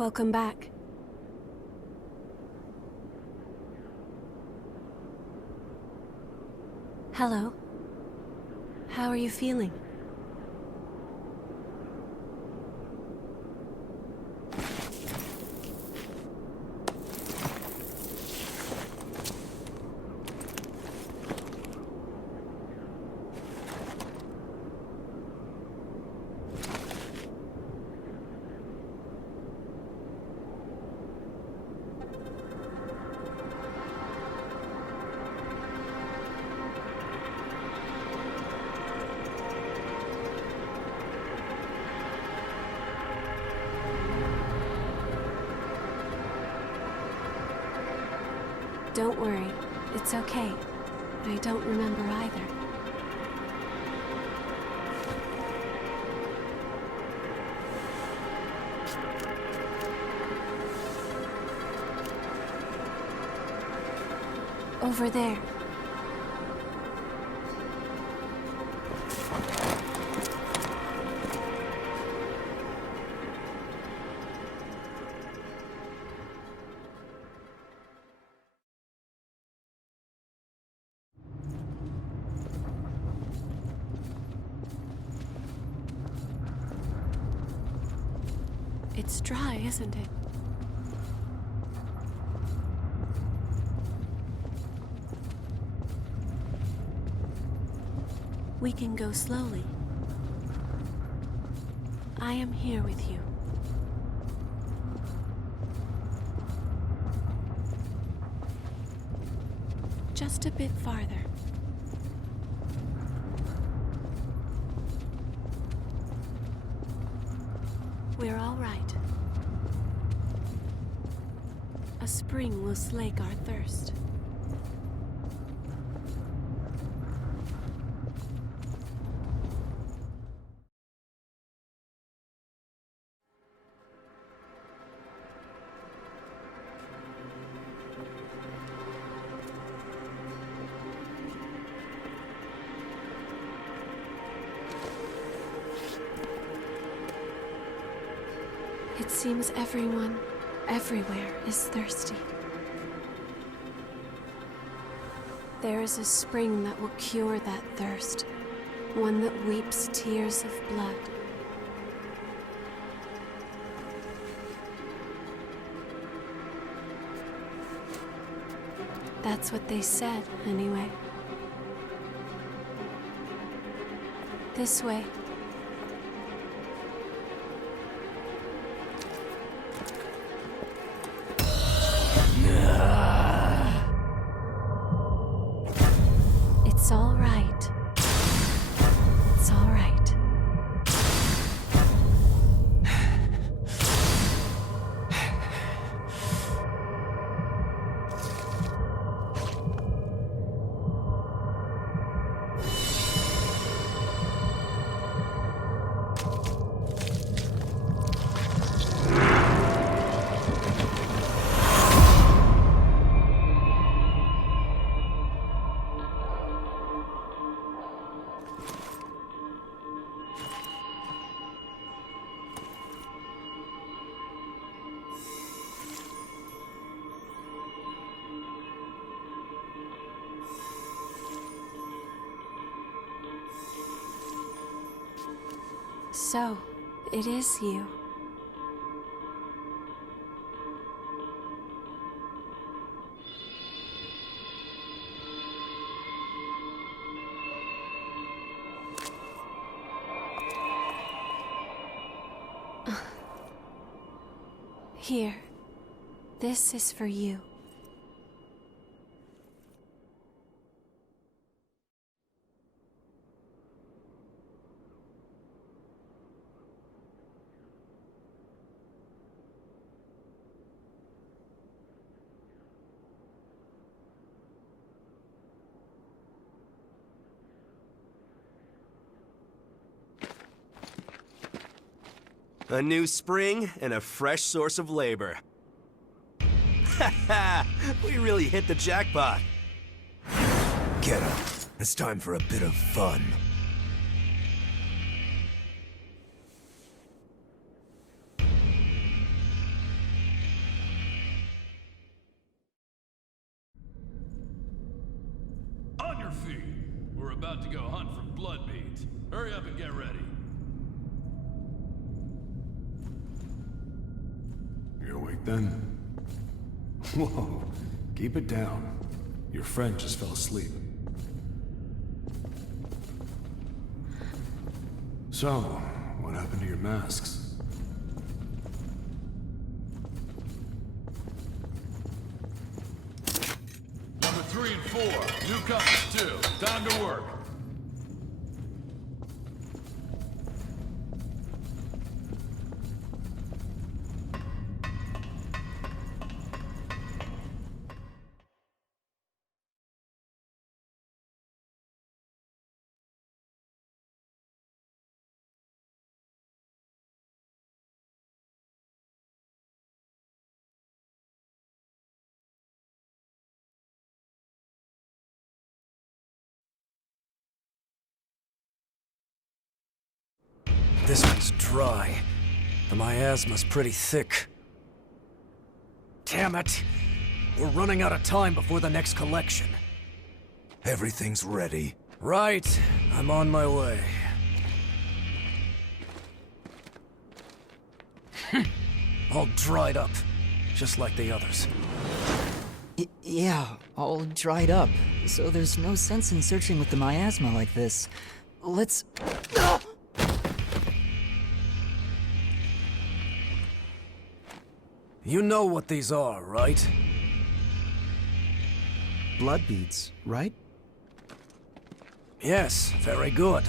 Welcome back. Hello. How are you feeling? Don't worry, it's okay. I don't remember either. Over there. It's dry, isn't it? We can go slowly. I am here with you. Just a bit farther. We're all right. A spring will slake our thirst. It seems everyone, everywhere, is thirsty. There is a spring that will cure that thirst, one that weeps tears of blood. That's what they said, anyway. This way. It's all right. It's all right. So, it is you. Here. This is for you. A new spring and a fresh source of labor. Ha ha! We really hit the jackpot. Get up. It's time for a bit of fun. We're about to go hunt for blood beads. Hurry up and get ready. You awake then? Whoa, keep it down. Your friend just fell asleep. So, what happened to your masks? Number 3 and 4, newcomers too. Time to work. This one's dry. The miasma's pretty thick. Damn it! We're running out of time before the next collection. Everything's ready. Right. I'm on my way. All dried up. Just like the others. Yeah, all dried up. So there's no sense in searching with the miasma like this. Let's... You know what these are, right? Blood beads, right? Yes, very good.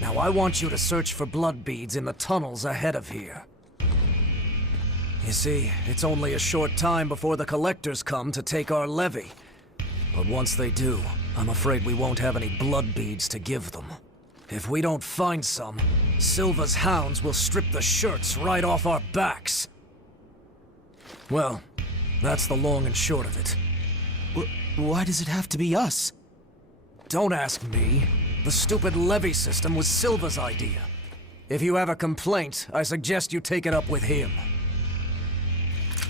Now I want you to search for blood beads in the tunnels ahead of here. You see, it's only a short time before the collectors come to take our levy. But once they do, I'm afraid we won't have any blood beads to give them. If we don't find some, Silva's hounds will strip the shirts right off our backs. Well, that's the long and short of it. Why does it have to be us? Don't ask me. The stupid levy system was Silva's idea. If you have a complaint, I suggest you take it up with him.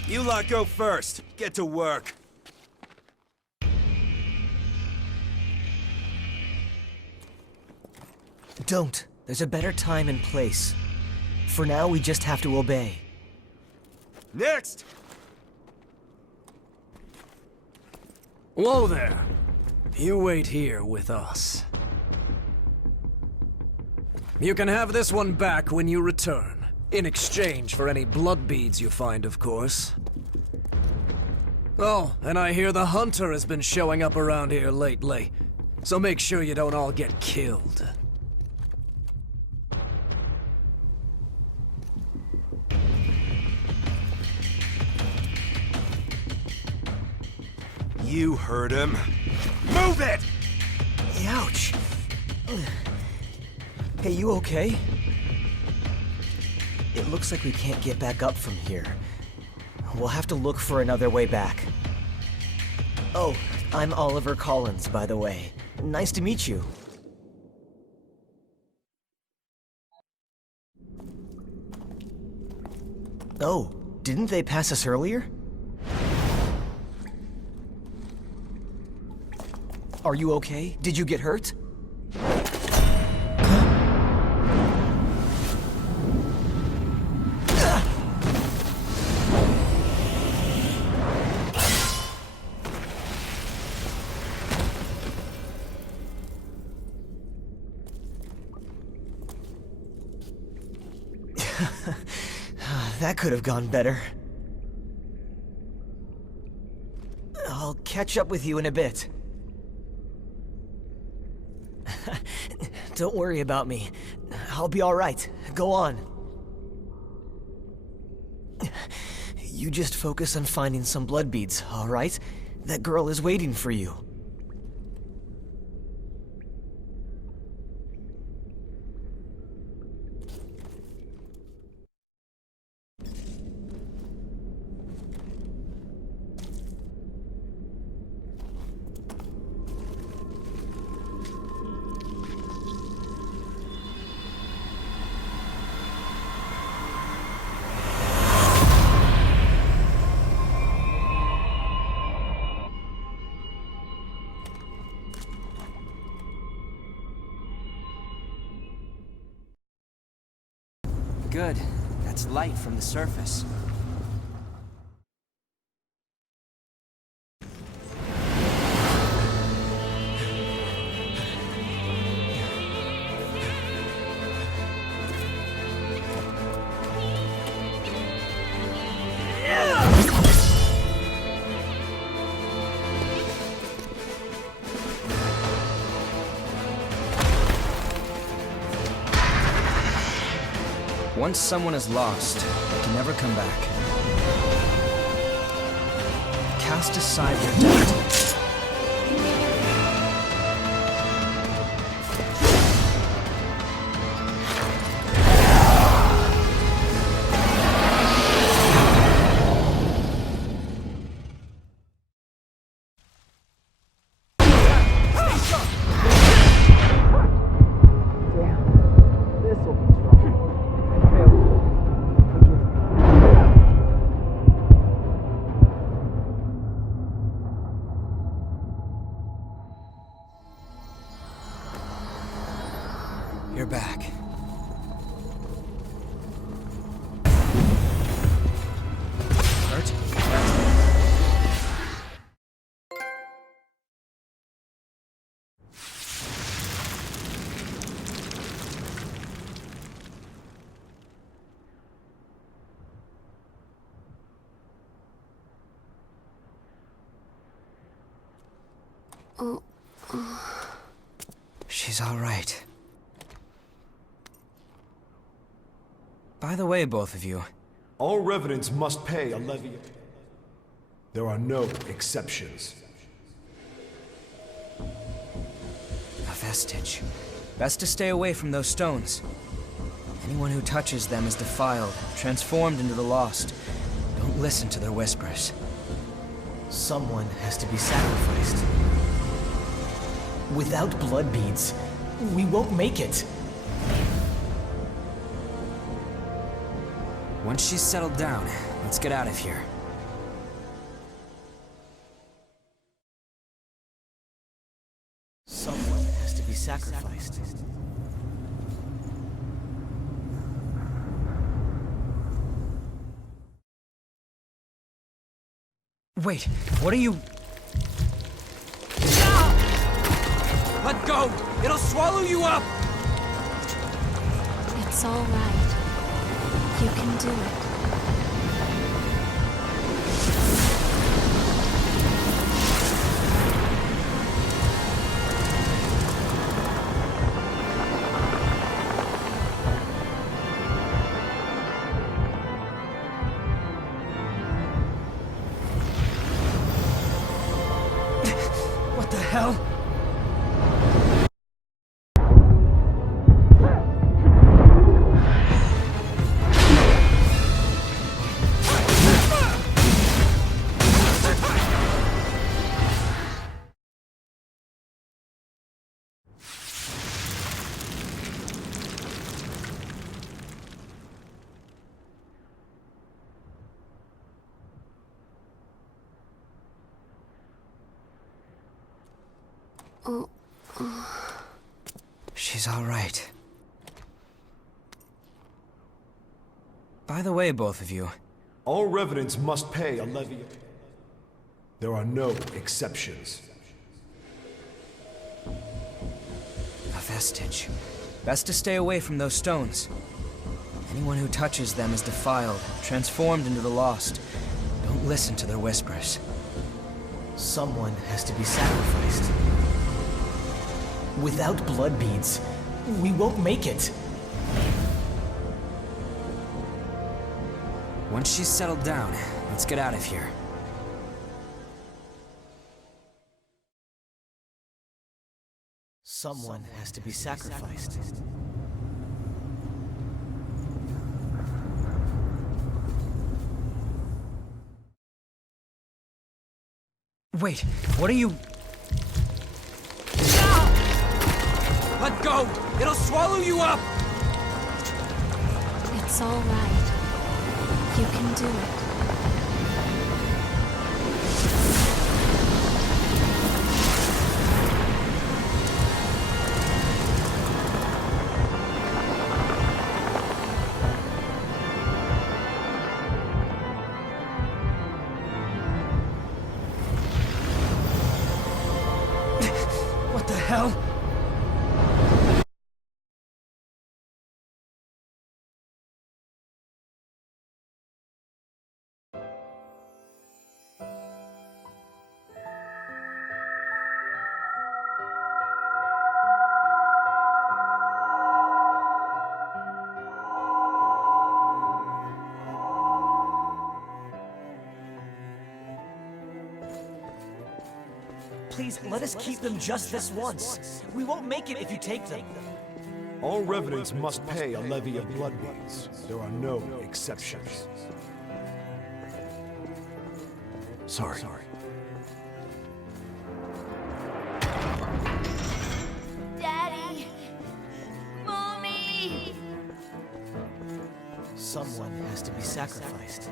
You lot go first. Get to work. Don't. There's a better time and place. For now, we just have to obey. Next! Whoa there. You wait here with us. You can have this one back when you return. In exchange for any blood beads you find, of course. Oh, and I hear the hunter has been showing up around here lately. So make sure you don't all get killed. You heard him. Move it! Ouch! Hey, you okay? It looks like we can't get back up from here. We'll have to look for another way back. Oh, I'm Oliver Collins, by the way. Nice to meet you. Oh, didn't they pass us earlier? Are you okay? Did you get hurt? That could have gone better. I'll catch up with you in a bit. Don't worry about me. I'll be all right. Go on. You just focus on finding some blood beads, all right? That girl is waiting for you. good. That's light from the surface. Once someone is lost, they can never come back. Cast aside your doubt. You're back. Hurt? She's all right. By the way, both of you, All revenants must pay a levy. There are no exceptions. a vestige. Best to stay away from those stones. Anyone who touches them is defiled, transformed into the lost. Don't listen to their whispers. Someone has to be sacrificed. Without blood beads, we won't make it. Once she's settled down, let's get out of here. Someone has to be sacrificed. Wait, what are you... Let go! It'll swallow you up! It's all right. You can do it. What the hell? She's all right. By the way, both of you, All revenants must pay a levy. There are no exceptions. a vestige. Best to stay away from those stones. Anyone who touches them is defiled, transformed into the lost. Don't listen to their whispers. Someone has to be sacrificed. Without blood beads, we won't make it. Once she's settled down, let's get out of here. Someone has to be sacrificed. Wait, what are you... Let go! It'll swallow you up! It's all right. You can do it. hell? Please, let us keep them just this once. We won't make it if you take them. All revenants must pay a levy of blood beads. There are no exceptions. Sorry. Daddy! Mommy! Someone has to be sacrificed.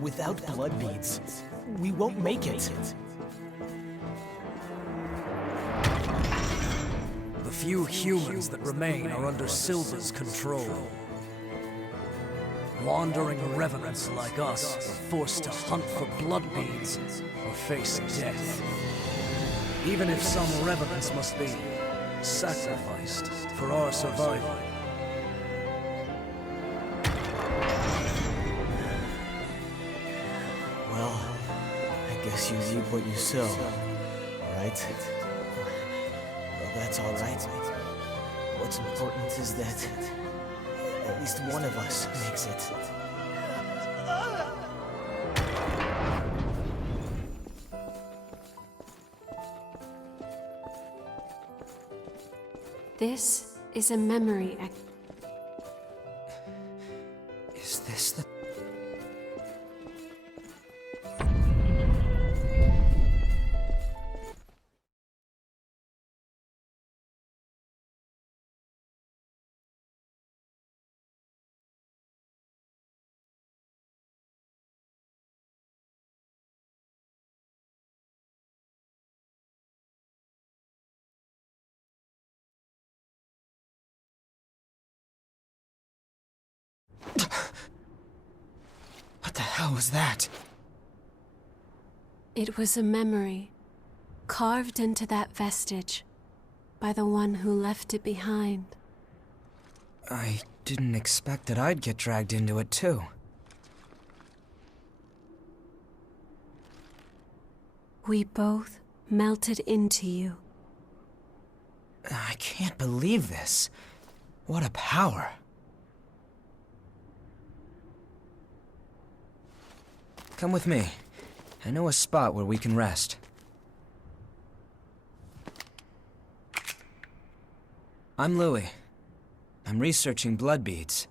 Without blood beads, we won't make it. The few humans that remain are under Silva's control. Wandering revenants like us are forced to hunt for blood beads or face death. Even if some revenants must be sacrificed for our survival. Well, I guess you reap what you sow, right? Well, that's all right. What's important is that at least one of us makes it. This is a memory. Is this the... What the hell was that? It was a memory, carved into that vestige by the one who left it behind. I didn't expect that I'd get dragged into it too. We both melted into you. I can't believe this. What a power. Come with me. I know a spot where we can rest. I'm Louis. I'm researching blood beads.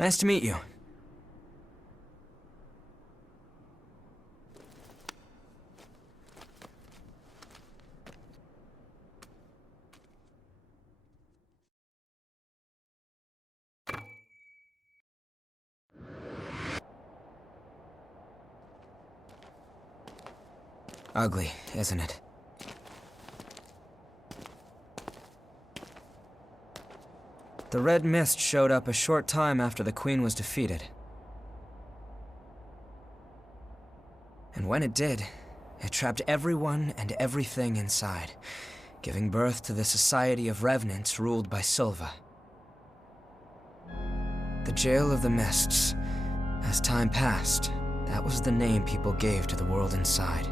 Nice to meet you. Ugly, isn't it? The red mist showed up a short time after the Queen was defeated. And when it did, it trapped everyone and everything inside, giving birth to the Society of Revenants ruled by Silva. The Jail of the Mists. As time passed, that was the name people gave to the world inside.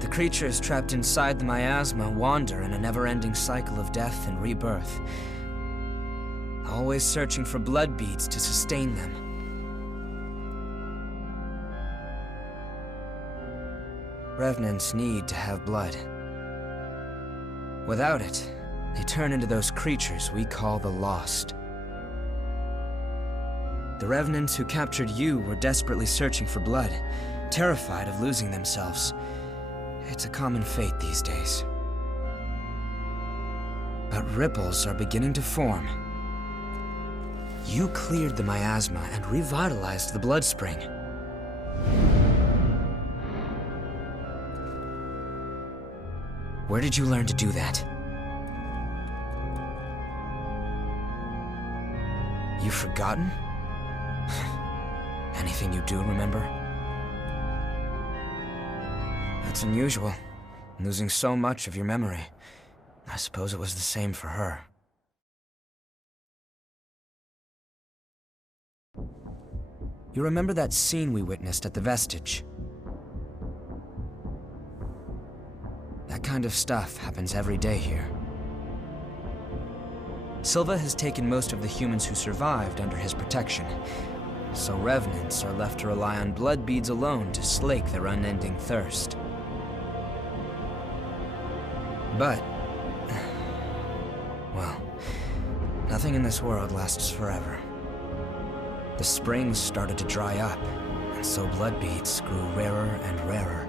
The creatures trapped inside the miasma wander in a never-ending cycle of death and rebirth, always searching for blood beads to sustain them. Revenants need to have blood. Without it, they turn into those creatures we call the Lost. The Revenants who captured you were desperately searching for blood, terrified of losing themselves. It's a common fate these days. But ripples are beginning to form. You cleared the miasma and revitalized the blood spring. Where did you learn to do that? You've forgotten? Anything you do remember? That's unusual, losing so much of your memory. I suppose it was the same for her. You remember that scene we witnessed at the Vestige? That kind of stuff happens every day here. Silva has taken most of the humans who survived under his protection, so revenants are left to rely on blood beads alone to slake their unending thirst. But, well, nothing in this world lasts forever. The springs started to dry up, and so blood beads grew rarer and rarer.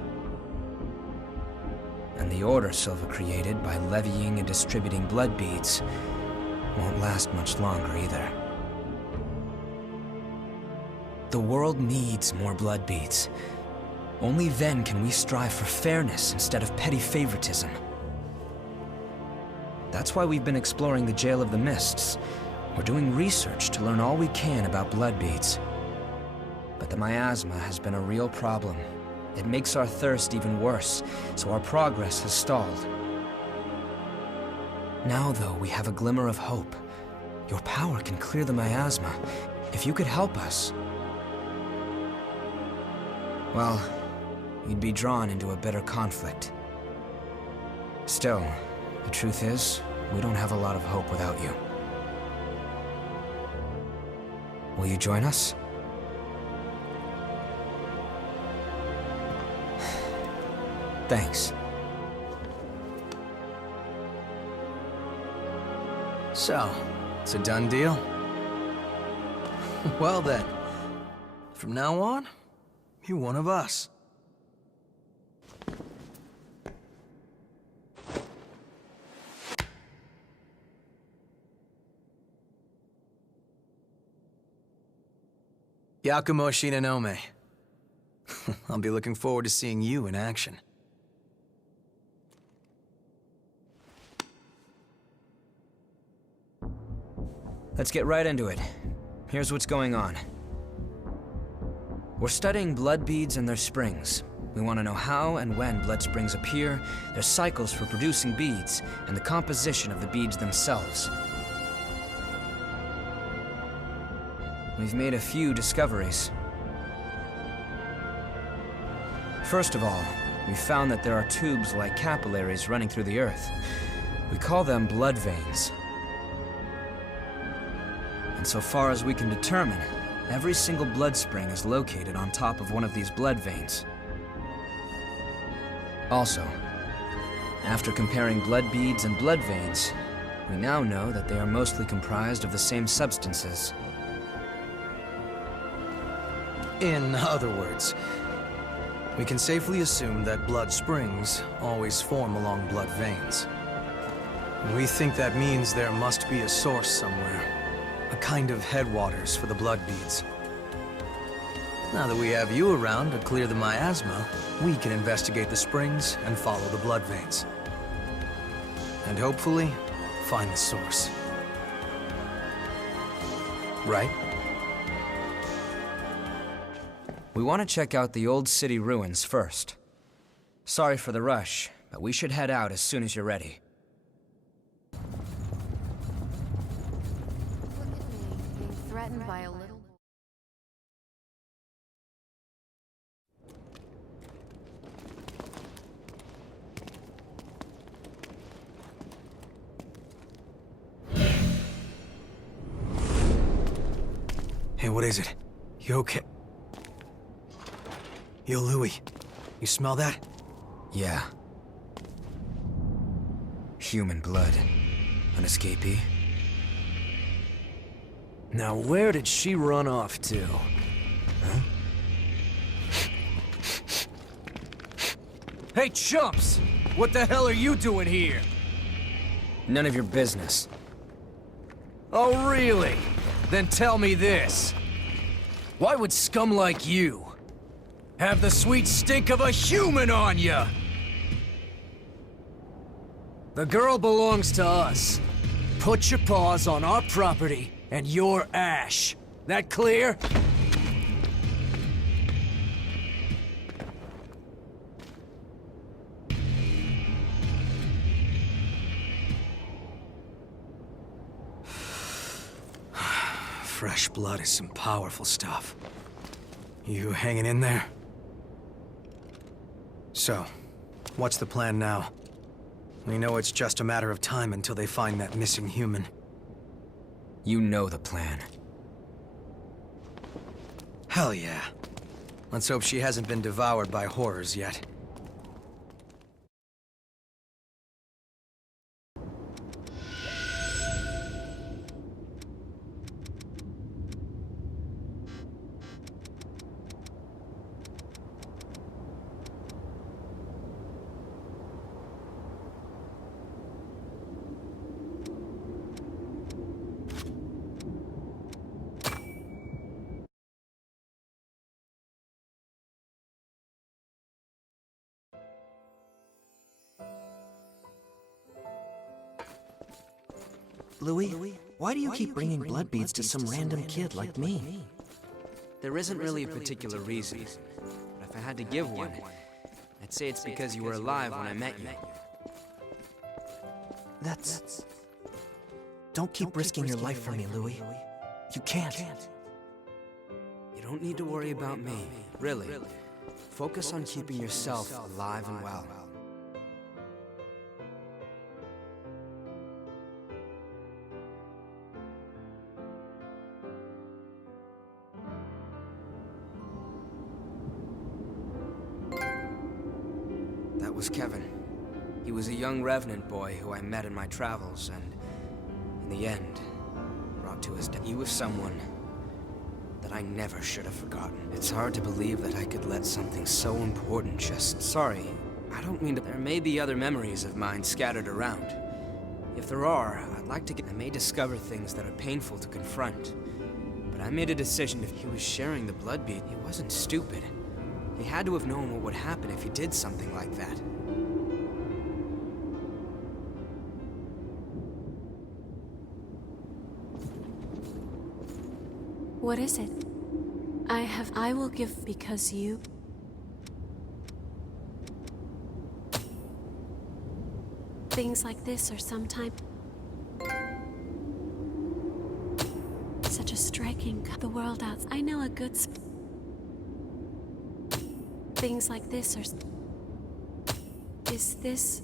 And the order Silva created by levying and distributing blood beads won't last much longer either. The world needs more blood beads. Only then can we strive for fairness instead of petty favoritism. That's why we've been exploring the Jail of the Mists. We're doing research to learn all we can about blood beads. But the miasma has been a real problem. It makes our thirst even worse, so our progress has stalled. Now, though, we have a glimmer of hope. Your power can clear the miasma. If you could help us... well, you'd be drawn into a bitter conflict. Still, the truth is, we don't have a lot of hope without you. Will you join us? Thanks. So, it's a done deal? Well then, from now on, you're one of us. Yakumo Shinonome. I'll be looking forward to seeing you in action. Let's get right into it. Here's what's going on. We're studying blood beads and their springs. We want to know how and when blood springs appear, their cycles for producing beads, and the composition of the beads themselves. We've made a few discoveries. First of all, we found that there are tubes like capillaries running through the earth. We call them blood veins. And so far as we can determine, every single blood spring is located on top of one of these blood veins. Also, after comparing blood beads and blood veins, we now know that they are mostly comprised of the same substances. In other words, we can safely assume that blood springs always form along blood veins. We think that means there must be a source somewhere, a kind of headwaters for the blood beads. Now that we have you around to clear the miasma, we can investigate the springs and follow the blood veins. And hopefully, find the source. Right? We want to check out the old city ruins first. Sorry for the rush, but we should head out as soon as you're ready. Look at me, being threatened by a little... Hey, what is it? You okay? Yo, Louis, you smell that? Yeah. Human blood. An escapee? Now where did she run off to? Huh? Hey, chumps! What the hell are you doing here? None of your business. Oh, really? Then tell me this. Why would scum like you have the sweet stink of a human on ya? The girl belongs to us. Put your paws on our property and your ash. That clear? Fresh blood is some powerful stuff. You hanging in there? So, what's the plan now? We know it's just a matter of time until they find that missing human. You know the plan. Hell yeah. Let's hope she hasn't been devoured by horrors yet. Louis, why do you keep bringing blood beads to some random kid like me? There isn't really a particular reason, but if I had to give one, I'd say it's because you were alive when I met you. That's... Don't keep risking your life for me, Louis. You can't. You don't need to worry about me, really. Focus on keeping yourself alive and well. That was Kevin. He was a young Revenant boy who I met in my travels, and in the end, brought to his death. He was someone that I never should have forgotten. It's hard to believe that I could let something so important just... Sorry, I don't mean to... There may be other memories of mine scattered around. If there are, I'd like to get... I may discover things that are painful to confront. But I made a decision. If he was sharing the blood bead, he wasn't stupid. He had to have known what would happen if he did something like that. What is it? I will give because you... Things like this are sometimes... Such a striking... The world out... I know a good... Things like this are... Is this...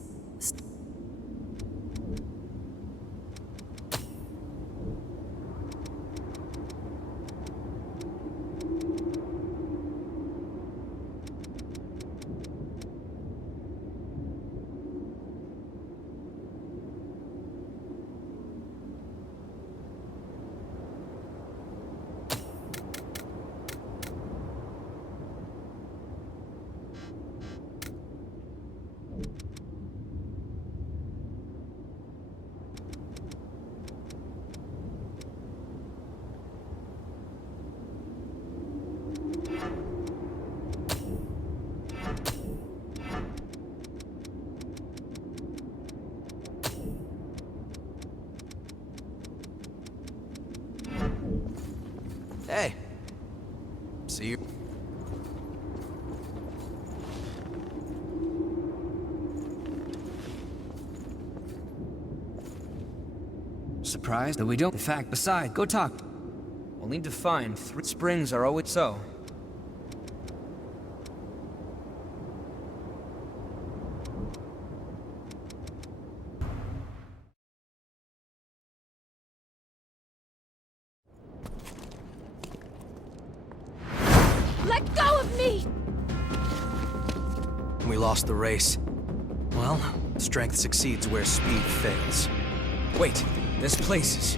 Hey. See you. Surprised that we don't. In fact, besides, go talk. We'll need to find 3 springs are always so. Let go of me! We lost the race. Well, strength succeeds where speed fails. Wait, this place is...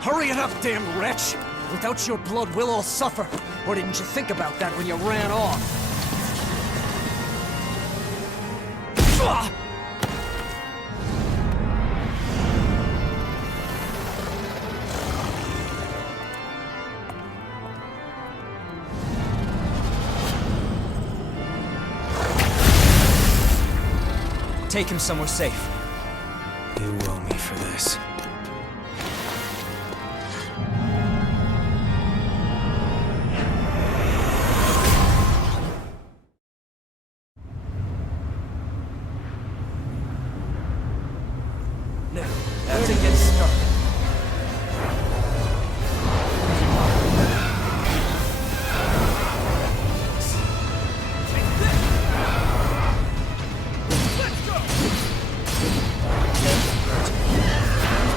Hurry it up, damn wretch! Without your blood, we'll all suffer. Or didn't you think about that when you ran off? Take him somewhere safe. You owe me for this. now. Have to get started.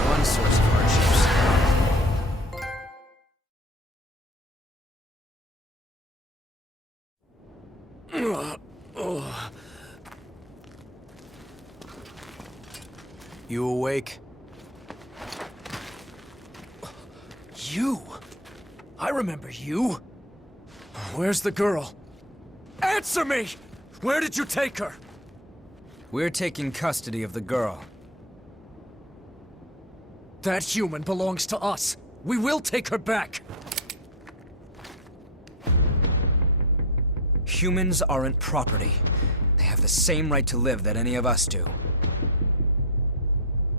One source of hardships. You awake? You? I remember you. Where's the girl? Answer me! Where did you take her? We're taking custody of the girl. That human belongs to us. We will take her back. Humans aren't property. They have the same right to live that any of us do.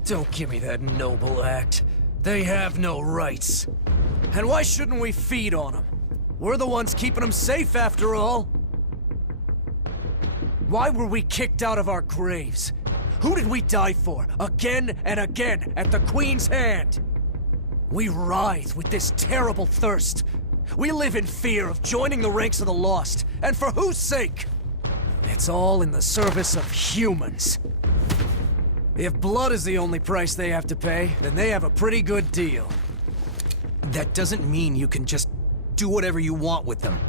Don't give me that noble act. They have no rights. And why shouldn't we feed on them? We're the ones keeping them safe, after all. Why were we kicked out of our graves? Who did we die for, again and again, at the Queen's hand? We writhe with this terrible thirst. We live in fear of joining the ranks of the lost, and for whose sake? It's all in the service of humans. If blood is the only price they have to pay, then they have a pretty good deal. That doesn't mean you can just do whatever you want with them.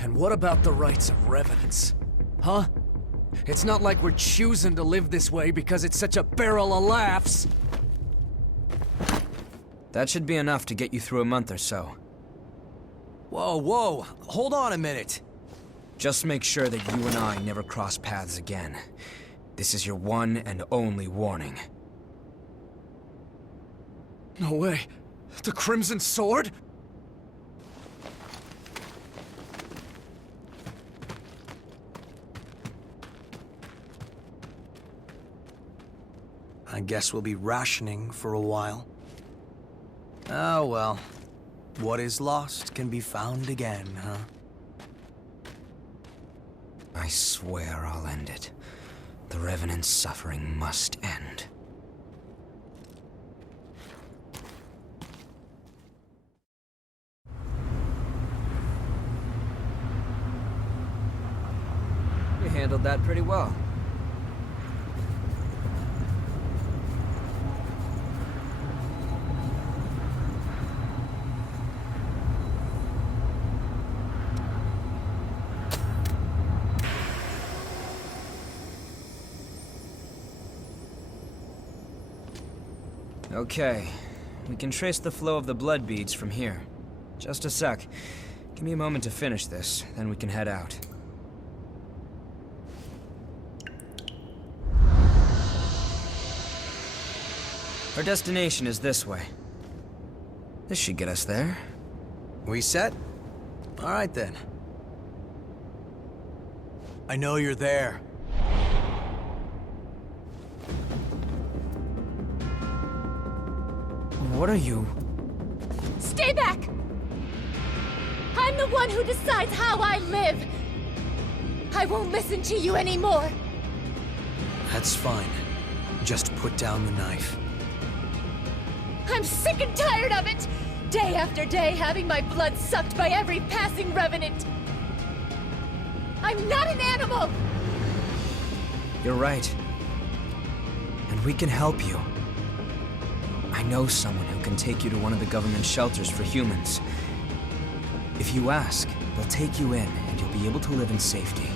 And what about the rights of revenants? Huh? It's not like we're choosing to live this way because it's such a barrel of laughs. That should be enough to get you through a month or so. Whoa, hold on a minute. Just make sure that you and I never cross paths again. This is your one and only warning. No way. The Crimson Sword? I guess we'll be rationing for a while. Oh well. What is lost can be found again, huh? I swear I'll end it. The Revenant's suffering must end. You handled that pretty well. Okay, we can trace the flow of the blood beads from here. Just a sec. Give me a moment to finish this, then we can head out. Our destination is this way. This should get us there. We set? All right then. I know you're there. What are you? Stay back! I'm the one who decides how I live. I won't listen to you anymore. That's fine. Just put down the knife. I'm sick and tired of it! Day after day having my blood sucked by every passing revenant. I'm not an animal! You're right. And we can help you. I know someone who can take you to one of the government shelters for humans. If you ask, they'll take you in, and you'll be able to live in safety.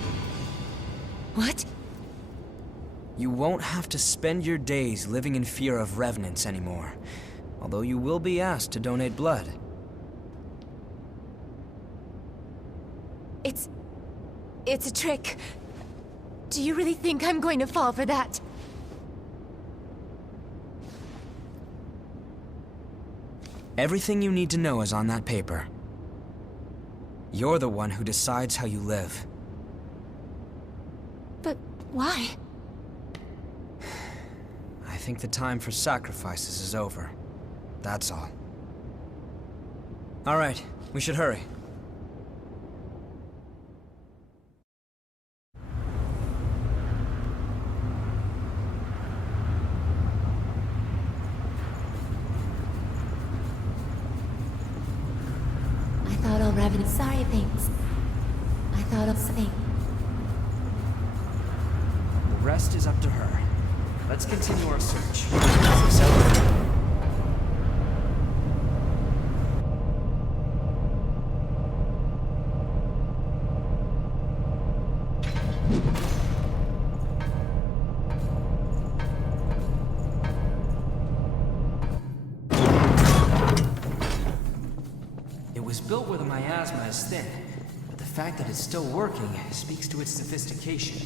What? You won't have to spend your days living in fear of revenants anymore. Although you will be asked to donate blood. It's a trick. Do you really think I'm going to fall for that? Everything you need to know is on that paper. You're the one who decides how you live. But why? I think the time for sacrifices is over. That's all. All right, we should hurry. revenue. Sorry, things. I thought of something. The rest is up to her. Let's continue our search. It was built where the miasma is thin, but the fact that it's still working speaks to its sophistication.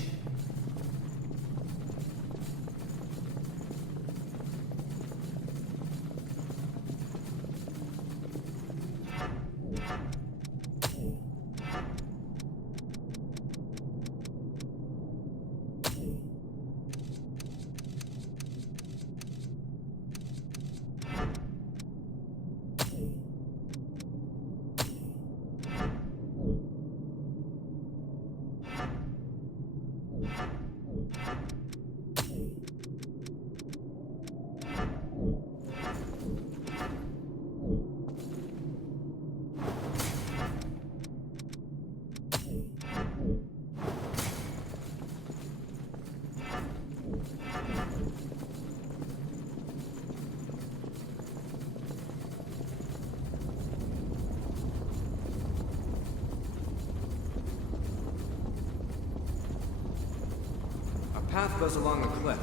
Path goes along the cliff.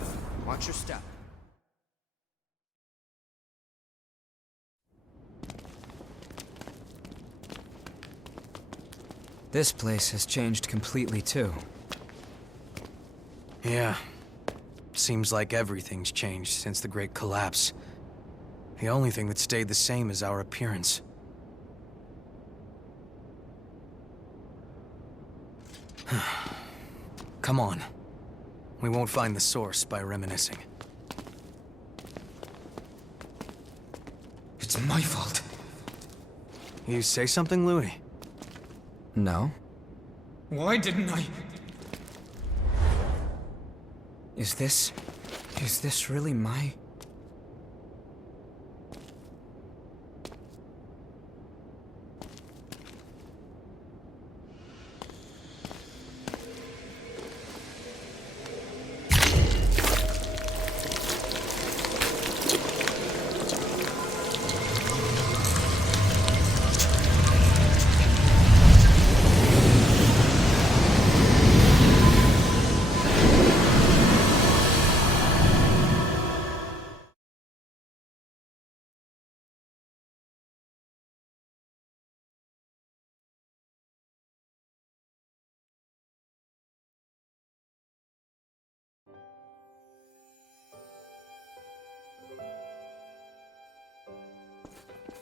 Watch your step. This place has changed completely, too. Yeah. Seems like everything's changed since the Great Collapse. The only thing that stayed the same is our appearance. Come on. We won't find the source by reminiscing. It's my fault. You say something, Louis? No. Why didn't I? Is this really my...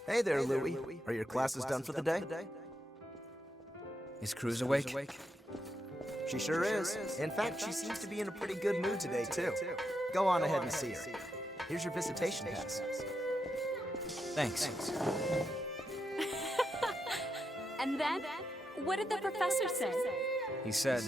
Hey there, Louis. Are your classes done for the day? Is Cruz awake? She sure is. In fact, she seems to be in a pretty good mood today, too. Go on ahead and see her. Here's your visitation pass. Thanks. And then, what did the professor say? He said...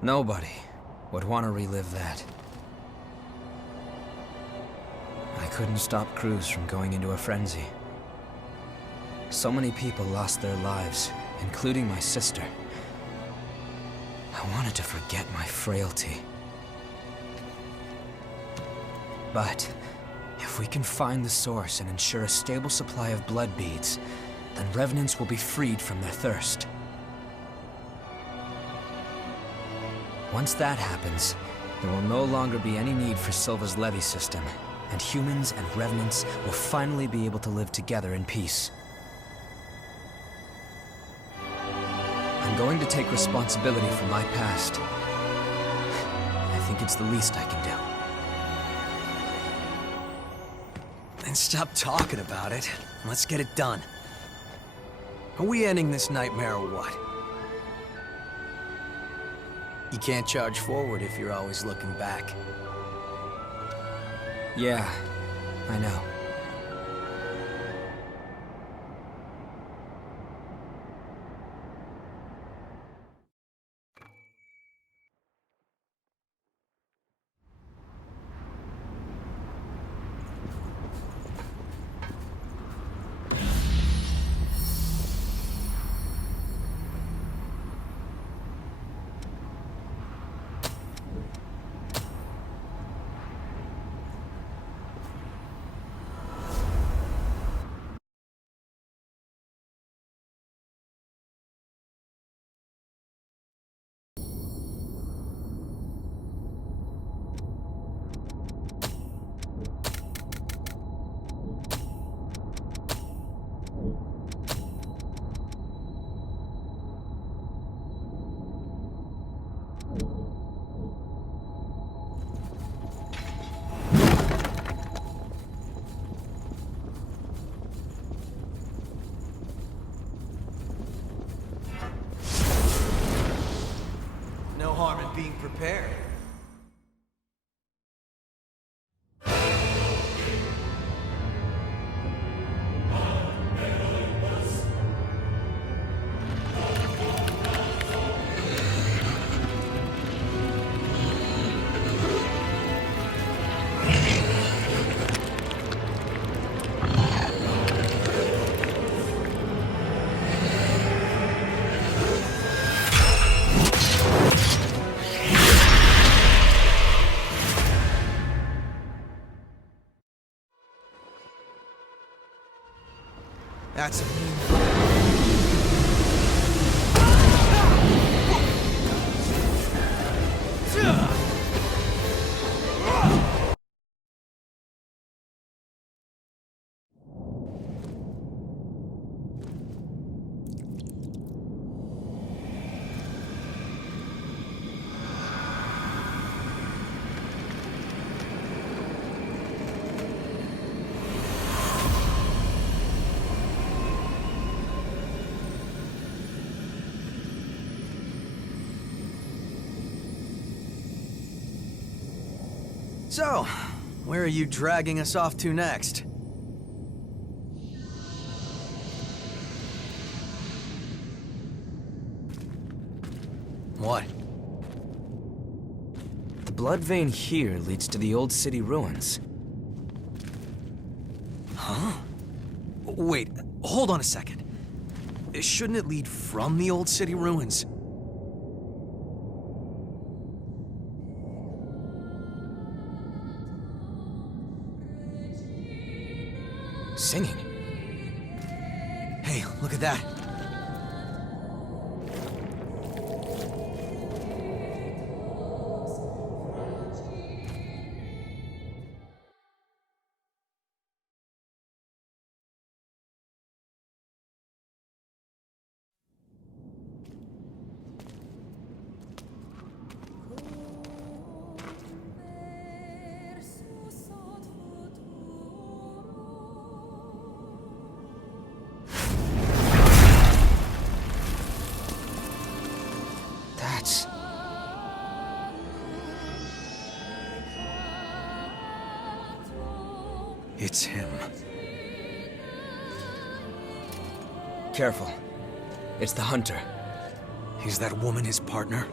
Nobody would want to relive that. I couldn't stop Cruz from going into a frenzy. So many people lost their lives, including my sister. I wanted to forget my frailty. But if we can find the source and ensure a stable supply of blood beads, then Revenants will be freed from their thirst. Once that happens, there will no longer be any need for Silva's levy system, and humans and Revenants will finally be able to live together in peace. I'm going to take responsibility for my past. I think it's the least I can do. Then stop talking about it. Let's get it done. Are we ending this nightmare or what? You can't charge forward if you're always looking back. Yeah, I know. No harm in being prepared. That's So, where are you dragging us off to next? What? The blood vein here leads to the old city ruins. Huh? Wait, hold on a second. Shouldn't it lead from the old city ruins? Singing. Hey, look at that. It's him. Careful. It's the hunter. Is that woman his partner?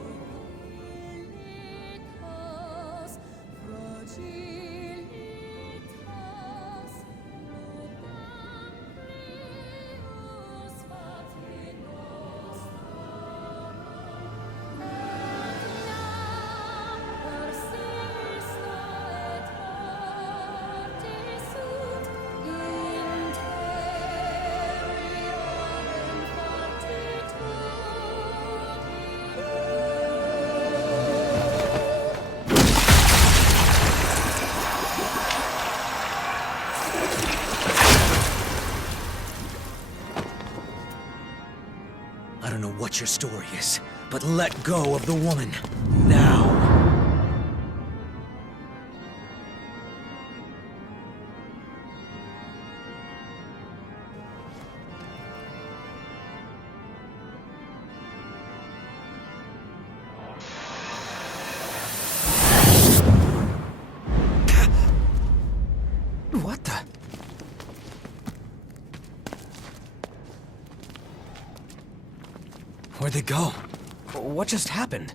I don't know what your story is, but let go of the woman. Now. What the? Where'd they go? What just happened?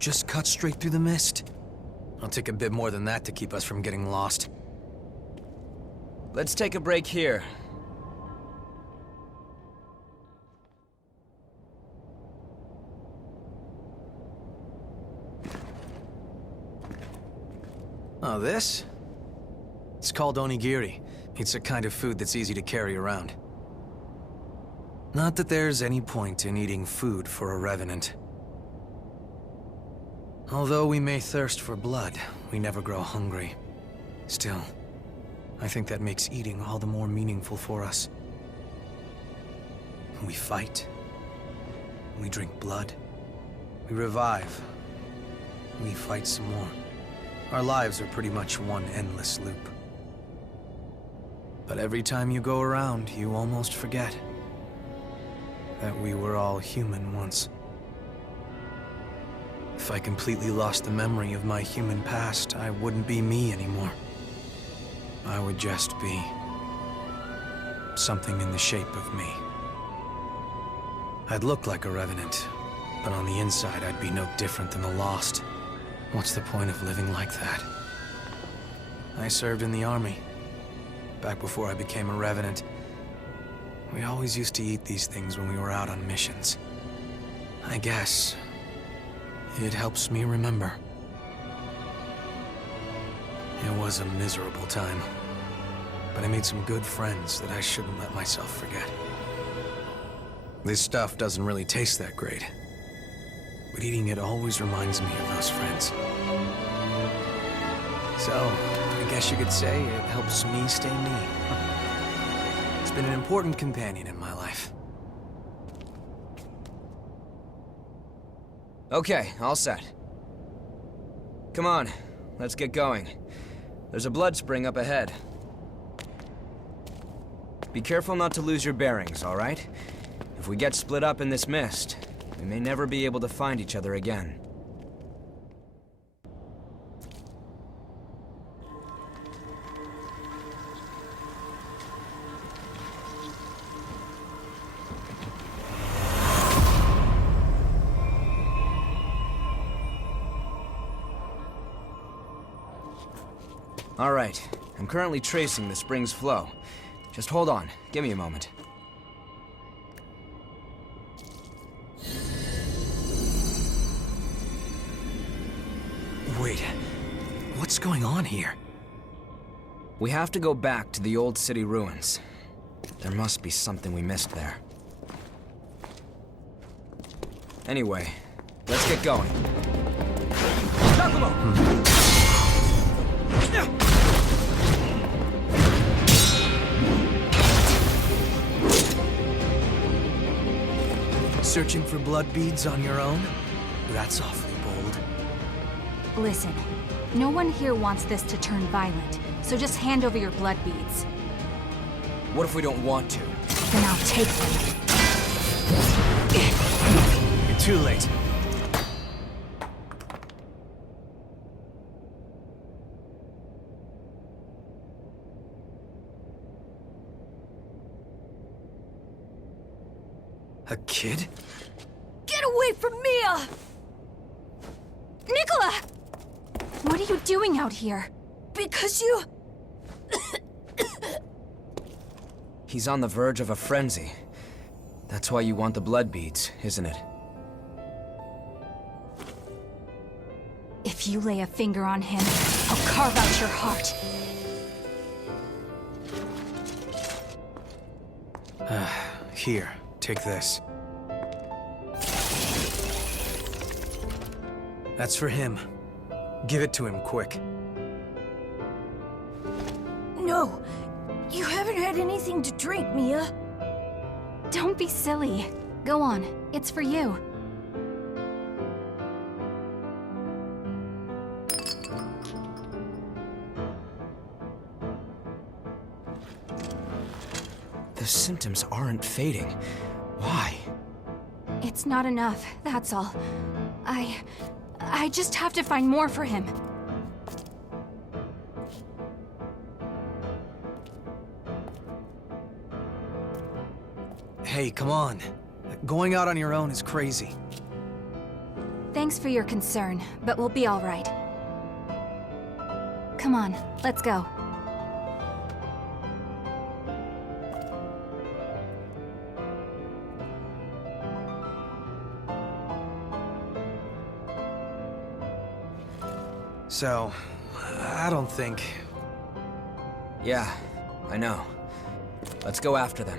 Just cut straight through the mist. It'll take a bit more than that to keep us from getting lost. Let's take a break here. Oh, this? It's called onigiri. It's a kind of food that's easy to carry around. Not that there's any point in eating food for a revenant. Although we may thirst for blood, we never grow hungry. Still, I think that makes eating all the more meaningful for us. We fight. We drink blood. We revive. We fight some more. Our lives are pretty much one endless loop. But every time you go around, you almost forget that we were all human once. If I completely lost the memory of my human past, I wouldn't be me anymore. I would just be something in the shape of me. I'd look like a revenant, but on the inside I'd be no different than the lost. What's the point of living like that? I served in the army, back before I became a revenant. We always used to eat these things when we were out on missions. I guess it helps me remember. It was a miserable time, but I made some good friends that I shouldn't let myself forget. This stuff doesn't really taste that great, but eating it always reminds me of those friends. So, I guess you could say it helps me stay me. It's been an important companion in my life. Okay, all set. Come on, let's get going. There's a blood spring up ahead. Be careful not to lose your bearings, all right? If we get split up in this mist, we may never be able to find each other again. All right, I'm currently tracing the spring's flow. Just hold on, give me a moment. Wait, what's going on here? We have to go back to the old city ruins. There must be something we missed there. Anyway, let's get going. Giacomo! Searching for blood beads on your own? That's awfully bold. Listen, no one here wants this to turn violent, so just hand over your blood beads. What if we don't want to? Then I'll take them. You're too late. A kid? Get away from Mia! Nicola! What are you doing out here? Because you... He's on the verge of a frenzy. That's why you want the blood beads, isn't it? If you lay a finger on him, I'll carve out your heart. Here, take this. That's for him. Give it to him, quick. No! You haven't had anything to drink, Mia. Don't be silly. Go on. It's for you. The symptoms aren't fading. Why? It's not enough, that's all. I just have to find more for him. Hey, come on. Going out on your own is crazy. Thanks for your concern, but we'll be all right. Come on, let's go. So, I don't think... Yeah, I know. Let's go after them.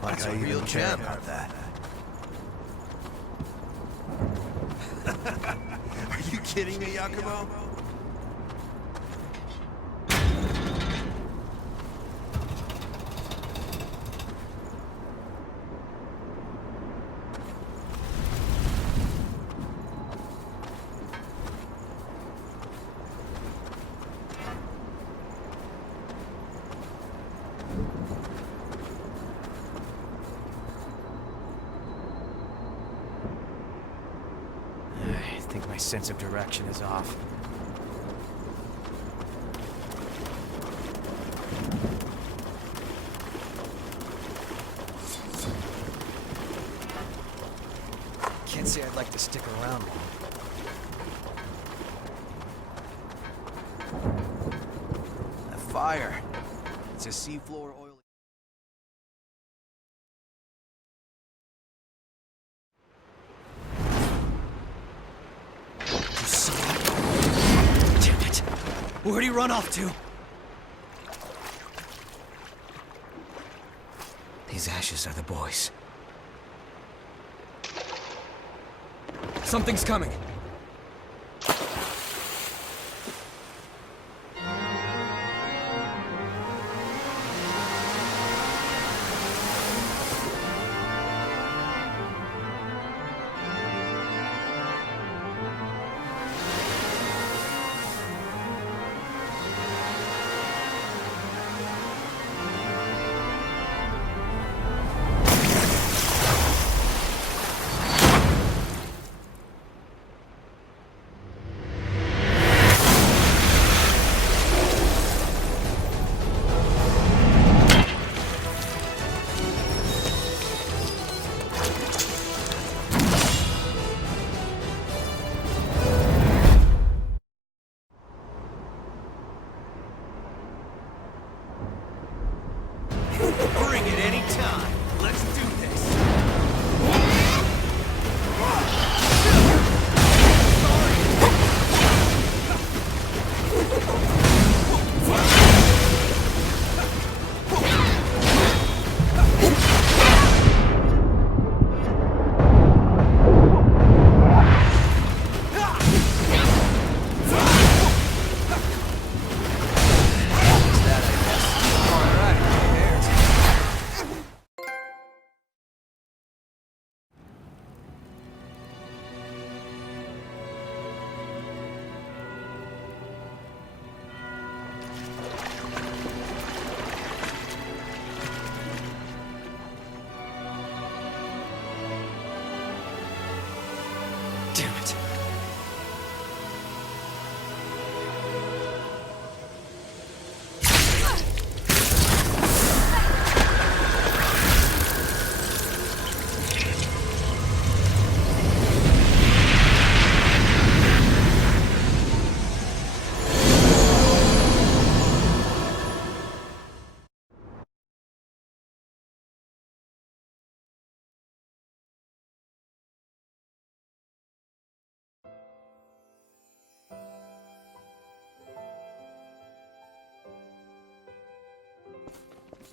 Like I even care about that. Are you kidding me, Yakumo? I think my sense of direction is off. Can't say I'd like to stick around long. A fire. It's a seafloor oil. Damn it! Where'd he run off to? These ashes are the boys. Something's coming.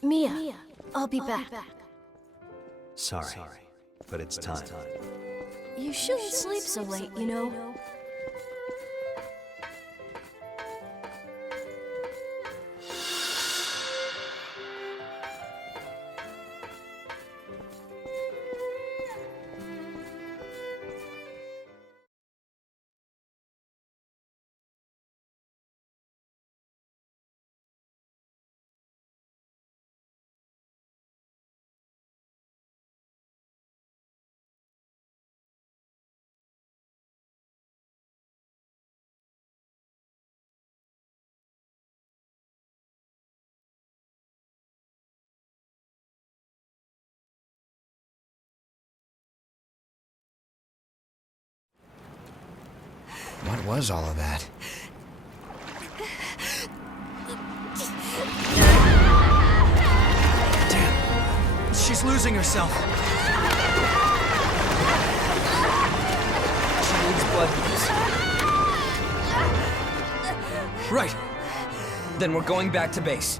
Mia, I'll be back. Sorry, but it's time. You shouldn't sleep so late, you know. What was all of that? Damn. She's losing herself. She needs blood beads. Right. Then we're going back to base.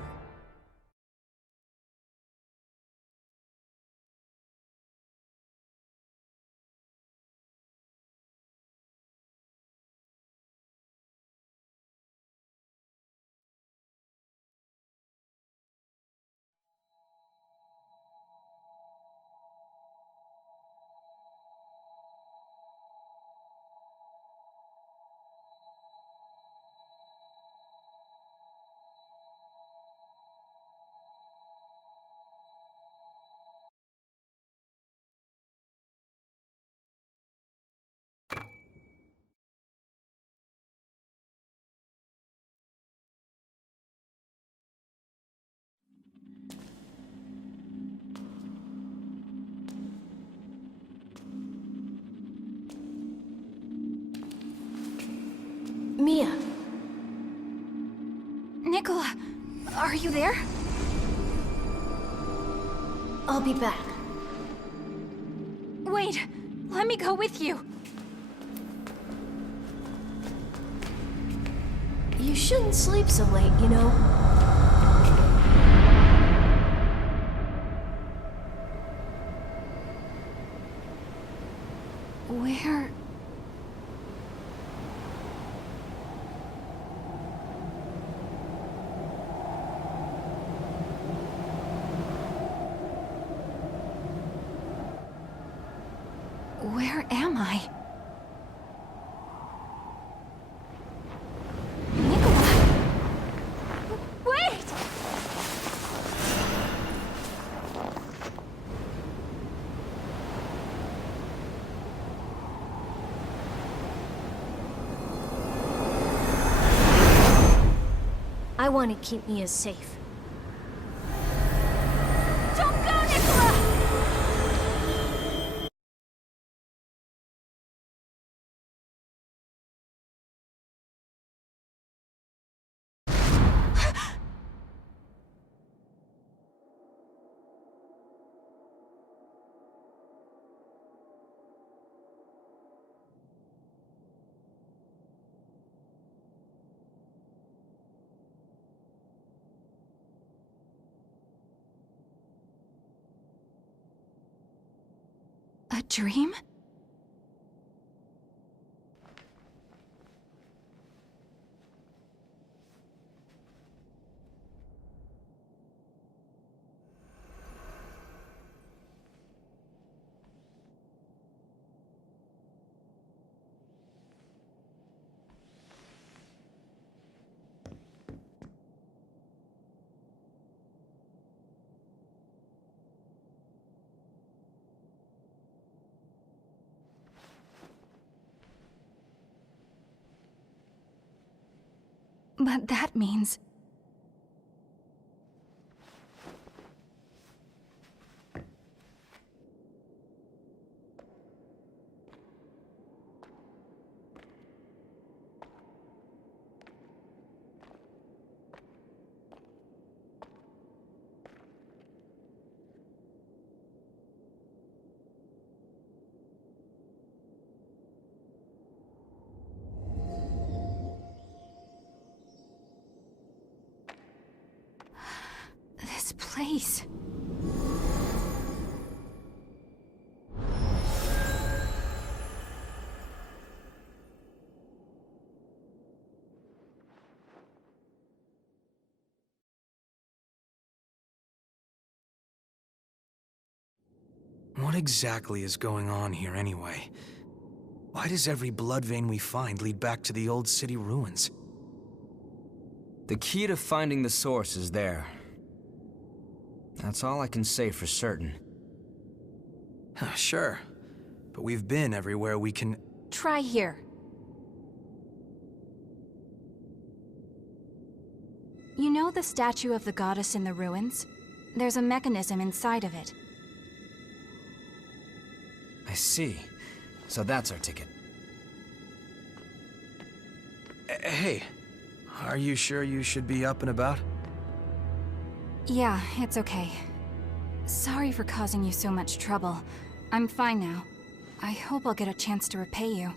Mia. Nicola, are you there? I'll be back. Wait, let me go with you. You shouldn't sleep so late, you know. Where... Where am I? Nicola! Wait! I want to keep Mia safe. Don't go, Nicola! A dream? But that means... place? What exactly is going on here anyway? Why does every blood vein we find lead back to the old city ruins? The key to finding the source is there. That's all I can say for certain. Sure, but we've been everywhere we can... Try here. You know the statue of the goddess in the ruins? There's a mechanism inside of it. I see. So that's our ticket. Hey, are you sure you should be up and about? Yeah, it's okay. Sorry for causing you so much trouble. I'm fine now. I hope I'll get a chance to repay you.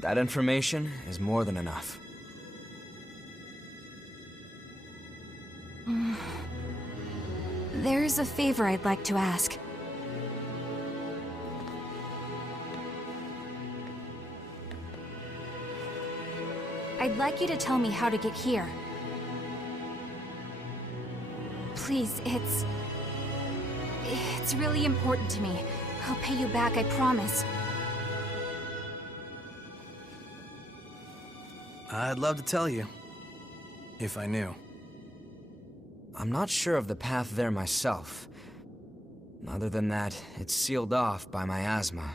That information is more than enough. There's a favor I'd like to ask. I'd like you to tell me how to get here. Please, it's really important to me. I'll pay you back, I promise. I'd love to tell you, if I knew. I'm not sure of the path there myself. Other than that, it's sealed off by miasma.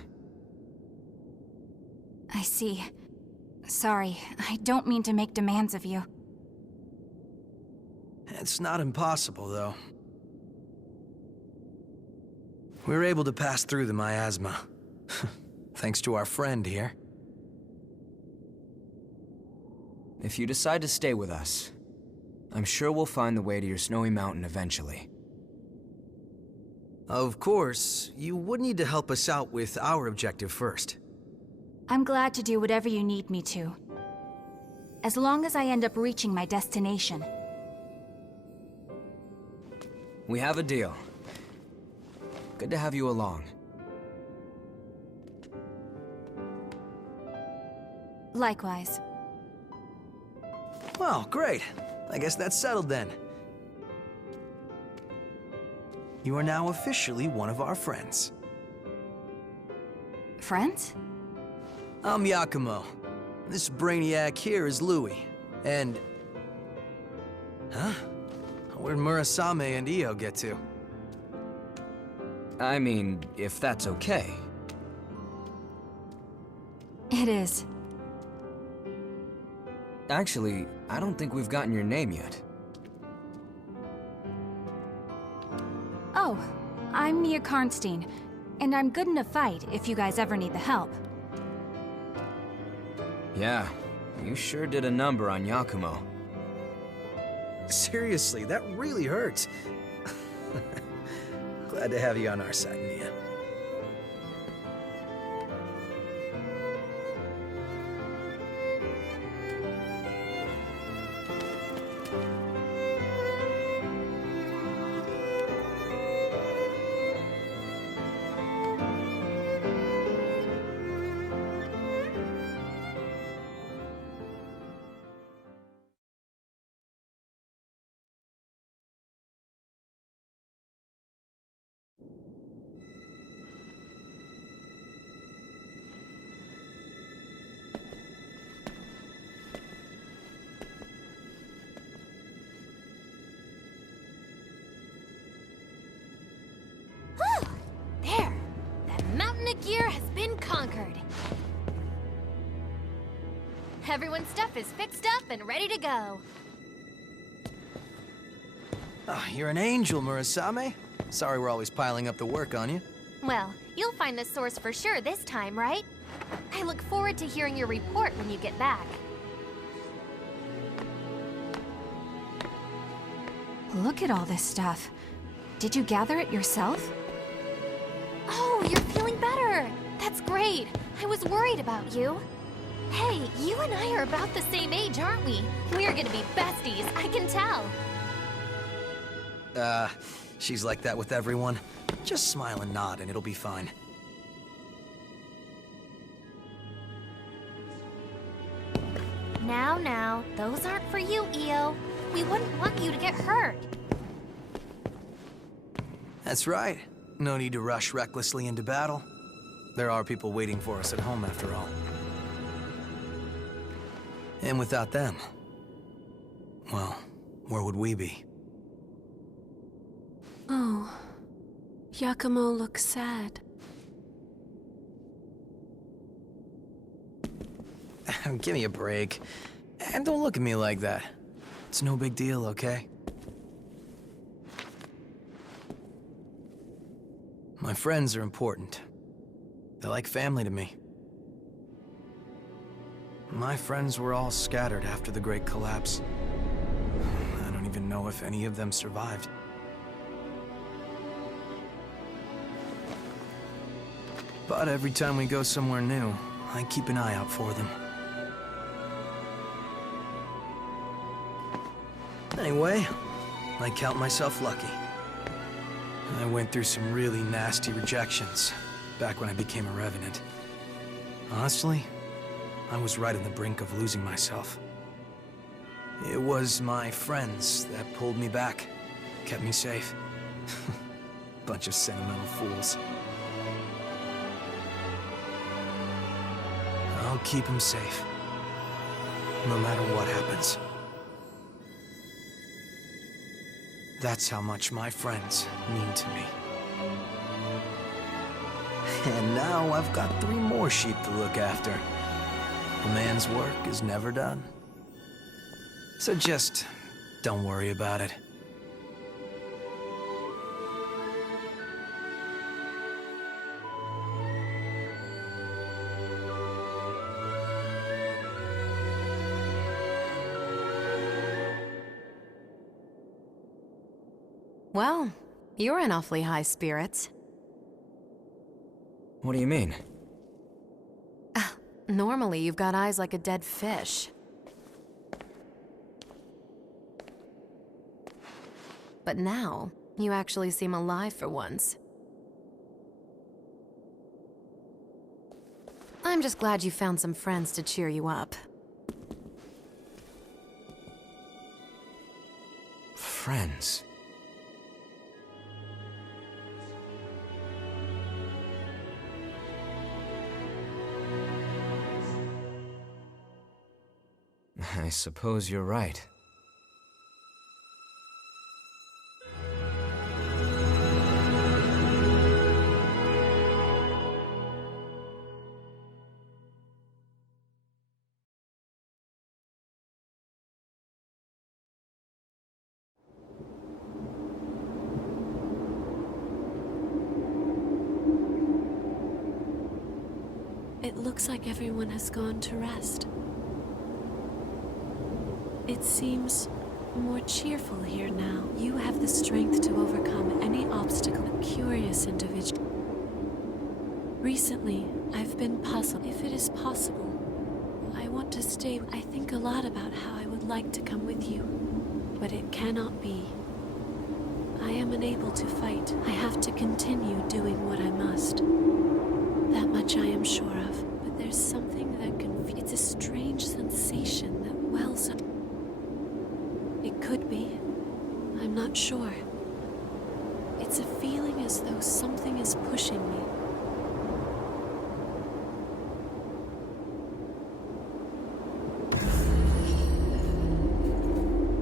I see. Sorry, I don't mean to make demands of you. It's not impossible, though. We were able to pass through the miasma. Thanks to our friend here. If you decide to stay with us, I'm sure we'll find the way to your snowy mountain eventually. Of course, you would need to help us out with our objective first. I'm glad to do whatever you need me to. As long as I end up reaching my destination. We have a deal. Good to have you along. Likewise. Well, great. I guess that's settled then. You are now officially one of our friends. Friends? I'm Yakumo. This brainiac here is Louis. And... Huh? Where'd Murasame and Io get to? I mean, if that's okay. It is. Actually, I don't think we've gotten your name yet. Oh, I'm Mia Karnstein, and I'm good in a fight if you guys ever need the help. Yeah, you sure did a number on Yakumo. Seriously, that really hurts. Glad to have you on our side, Mia. There! That mountain of gear has been conquered. Everyone's stuff is fixed up and ready to go. Oh, you're an angel, Murasame. Sorry we're always piling up the work on you. Well, you'll find the source for sure this time, right? I look forward to hearing your report when you get back. Look at all this stuff. Did you gather it yourself? Oh, you're feeling better! That's great! I was worried about you. Hey, you and I are about the same age, aren't we? We're gonna be besties, I can tell. She's like that with everyone. Just smile and nod and it'll be fine. Now, those aren't for you, Io. We wouldn't want you to get hurt. That's right. No need to rush recklessly into battle. There are people waiting for us at home after all. And without them, well, where would we be? Oh, Yakumo looks sad. Give me a break. And don't look at me like that. It's no big deal, okay? My friends are important. They're like family to me. My friends were all scattered after the Great Collapse. I don't even know if any of them survived. But every time we go somewhere new, I keep an eye out for them. Anyway, I count myself lucky. I went through some really nasty rejections back when I became a Revenant. Honestly, I was right on the brink of losing myself. It was my friends that pulled me back, kept me safe. Bunch of sentimental fools. I'll keep them safe, no matter what happens. That's how much my friends mean to me. And now I've got 3 more sheep to look after. A man's work is never done. So just don't worry about it. Well, you're in awfully high spirits. What do you mean? Normally, you've got eyes like a dead fish. But now, you actually seem alive for once. I'm just glad you found some friends to cheer you up. Friends? I suppose you're right. It looks like everyone has gone to rest. It seems more cheerful here now. You have the strength to overcome any obstacle. A curious individual. Recently, I've been puzzled if it is possible. I want to stay. I think a lot about how I would like to come with you, but it cannot be. I am unable to fight. I have to continue doing what I must. That much I am sure of, but there's something that it's a strange sensation that wells up. It could be. I'm not sure. It's a feeling as though something is pushing me.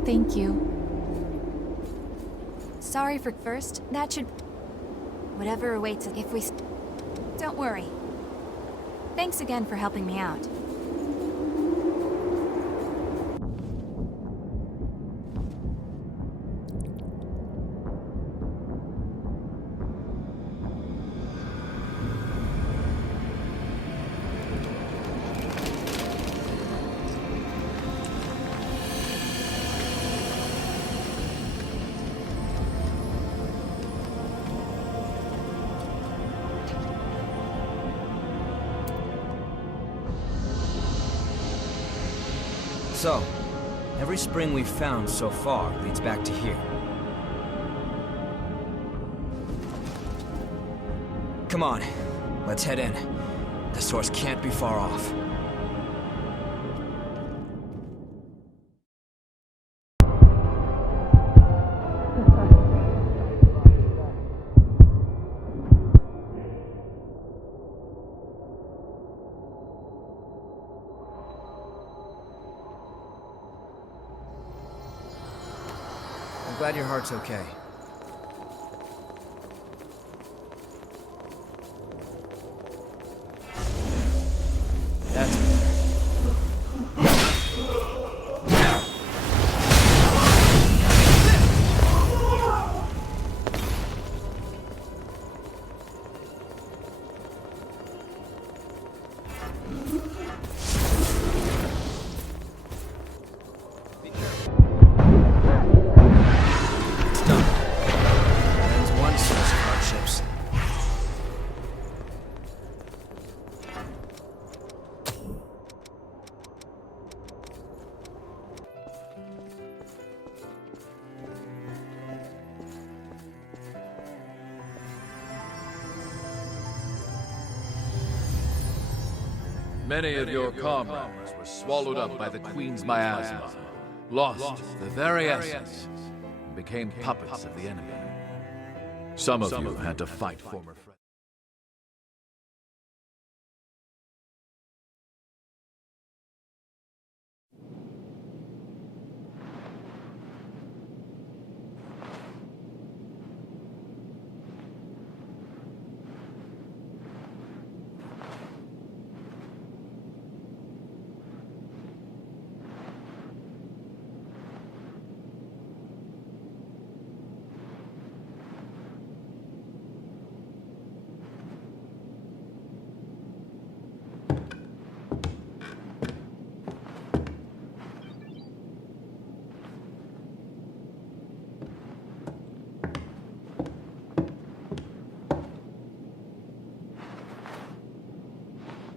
Thank you. Sorry for first. That should... Whatever awaits if we... Don't worry. Thanks again for helping me out. So, every spring we've found so far leads back to here. Come on, let's head in. The source can't be far off. I'm glad your heart's okay. That's it's done. That ends one source of hardships. Many of your comrades were swallowed up by the Queen's miasma, lost the very essence, and became puppets of the enemy. Some of you had to fight former friends.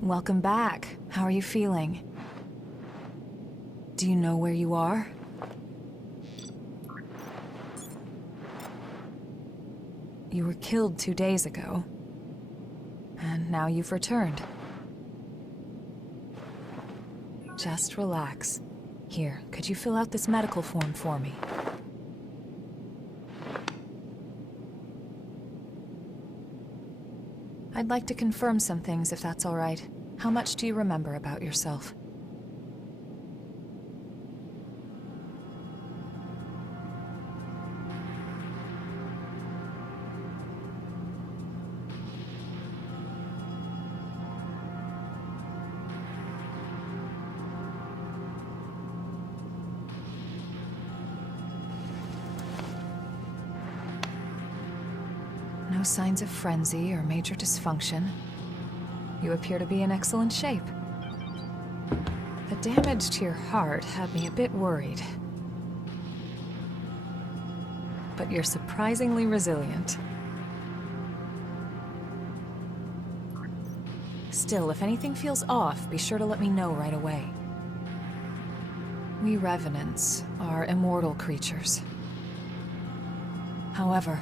Welcome back. How are you feeling? Do you know where you are? You were killed 2 days ago. And now you've returned. Just relax. Here, could you fill out this medical form for me? I'd like to confirm some things, if that's all right. How much do you remember about yourself? No signs of frenzy or major dysfunction. You appear to be in excellent shape. The damage to your heart had me a bit worried. But you're surprisingly resilient. Still, if anything feels off, be sure to let me know right away. We Revenants are immortal creatures. However,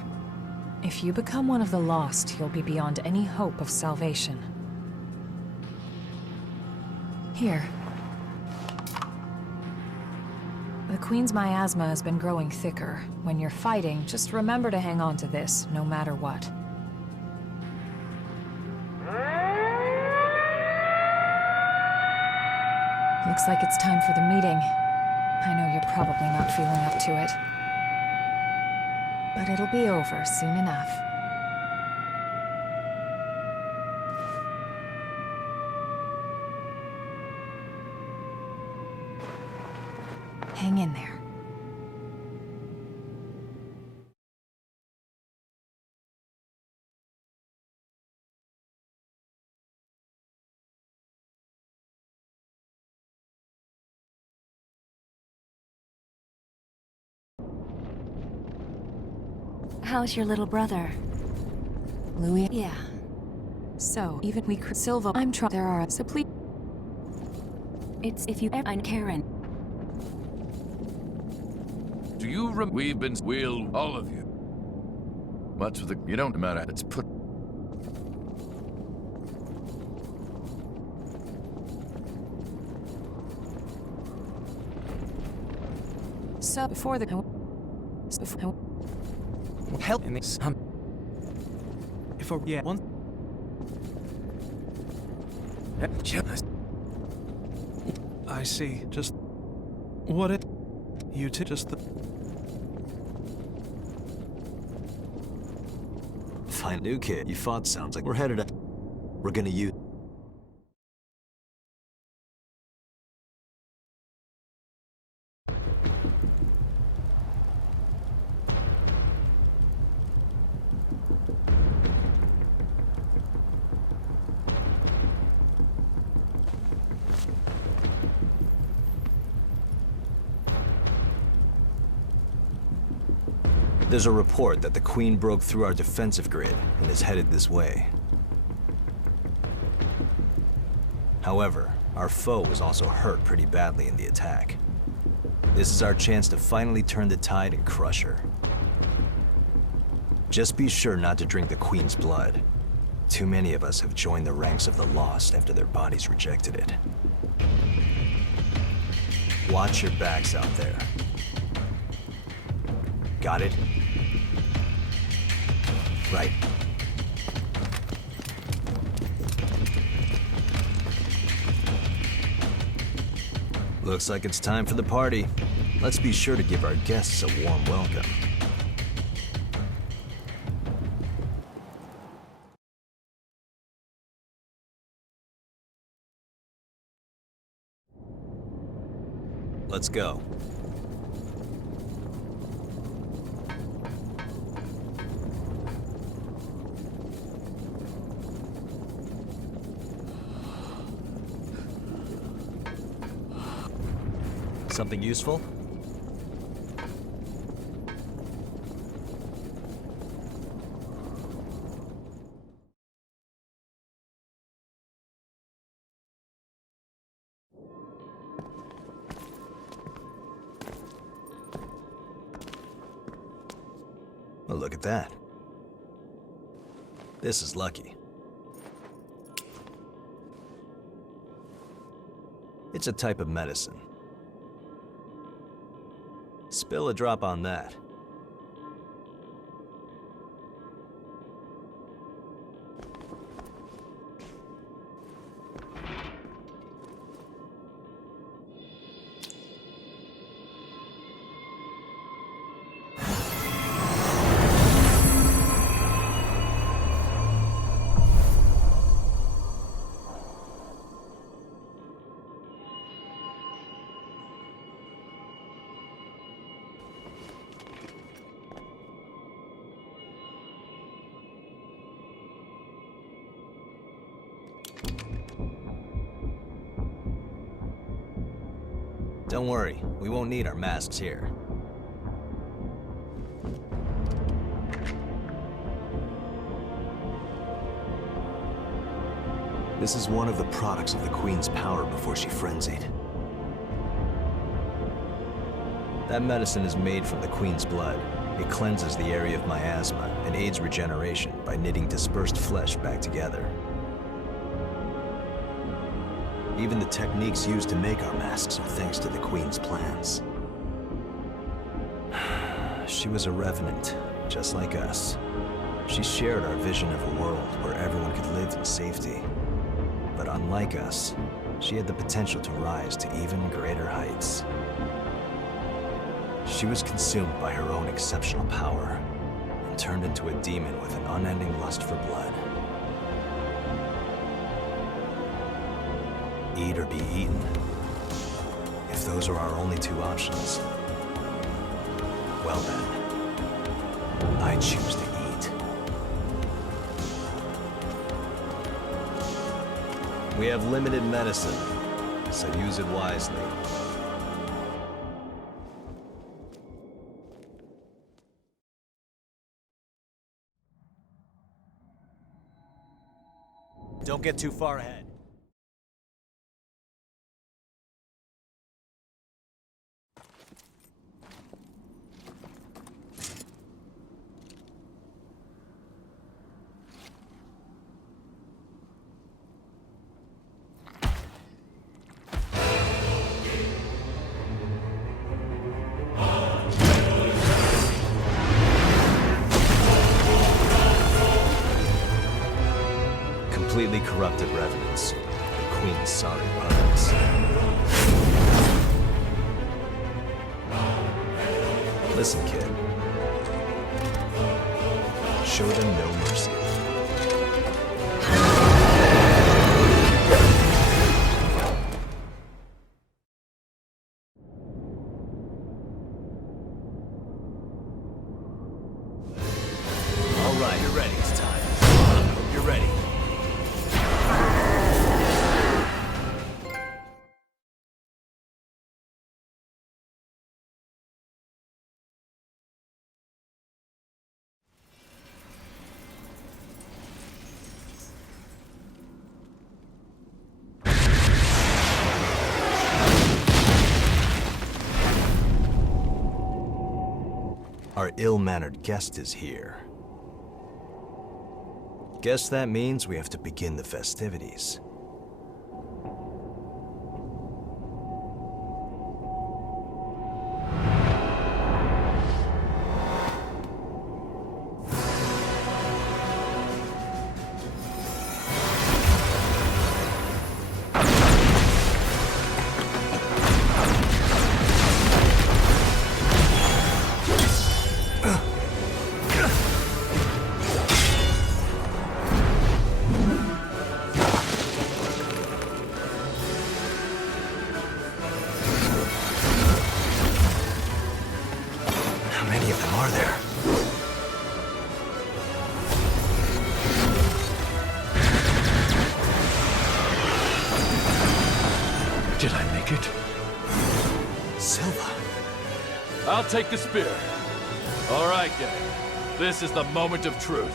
if you become one of the lost, you'll be beyond any hope of salvation. Here. The Queen's miasma has been growing thicker. When you're fighting, just remember to hang on to this, no matter what. Looks like it's time for the meeting. I know you're probably not feeling up to it. But it'll be over soon enough. Hang in there. How's your little brother? Louis? Yeah. So, even we Silva, I'm trying. There are, so please. It's if you ever. I'm Karen. We'll, all of you. What's with the... You don't matter. Let's put... So, before the... Help me. If yeah, one. I see. Just what it. You two just the. Fine, new kid. You fought. Sounds like we're headed. We're gonna use. There's a report that the Queen broke through our defensive grid and is headed this way. However, our foe was also hurt pretty badly in the attack. This is our chance to finally turn the tide and crush her. Just be sure not to drink the Queen's blood. Too many of us have joined the ranks of the Lost after their bodies rejected it. Watch your backs out there. Got it? Right. Looks like it's time for the party. Let's be sure to give our guests a warm welcome. Let's go. Something useful? Well, look at that. This is lucky. It's a type of medicine. Spill a drop on that. Don't worry, we won't need our masks here. This is one of the products of the Queen's power before she frenzied. That medicine is made from the Queen's blood. It cleanses the area of miasma and aids regeneration by knitting dispersed flesh back together. Even the techniques used to make our masks are thanks to the Queen's plans. She was a revenant, just like us. She shared our vision of a world where everyone could live in safety. But unlike us, she had the potential to rise to even greater heights. She was consumed by her own exceptional power and turned into a demon with an unending lust for blood. Eat or be eaten. If those are our only two options, well then, I choose to eat. We have limited medicine, so use it wisely. Don't get too far ahead. completely corrupted revenants. The Queen's sorry puppets. Listen, kid. Show them no mercy. All right, you're ready. It's time. Hope you're ready. Our ill-mannered guest is here. Guess that means we have to begin the festivities. How many of them are there? Did I make it? Silva. I'll take the spear. All right, gang. This is the moment of truth.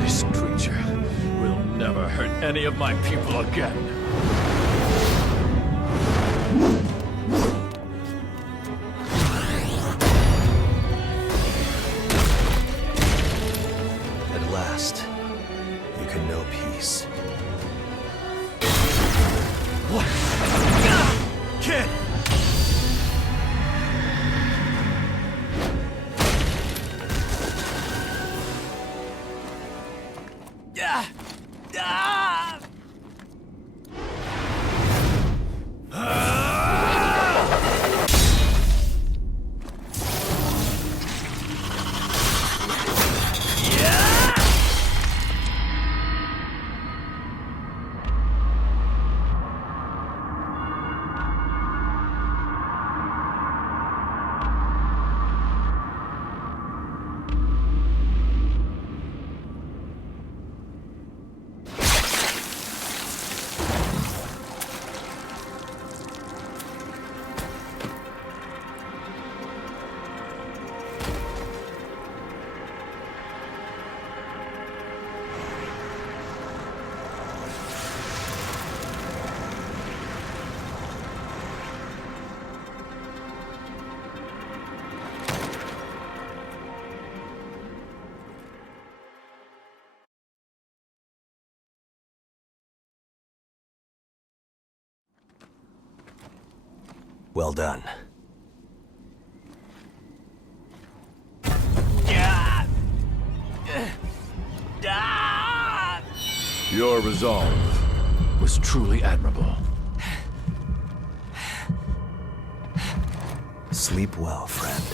This creature will never hurt any of my people again. At last, you can know peace. What? Kid! Well done. Your resolve was truly admirable. Sleep well, friend.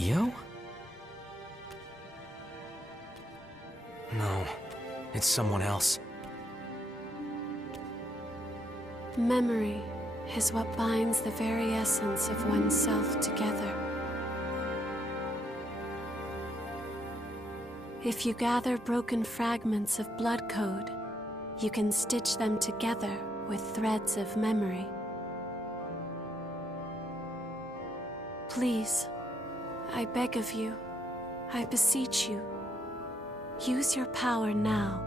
Io? No, it's someone else. Memory is what binds the very essence of oneself together. If you gather broken fragments of blood code, you can stitch them together with threads of memory. Please, I beg of you, I beseech you, use your power now.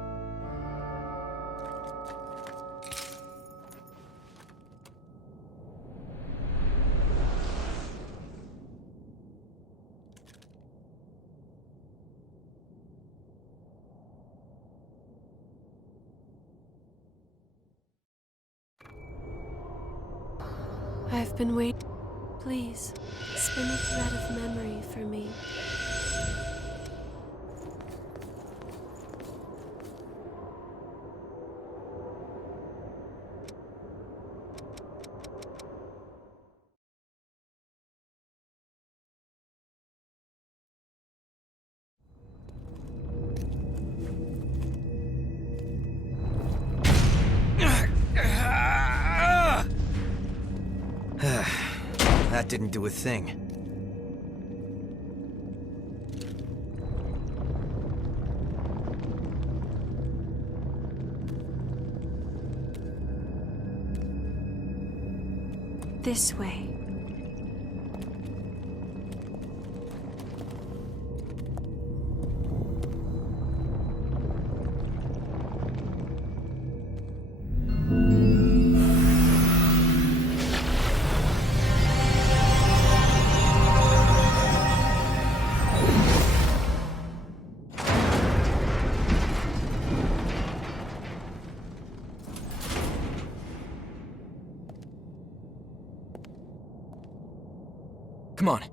I've been waiting. Please, spin a thread of memory for me. That didn't do a thing. This way. Come on.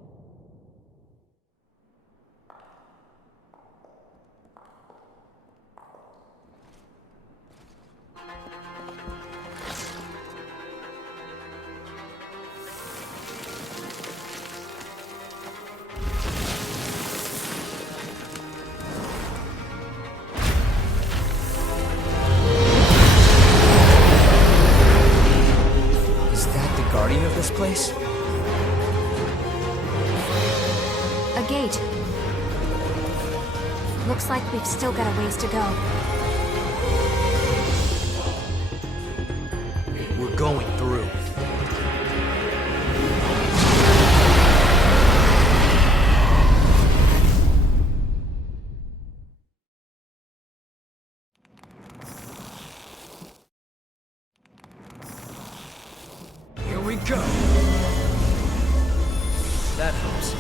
Is that the guardian of this place? A gate. Looks like we've still got a ways to go. We're going through. Here we go. That helps.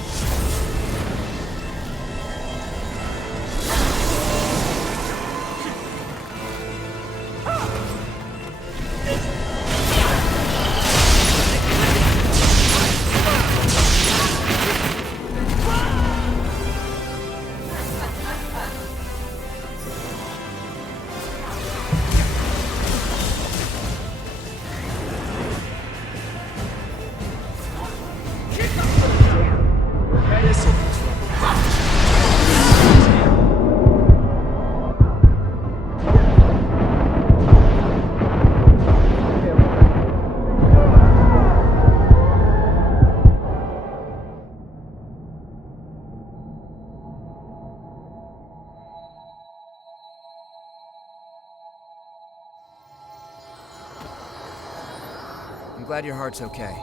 I'm glad your heart's okay.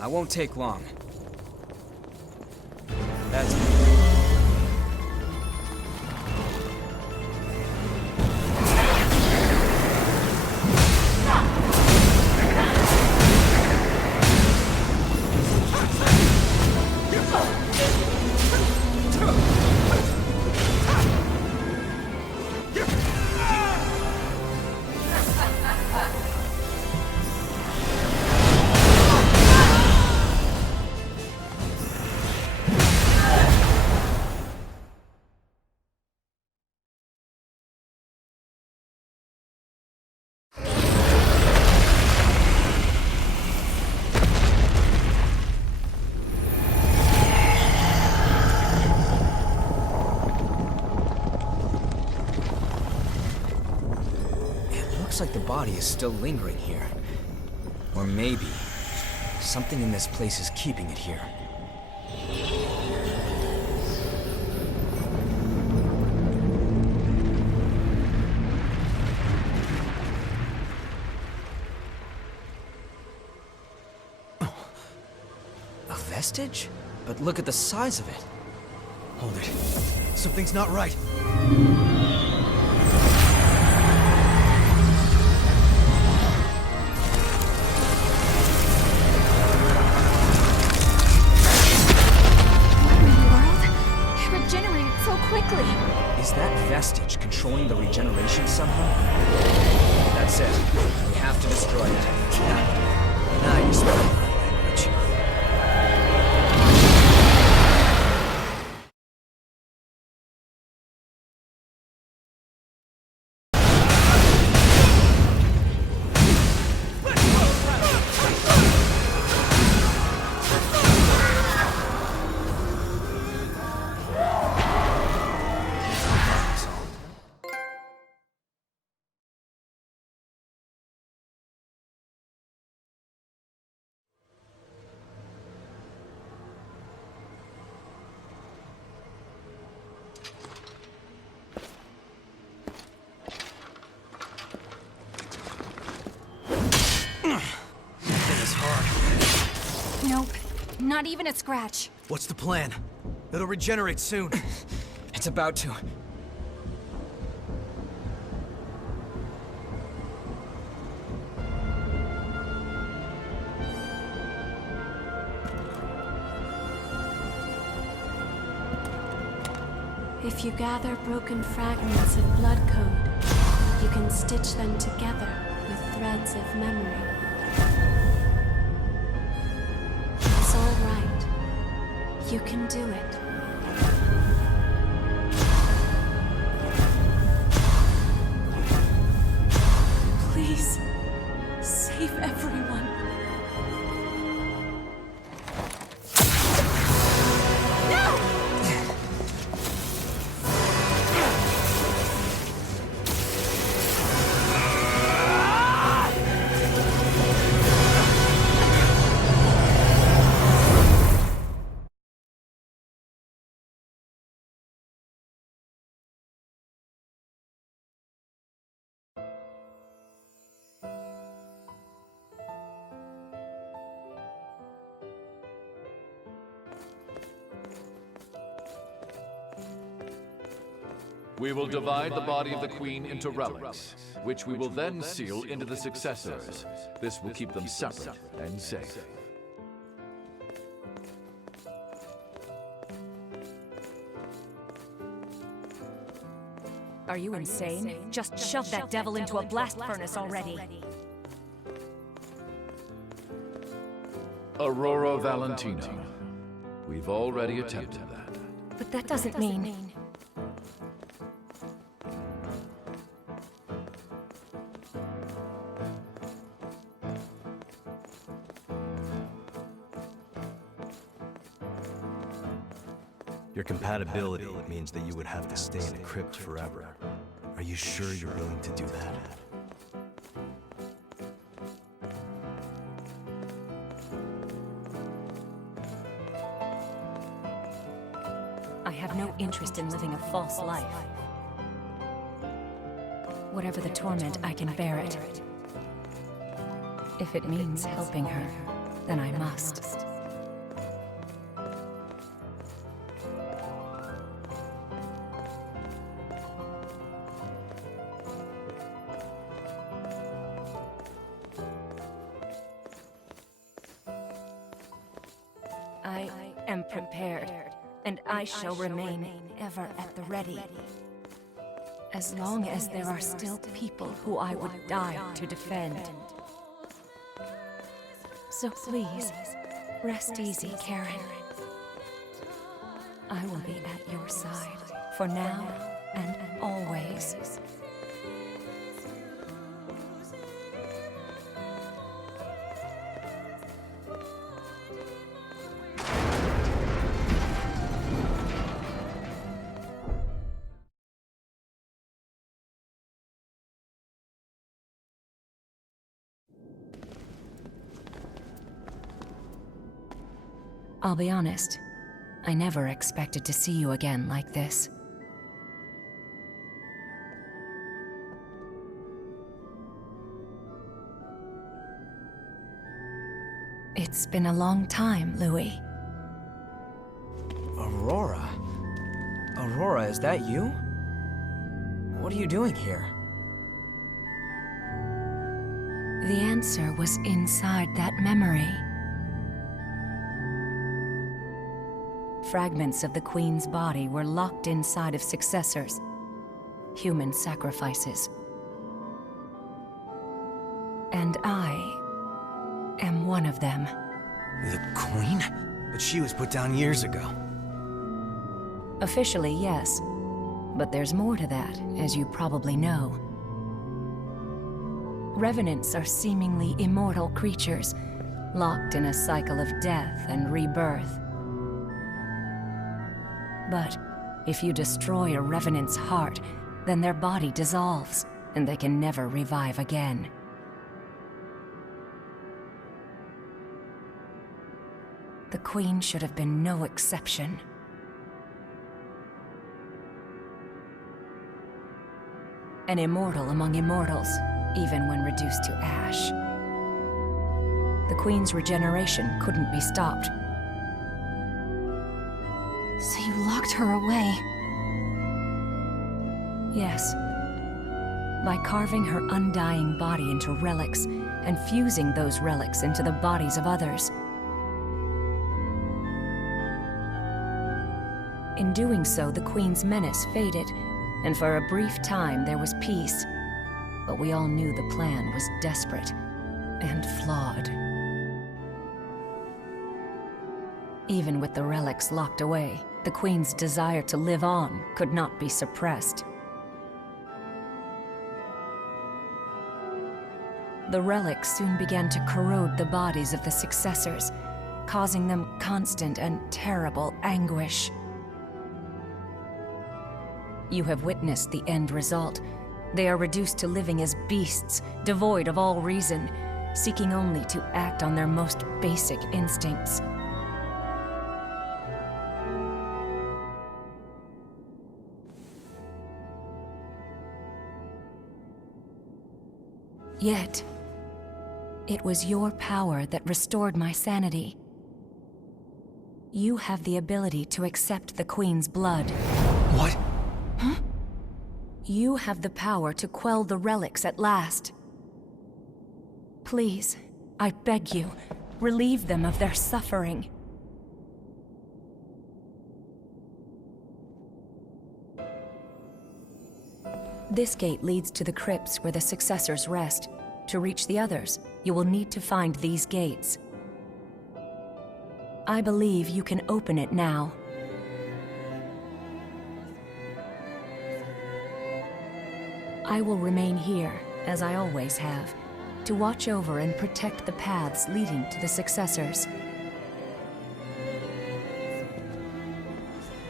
I won't take long. That's Looks like the body is still lingering here. Or maybe something in this place is keeping it here. A vestige? But look at the size of it. Hold it. Something's not right. Is that vestige controlling the regeneration somehow? That's it. We have to destroy it. Now you're speaking my language. Nope, not even a scratch. What's the plan? It'll regenerate soon. It's about to. If you gather broken fragments of blood code, you can stitch them together with threads of memory. It's all right. You can do it. Please, save everyone. We will divide the body of the Queen into relics, which we will then seal into the successors. This will keep them separate and safe. Are you insane? Just shove that devil into a blast furnace already. Aurora Valentina. We've already attempted that. But that doesn't mean... Your compatibility means that you would have to stay in a crypt forever. Are you sure you're willing to do that? I have no interest in living a false life. Whatever the torment, I can bear it. If it means helping her, then I must. I am prepared, and I shall remain ever at the ready. As long as there are still people who I would die to defend. So please, rest easy, Karen. I will be at your side, for now and always. I'll be honest, I never expected to see you again like this. It's been a long time, Louis. Aurora? Aurora, is that you? What are you doing here? The answer was inside that memory. Fragments of the Queen's body were locked inside of successors, human sacrifices. And I am one of them. The Queen? But she was put down years ago. Officially, yes. But there's more to that, as you probably know. Revenants are seemingly immortal creatures, locked in a cycle of death and rebirth. But if you destroy a Revenant's heart, then their body dissolves, and they can never revive again. The Queen should have been no exception. An immortal among immortals, even when reduced to ash. The Queen's regeneration couldn't be stopped. So you locked her away? Yes. By carving her undying body into relics and fusing those relics into the bodies of others. In doing so, the Queen's menace faded, and for a brief time there was peace. But we all knew the plan was desperate and flawed. Even with the relics locked away, the Queen's desire to live on could not be suppressed. The relics soon began to corrode the bodies of the successors, causing them constant and terrible anguish. You have witnessed the end result. They are reduced to living as beasts, devoid of all reason, seeking only to act on their most basic instincts. Yet, it was your power that restored my sanity. You have the ability to accept the Queen's blood. What? Huh? You have the power to quell the relics at last. Please, I beg you, relieve them of their suffering. This gate leads to the crypts where the successors rest. To reach the others, you will need to find these gates. I believe you can open it now. I will remain here, as I always have, to watch over and protect the paths leading to the successors.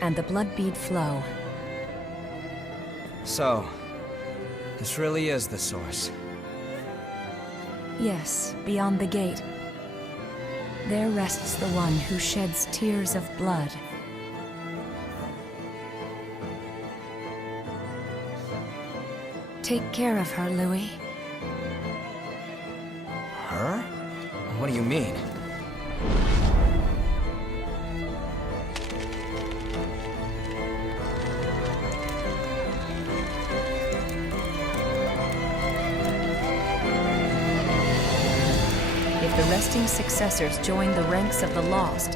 And the Bloodbead flow. So, this really is the source. Yes, beyond the gate. There rests the one who sheds tears of blood. Take care of her, Louis. Her? What do you mean? If the resting successors join the ranks of the lost,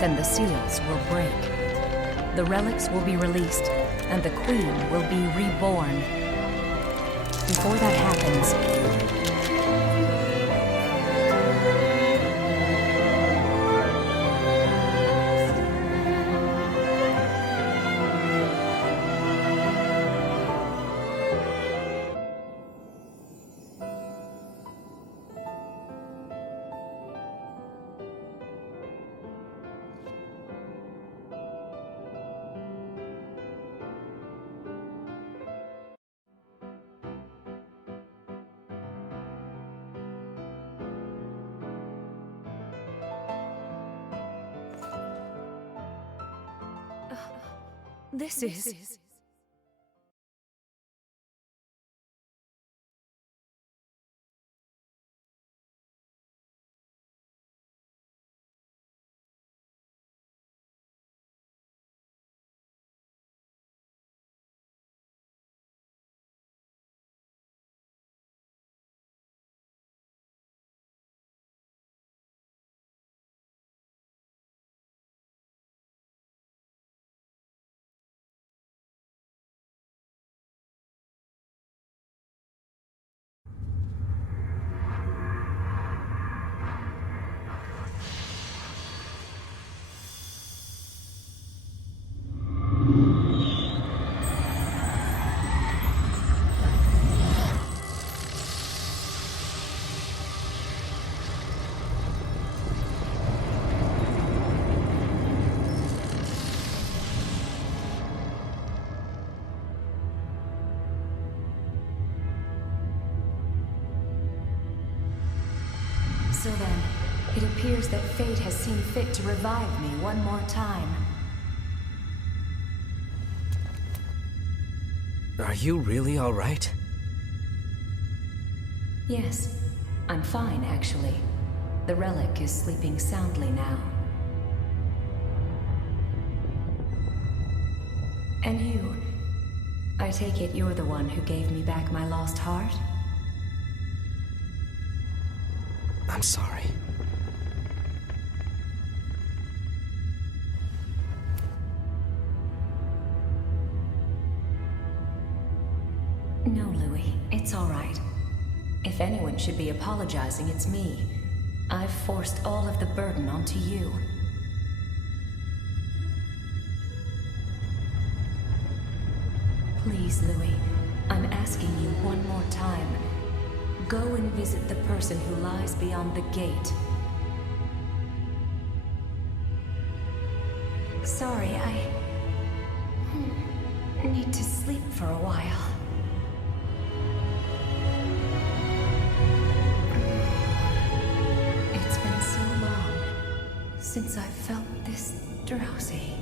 then the seals will break. The relics will be released, and the Queen will be reborn. Before that happens, This is... So then, it appears that fate has seen fit to revive me one more time. Are you really all right? Yes, I'm fine, actually. The relic is sleeping soundly now. And you? I take it you're the one who gave me back my lost heart? I'm sorry. No, Louis, it's all right. If anyone should be apologizing, it's me. I've forced all of the burden onto you. Please, Louis, I'm asking you one more time. Go and visit the person who lies beyond the gate. Sorry, I need to sleep for a while. It's been so long since I felt this drowsy.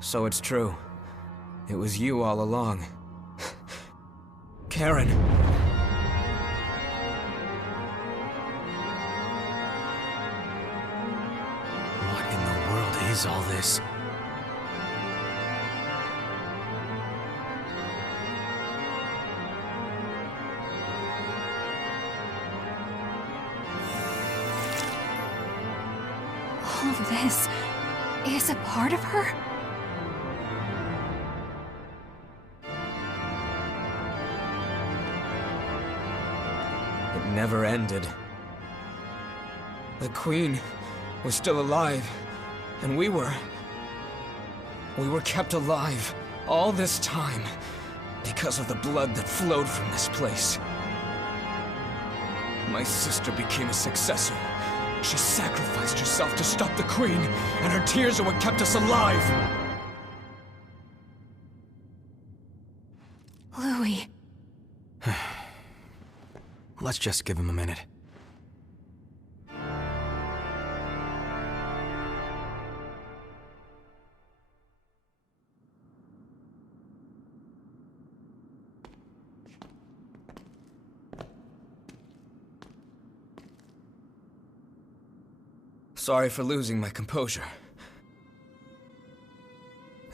So it's true. It was you all along. Karen! What in the world is all this? All this is a part of her? It never ended. The Queen was still alive, and we were kept alive all this time because of the blood that flowed from this place. My sister became a successor. She sacrificed herself to stop the Queen, and her tears are what kept us alive. Louis. Let's just give him a minute. Sorry for losing my composure.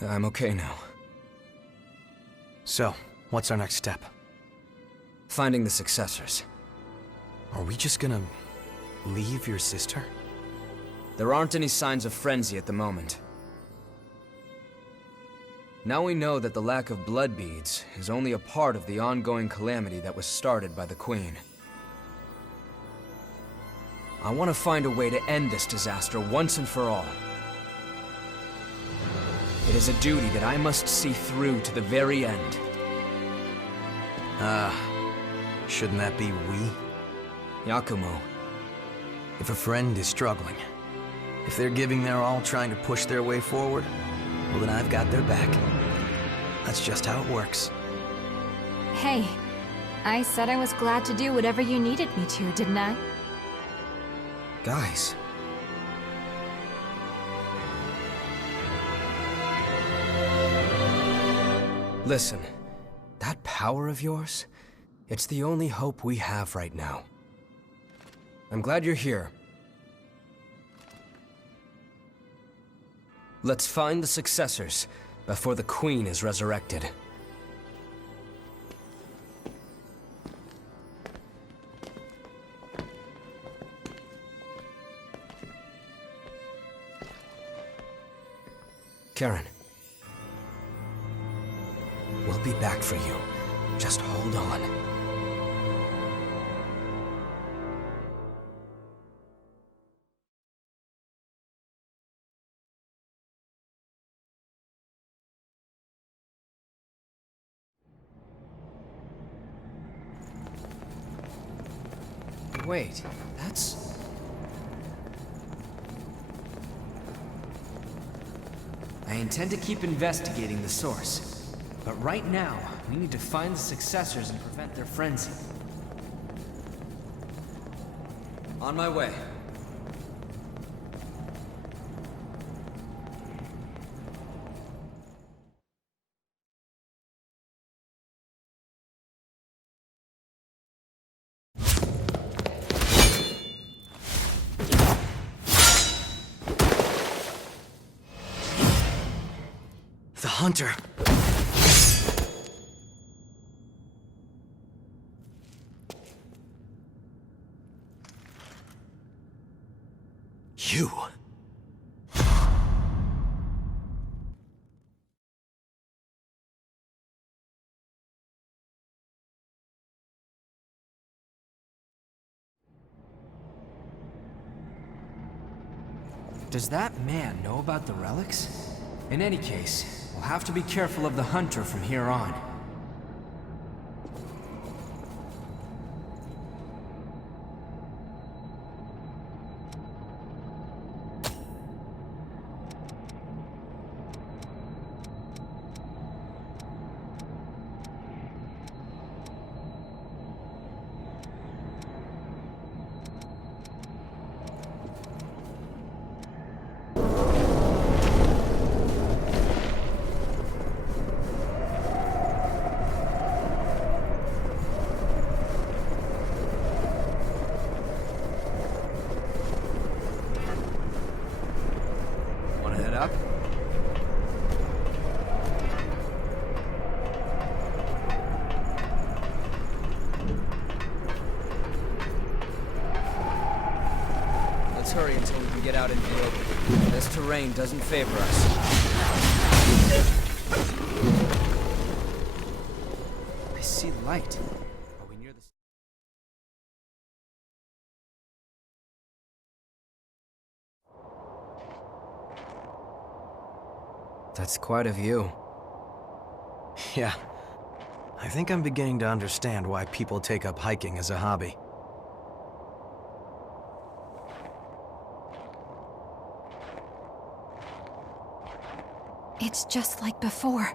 I'm okay now. So, what's our next step? Finding the successors. Are we just gonna leave your sister? There aren't any signs of frenzy at the moment. Now we know that the lack of blood beads is only a part of the ongoing calamity that was started by the Queen. I want to find a way to end this disaster once and for all. It is a duty that I must see through to the very end. Shouldn't that be we? Yakumo. If a friend is struggling, if they're giving their all trying to push their way forward, well then I've got their back. That's just how it works. Hey, I said I was glad to do whatever you needed me to, didn't I? Guys. Listen, that power of yours, it's the only hope we have right now. I'm glad you're here. Let's find the successors before the Queen is resurrected. Karen. We'll be back for you. Just hold on. Wait, that's... I intend to keep investigating the source. But right now, we need to find the successors and prevent their frenzy. On my way. The hunter! You! Does that man know about the relics? In any case, we'll have to be careful of the hunter from here on. Up. Let's hurry until we can get out into the open. This terrain doesn't favor us. I see light. Are we near the... That's quite a view. Yeah. I think I'm beginning to understand why people take up hiking as a hobby. It's just like before.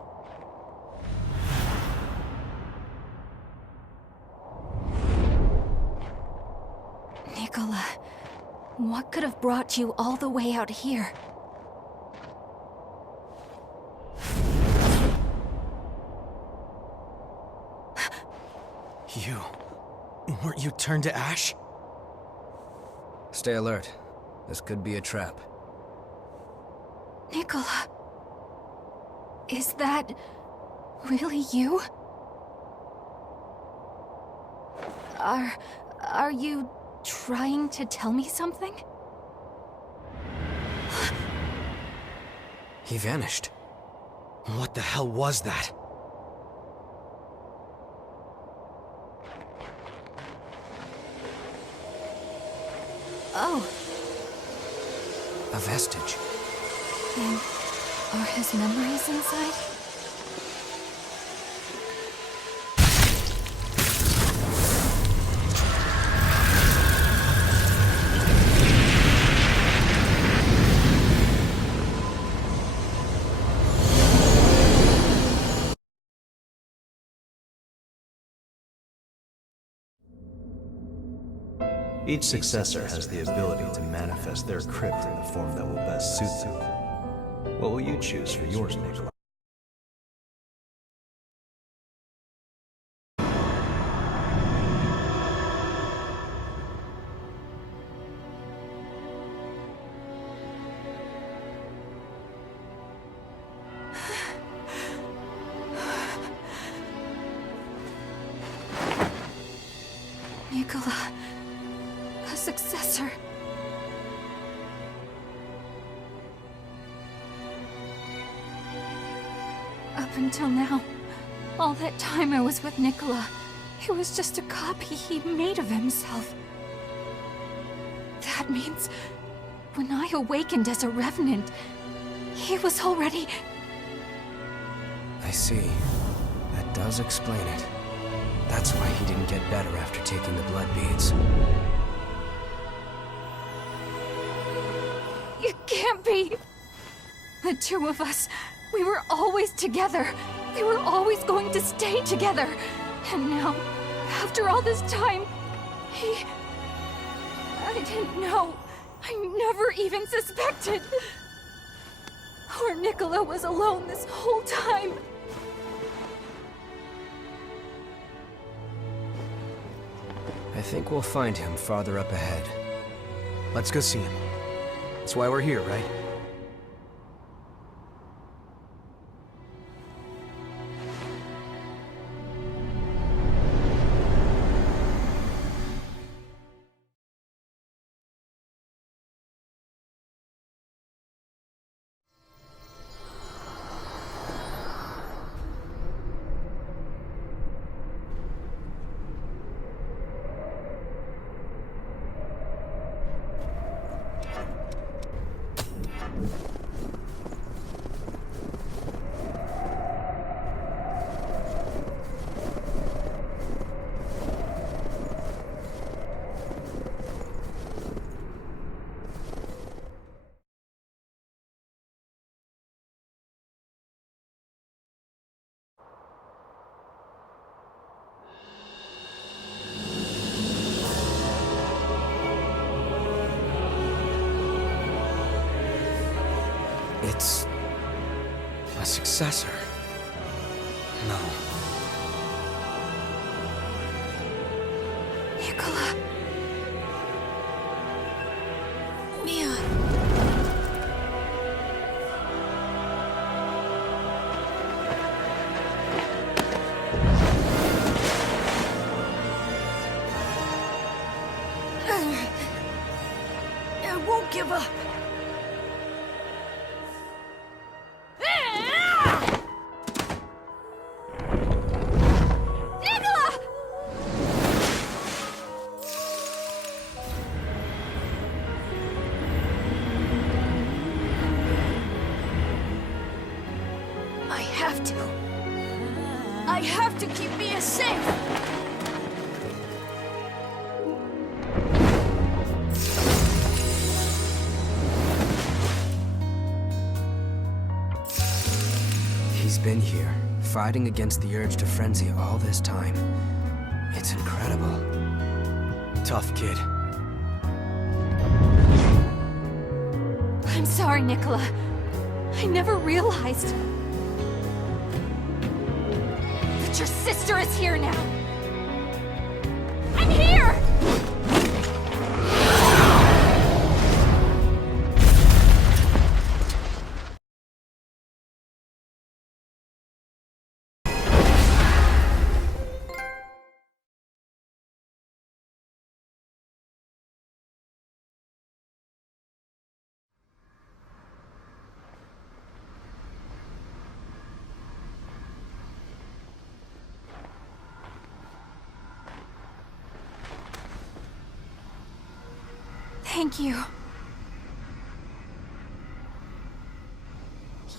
Nicola, what could have brought you all the way out here? You... weren't you turned to ash? Stay alert. This could be a trap. Nicola... is that... really you? Are you trying to tell me something? He vanished. What the hell was that? Oh, A vestige. then are his memories inside? Each successor has the ability to manifest their crypt in the form that will best suit them. What will you choose for yours, Nikolai? Nicola, a successor. Up until now, all that time I was with Nicola, he was just a copy he made of himself. That means, when I awakened as a revenant, he was already... I see. That does explain it. That's why he didn't get better after taking the blood beads. It can't be! The two of us, we were always together. We were always going to stay together. And now, after all this time, I didn't know. I never even suspected. Poor Nicola was alone this whole time. I think we'll find him farther up ahead. Let's go see him. That's why we're here, right? It's... a successor. No. Nicola. Mia. I won't give up. I have to keep Mia safe! He's been here, fighting against the urge to frenzy all this time. It's incredible. Tough kid. I'm sorry, Nicola. I never realized. But your sister is here now. I'm here! Thank you.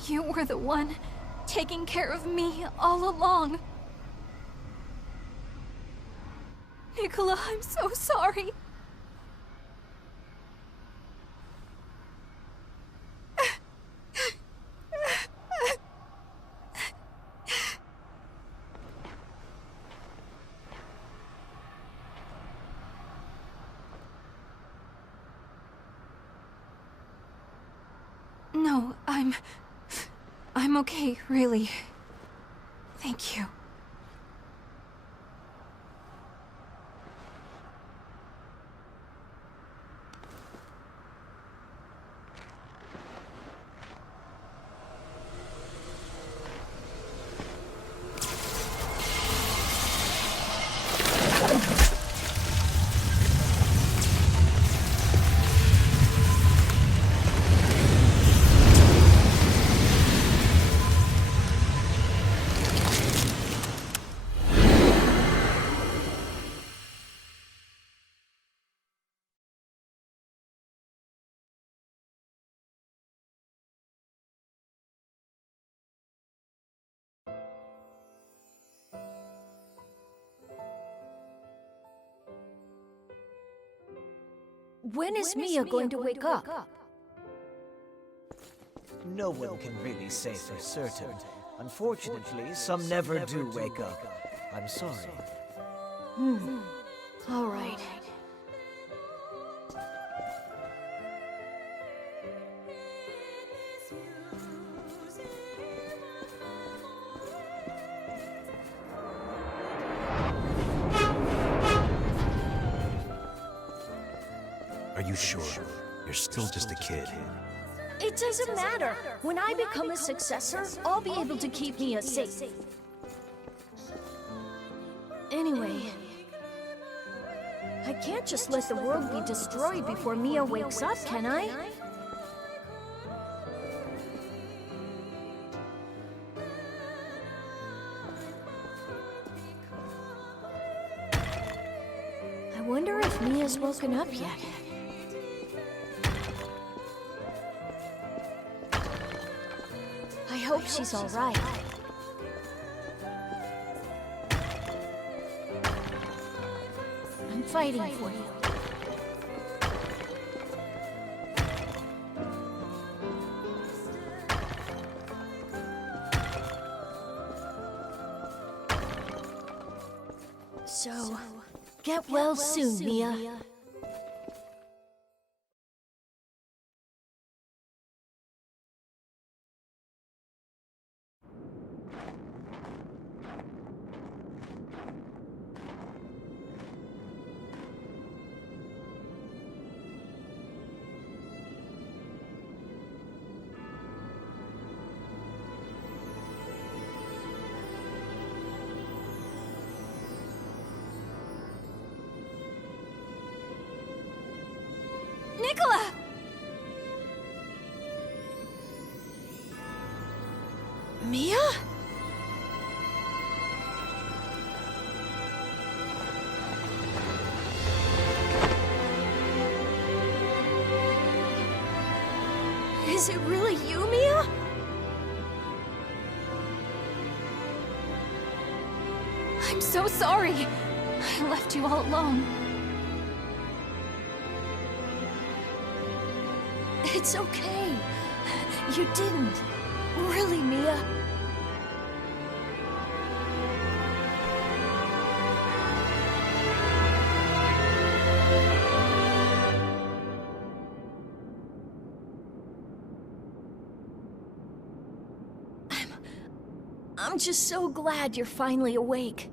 You were the one taking care of me all along. Nicola, I'm so sorry. No, I'm okay, really. Thank you. When is Mia going to wake up? No one can really say for certain. Unfortunately, some never do wake up. I'm sorry. All right. Are you sure? You're still just a kid. It doesn't matter. When I become a successor, I'll be able to keep Mia safe. Anyway, I can't just let the world be destroyed before Mia wakes up, can I? I wonder if Mia's woken up yet. I hope she's all right. I'm fighting for you. So, get well soon, Mia. Nicola! Mia? Is it really you, Mia? I'm so sorry. I left you all alone. It's okay. You didn't. Really, Mia. I'm just so glad you're finally awake.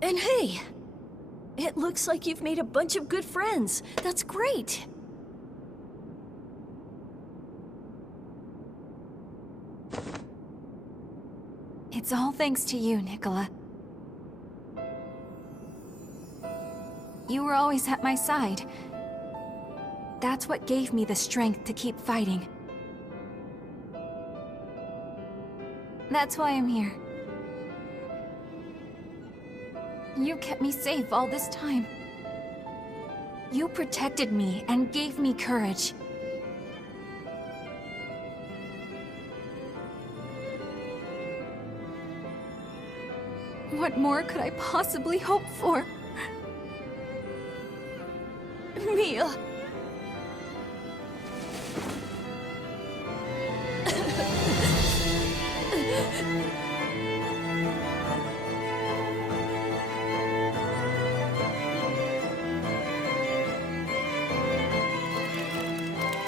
And hey, it looks like you've made a bunch of good friends. That's great. It's all thanks to you, Nicola. You were always at my side. That's what gave me the strength to keep fighting. That's why I'm here. You kept me safe all this time. You protected me and gave me courage. What more could I possibly hope for? Mia.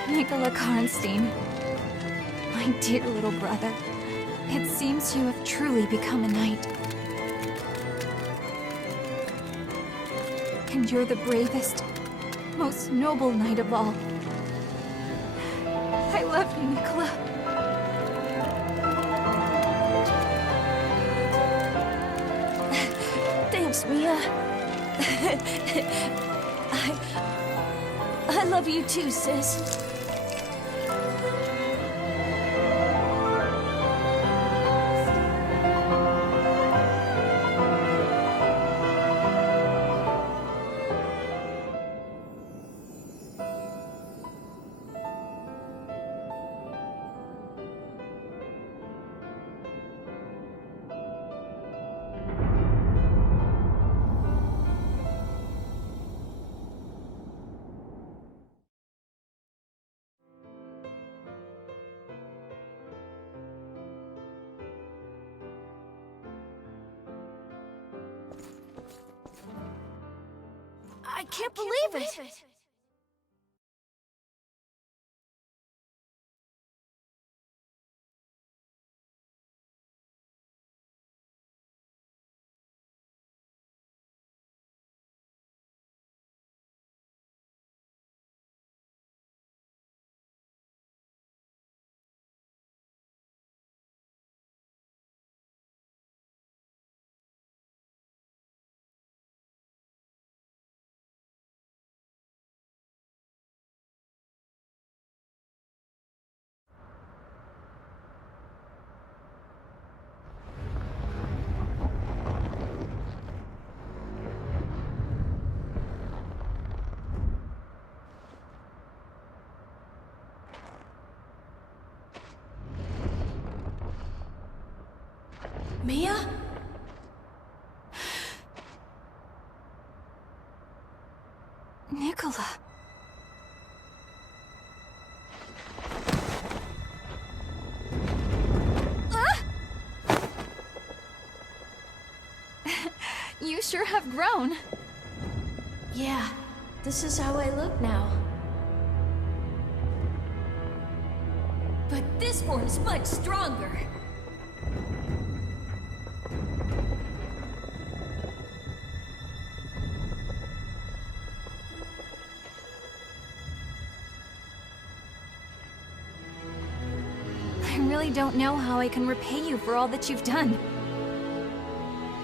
Nicola Karnstein, my dear little brother, it seems you have truly become a knight. And you're the bravest, most noble knight of all. I love you, Nicola. Thanks, Mia. I love you too, sis. I can't believe it! Mia? Nicola. You sure have grown. Yeah, this is how I look now. But this form's much stronger. I really don't know how I can repay you for all that you've done.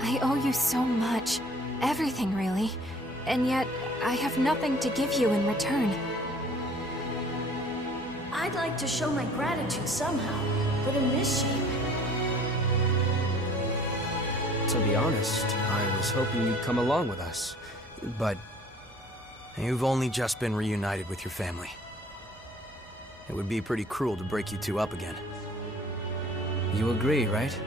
I owe you so much. Everything, really. And yet, I have nothing to give you in return. I'd like to show my gratitude somehow, but in this shape... To be honest, I was hoping you'd come along with us, but... You've only just been reunited with your family. It would be pretty cruel to break you two up again. You agree, right?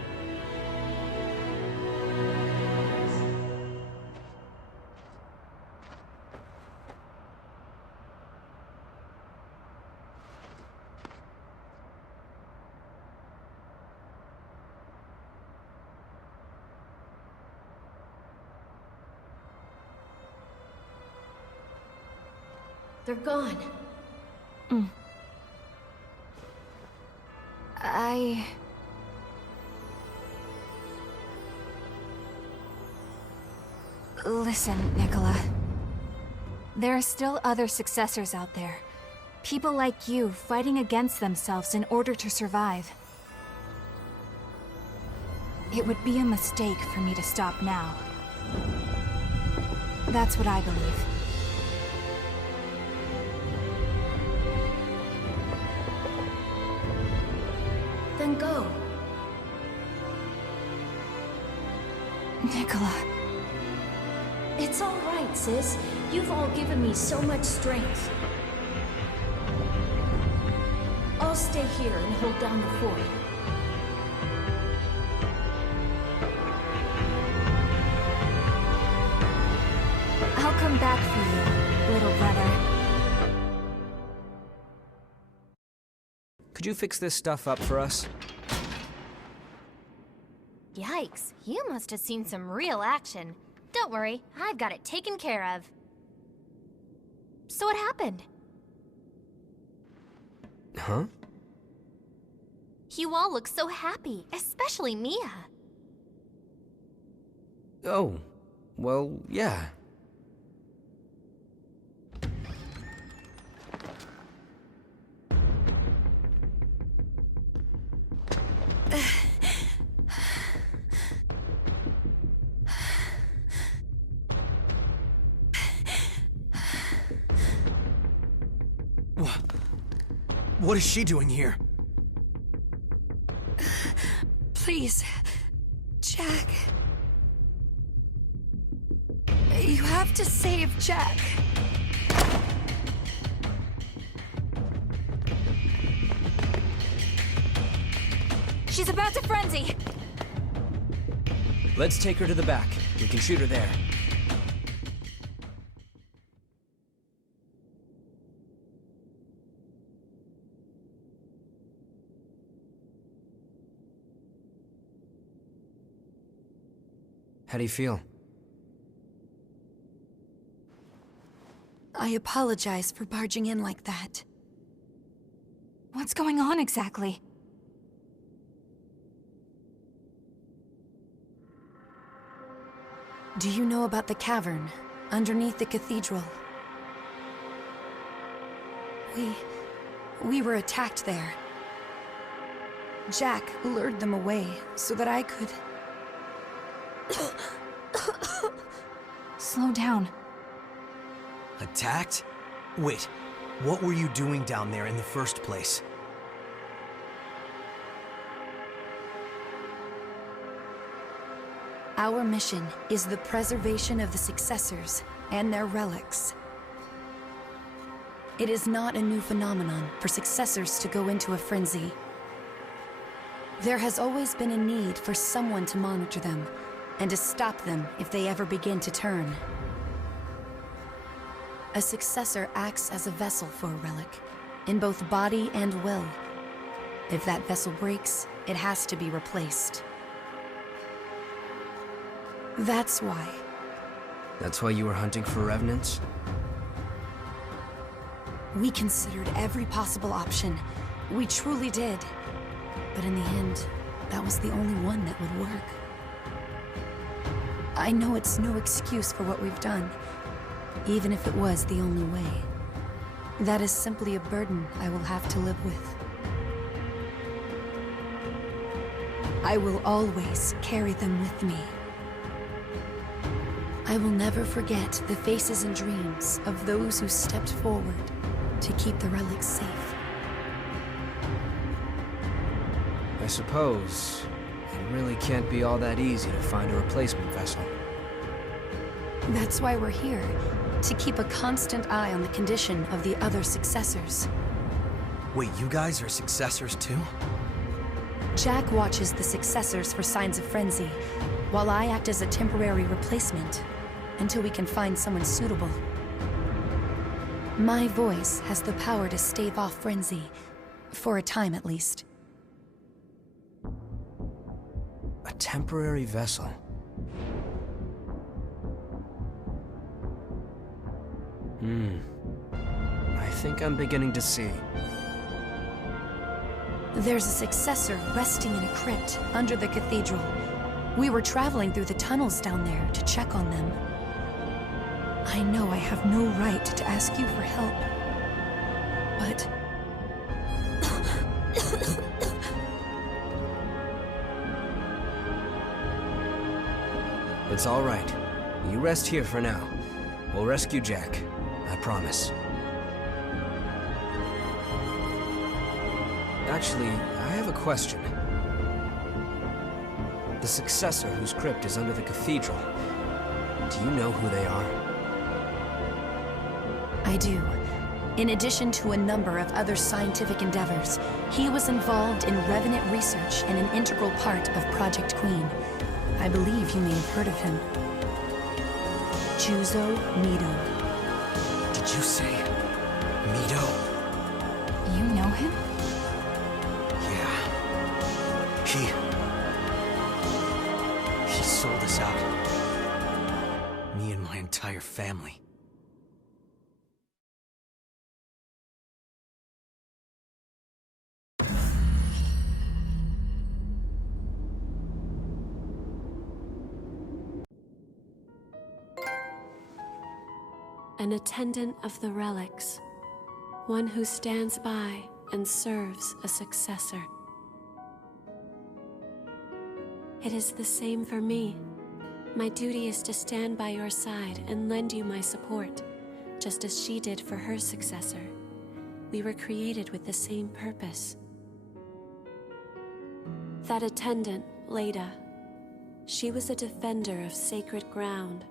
They're gone. Listen, Nicola. There are still other successors out there. People like you fighting against themselves in order to survive. It would be a mistake for me to stop now. That's what I believe. Then go. Nicola. It's all right, sis. You've all given me so much strength. I'll stay here and hold down the fort. I'll come back for you, little brother. Could you fix this stuff up for us? Yikes, you must have seen some real action. Don't worry, I've got it taken care of. So what happened? Huh? You all look so happy, especially Mia. Oh, well, yeah. What is she doing here? Please, Jack. You have to save Jack. She's about to frenzy. Let's take her to the back. We can shoot her there. How do you feel? I apologize for barging in like that. What's going on exactly? Do you know about the cavern underneath the cathedral? We were attacked there. Jack lured them away so that I could... Slow down. Attacked? Wait, what were you doing down there in the first place? Our mission is the preservation of the successors and their relics. It is not a new phenomenon for successors to go into a frenzy. There has always been a need for someone to monitor them, and to stop them if they ever begin to turn. A successor acts as a vessel for a relic, in both body and will. If that vessel breaks, it has to be replaced. That's why. That's why you were hunting for revenants? We considered every possible option. We truly did. But in the end, that was the only one that would work. I know it's no excuse for what we've done, even if it was the only way. That is simply a burden I will have to live with. I will always carry them with me. I will never forget the faces and dreams of those who stepped forward to keep the relics safe. I suppose it really can't be all that easy to find a replacement vessel. That's why we're here, to keep a constant eye on the condition of the other successors. Wait, you guys are successors too? Jack watches the successors for signs of frenzy, while I act as a temporary replacement, until we can find someone suitable. My voice has the power to stave off frenzy, for a time at least. A temporary vessel. I think I'm beginning to see. There's a successor resting in a crypt under the cathedral. We were traveling through the tunnels down there to check on them. I know I have no right to ask you for help, but... It's all right. You rest here for now. We'll rescue Jack. I promise. Actually, I have a question. The successor whose crypt is under the cathedral. Do you know who they are? I do. In addition to a number of other scientific endeavors, he was involved in Revenant research and an integral part of Project Queen. I believe you may have heard of him. Juzo Mido. Did you say Mido? You know him? Yeah. He sold us out. Me and my entire family. An attendant of the relics. One who stands by and serves a successor. It is the same for me. My duty is to stand by your side and lend you my support, just as she did for her successor. We were created with the same purpose. That attendant, Leda, she was a defender of sacred ground.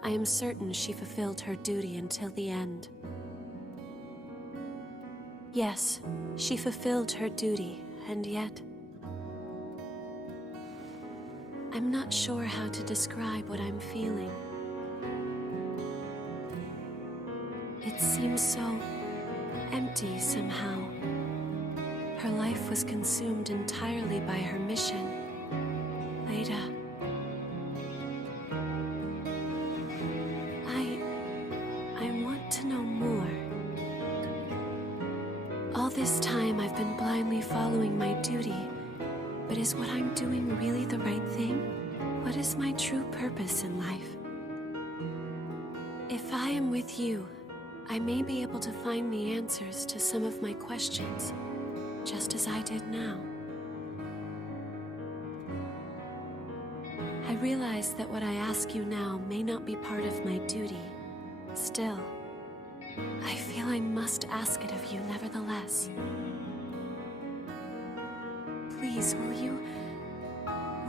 I am certain she fulfilled her duty until the end. Yes, she fulfilled her duty, and yet... I'm not sure how to describe what I'm feeling. It seems so empty somehow. Her life was consumed entirely by her mission. Leda. I want to know more. All this time I've been blindly following my duty. But is what I'm doing really the right thing? What is my true purpose in life? If I am with you, I may be able to find the answers to some of my questions, just as I did now. I realize that what I ask you now may not be part of my duty. Still, I feel I must ask it of you nevertheless. Please, will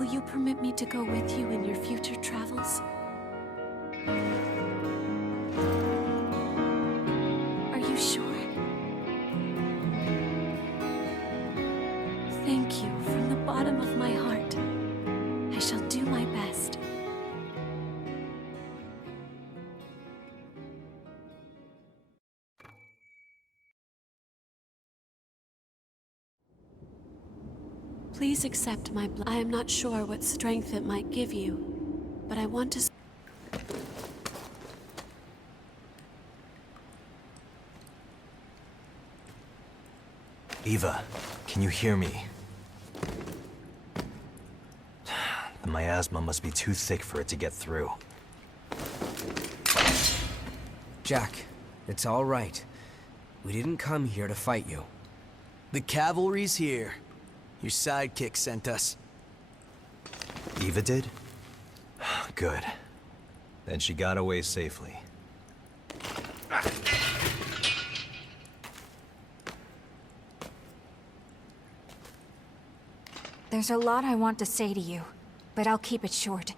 you permit me to go with you in your future travels? Are you sure? Thank you from the bottom of my heart. I shall do my best. Please accept my blood. I am not sure what strength it might give you, but I want to... Eva, can you hear me? The miasma must be too thick for it to get through. Jack, it's all right. We didn't come here to fight you. The cavalry's here. Your sidekick sent us. Eva did? Good. Then she got away safely. There's a lot I want to say to you, but I'll keep it short.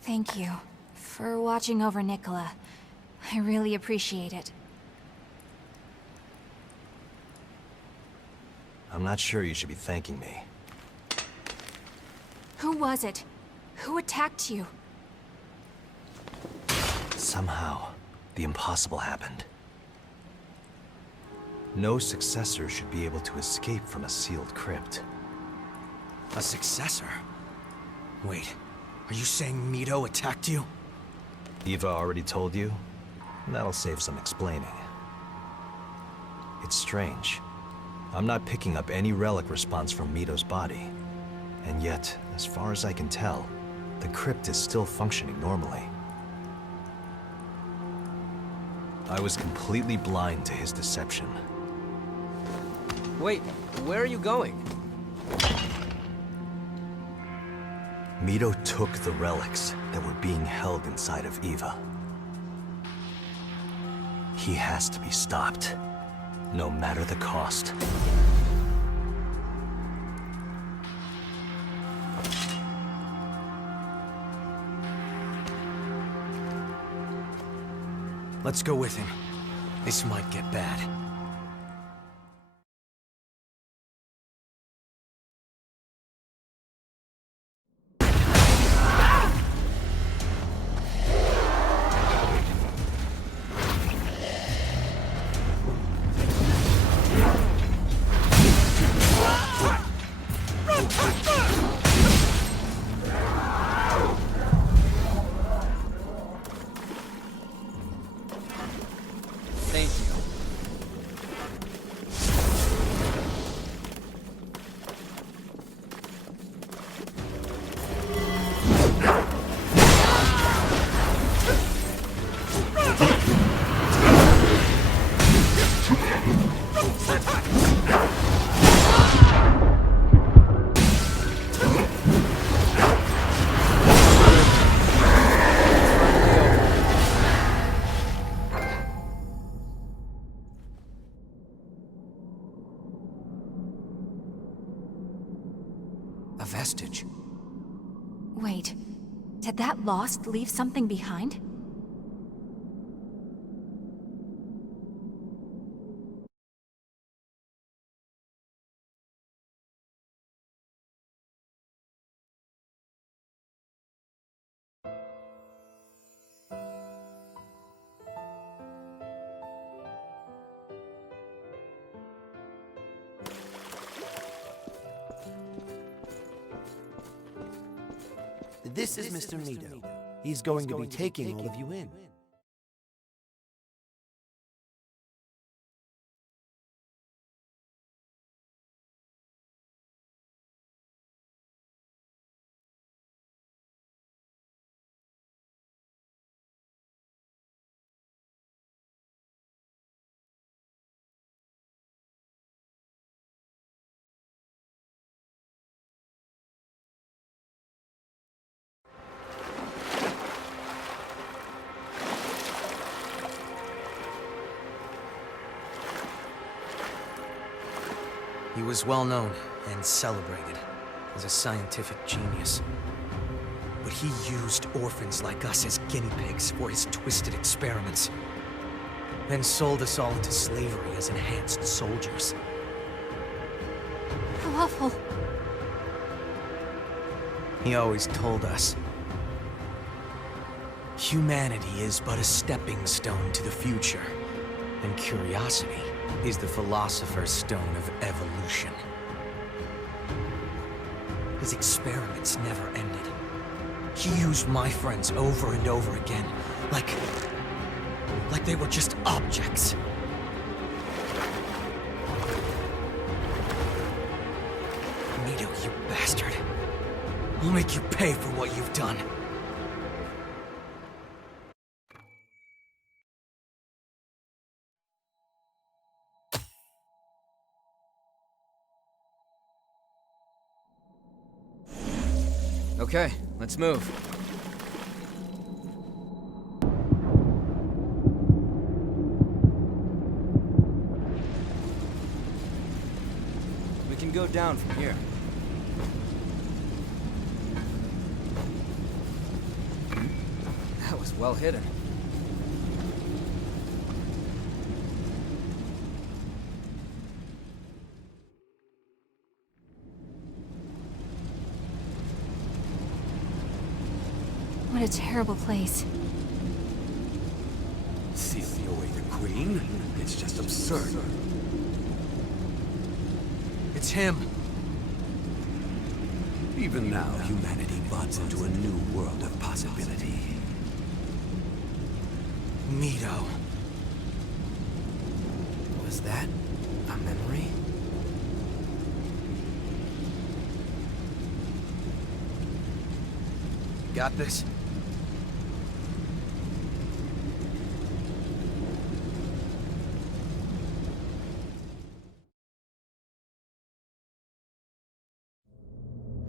Thank you for watching over Nicola. I really appreciate it. I'm not sure you should be thanking me. Who was it? Who attacked you? Somehow, the impossible happened. No successor should be able to escape from a sealed crypt. A successor? Wait, are you saying Mido attacked you? Eva already told you? That'll save some explaining. It's strange. I'm not picking up any relic response from Mido's body. And yet, as far as I can tell, the crypt is still functioning normally. I was completely blind to his deception. Wait, where are you going? Mido took the relics that were being held inside of Eva. He has to be stopped, no matter the cost. Let's go with him. This might get bad. Thank you. A vestige. Wait, did that Lost leave something behind? This is Mr. Nito. He's going to be taking all of you in. He was well known and celebrated as a scientific genius. But he used orphans like us as guinea pigs for his twisted experiments. Then sold us all into slavery as enhanced soldiers. How awful. He always told us, humanity is but a stepping stone to the future, and curiosity is the philosopher's stone of evolution. His experiments never ended. He used my friends over and over again, like they were just objects. Nito, you bastard. I'll make you pay for what you've done. Okay, let's move. We can go down from here. That was well hidden. What a terrible place. Sealing away the Queen? It's just absurd. It's him. Even now, humanity buds into a new world of possibility. Nito. Was that a memory? Got this?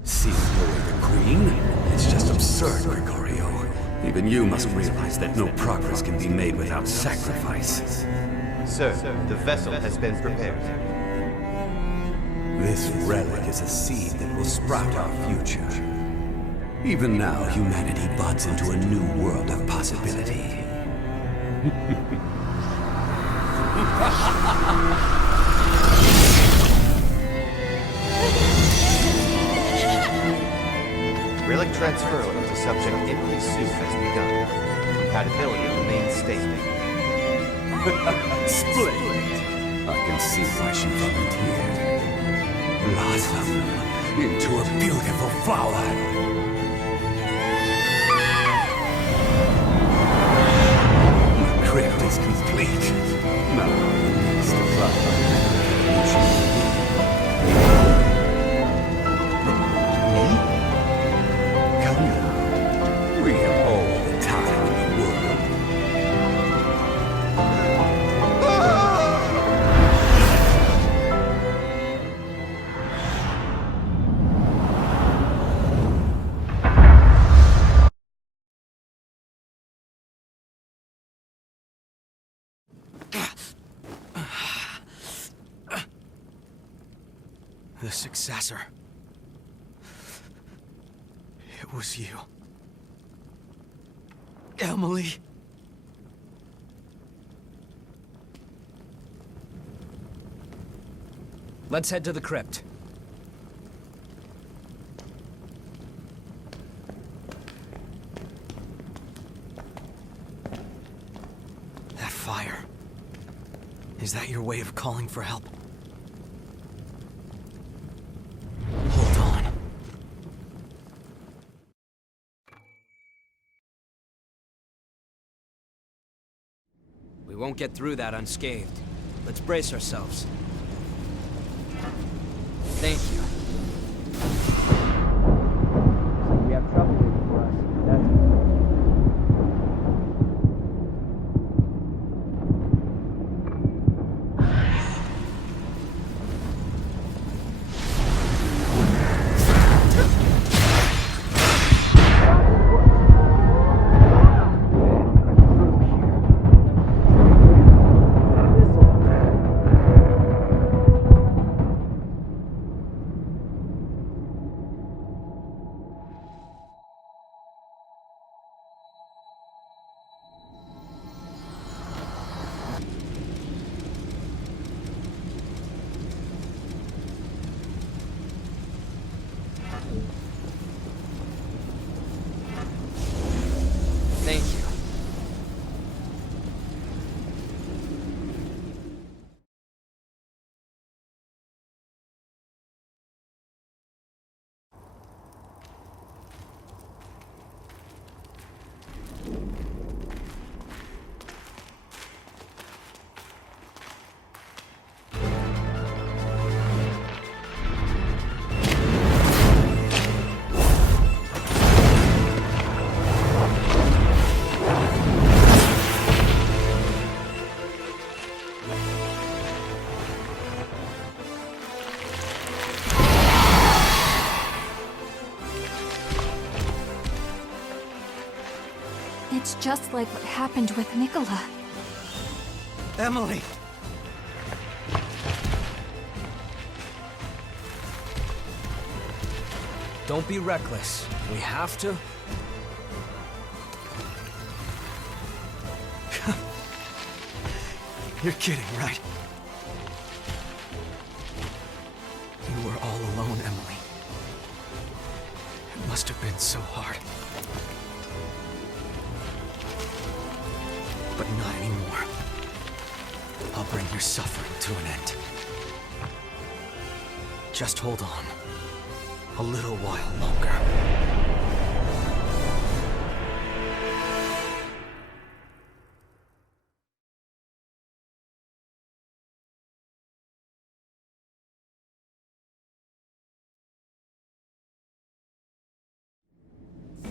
Sealing away the Queen? It's just absurd, Gregorio. Even you must realize that no progress can be made without sacrifice. Sir, the vessel has been prepared. This relic is a seed that will sprout our future. Even now, humanity buds into a new world of possibility. Relic transfer to subject Imley Sue has begun. Compatibility remains stable. Splendid. I can see why she volunteered. Blossom into a beautiful flower. The crypt is complete. Now, Mr. Flower. Come now. We have all the time in the world. The successor. It was you. Emily. Let's head to the crypt. That fire. Is that your way of calling for help? Hold on. We won't get through that unscathed. Let's brace ourselves. Thank you. We have trouble waiting for us. Thank you. It's just like what happened with Nicola. Emily! Don't be reckless. We have to. You're kidding, right? You were all alone, Emily. It must have been so hard. But not anymore. I'll bring your suffering to an end. Just hold on. A little while longer.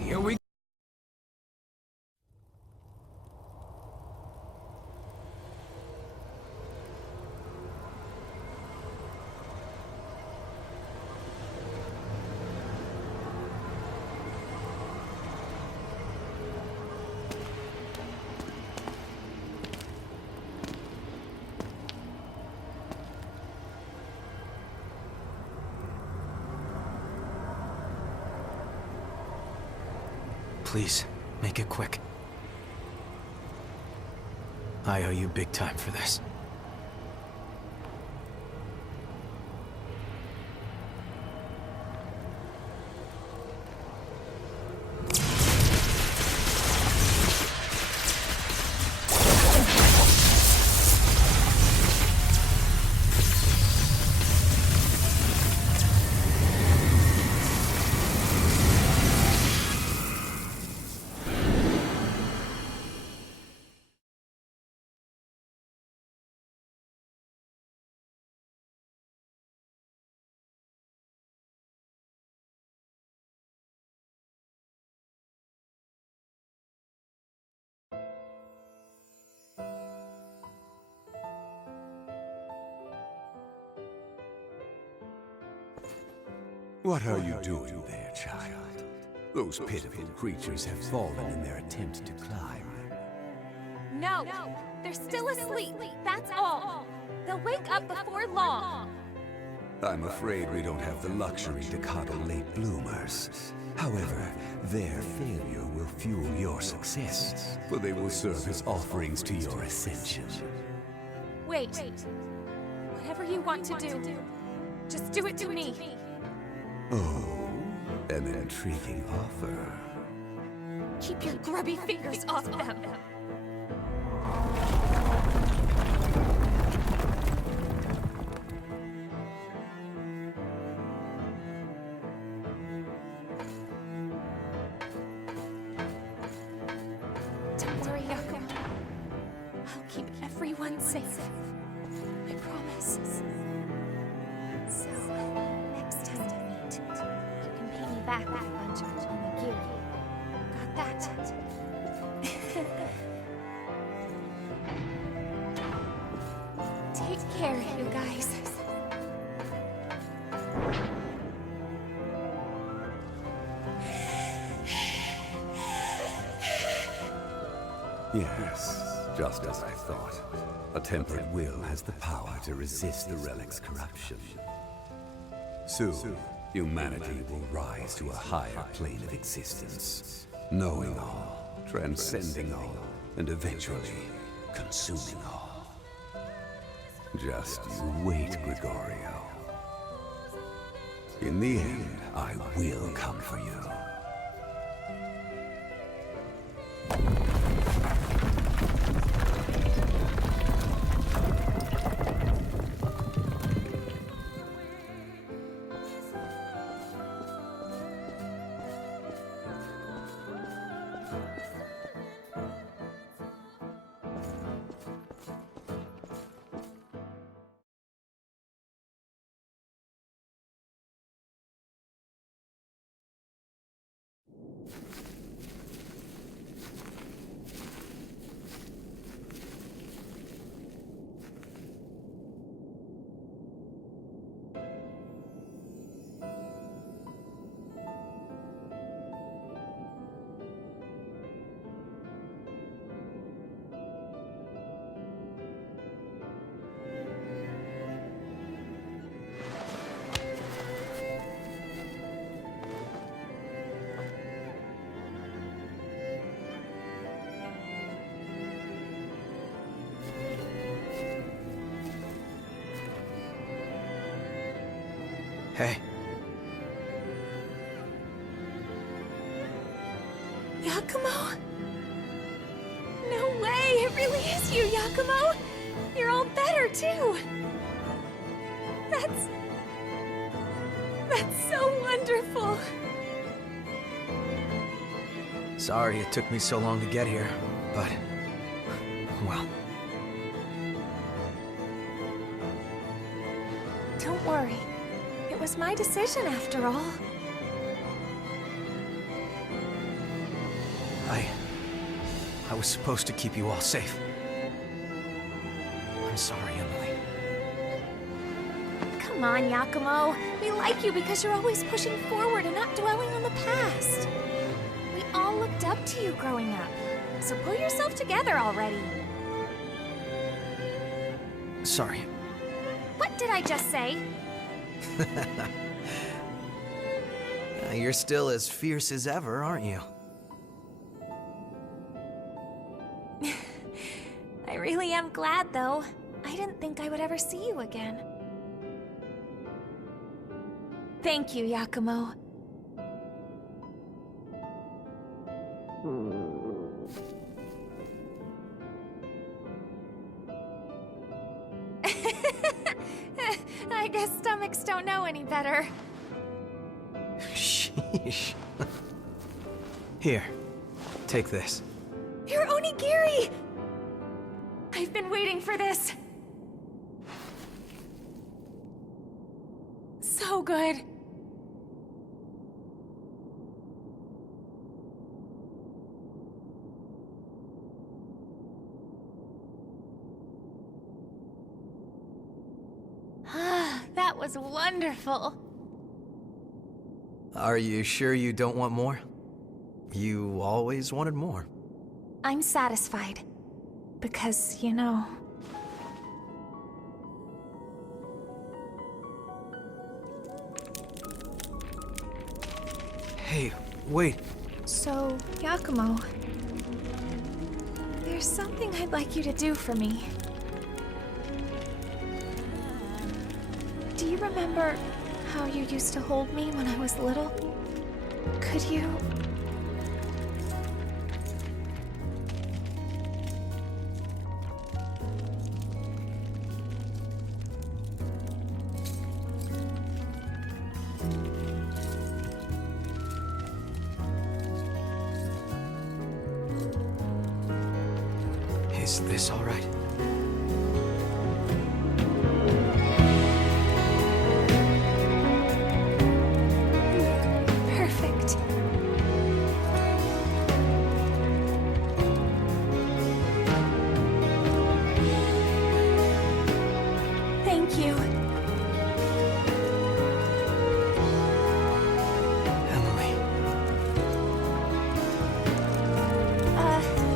Here we go. Please, make it quick. I owe you big time for this. What are you doing there, child? Those pitiful creatures have fallen in their attempt to climb. No, they're still asleep. That's all. They'll wake up before long. I'm afraid we don't have the luxury to coddle late bloomers. However, their failure will fuel your success, for they will serve as offerings to your ascension. Wait. Whatever you want to do, just do it to me. Oh, an intriguing offer. Keep your grubby fingers off them. Don't worry, Yakumo. I'll keep everyone safe. I promise. So, next time we meet, you can pay me back with a bunch of onigiri. Got that? Take care, you guys. Yes, just as I thought. A tempered will has the power to resist the relic's corruption. Soon, humanity will rise to a higher plane of existence, knowing all, transcending all, and eventually consuming all. Just you wait, Gregorio. In the end, I will come for you. Hey. Yakumo? No way! It really is you, Yakumo! You're all better, too! That's so wonderful! Sorry it took me so long to get here, but... well... Don't worry. It was my decision, after all. I was supposed to keep you all safe. I'm sorry, Emily. Come on, Yakumo. We like you because you're always pushing forward and not dwelling on the past. We all looked up to you growing up. So pull yourself together already. Sorry. What did I just say? You're still as fierce as ever, aren't you? I really am glad, though. I didn't think I would ever see you again. Thank you, Yakumo. I guess stomachs don't know any better. Sheesh. Here, take this. You're onigiri! I've been waiting for this. So good. That was wonderful. Are you sure you don't want more? You always wanted more. I'm satisfied. Because, you know... Hey, wait. So, Yakumo... There's something I'd like you to do for me. Do you remember how you used to hold me when I was little? Could you... Is this all right? Perfect. Thank you. Emily.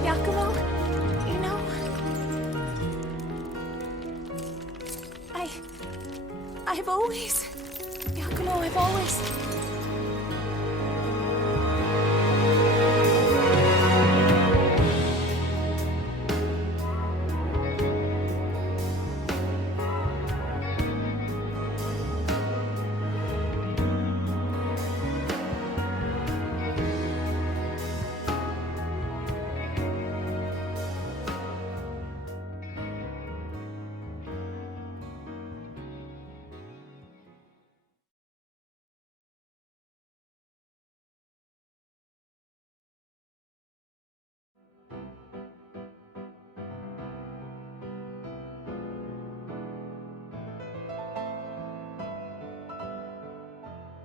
Yakumo? You know... I've always... Yakumo, I've always...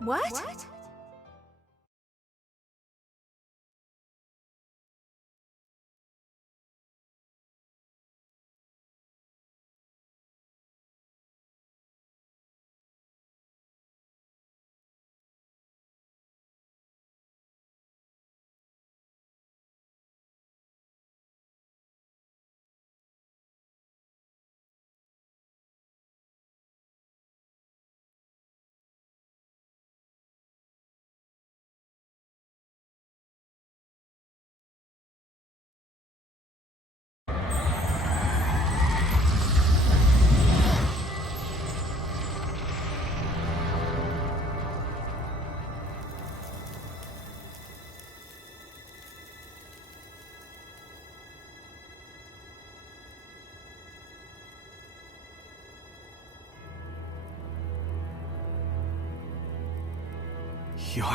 What? You're...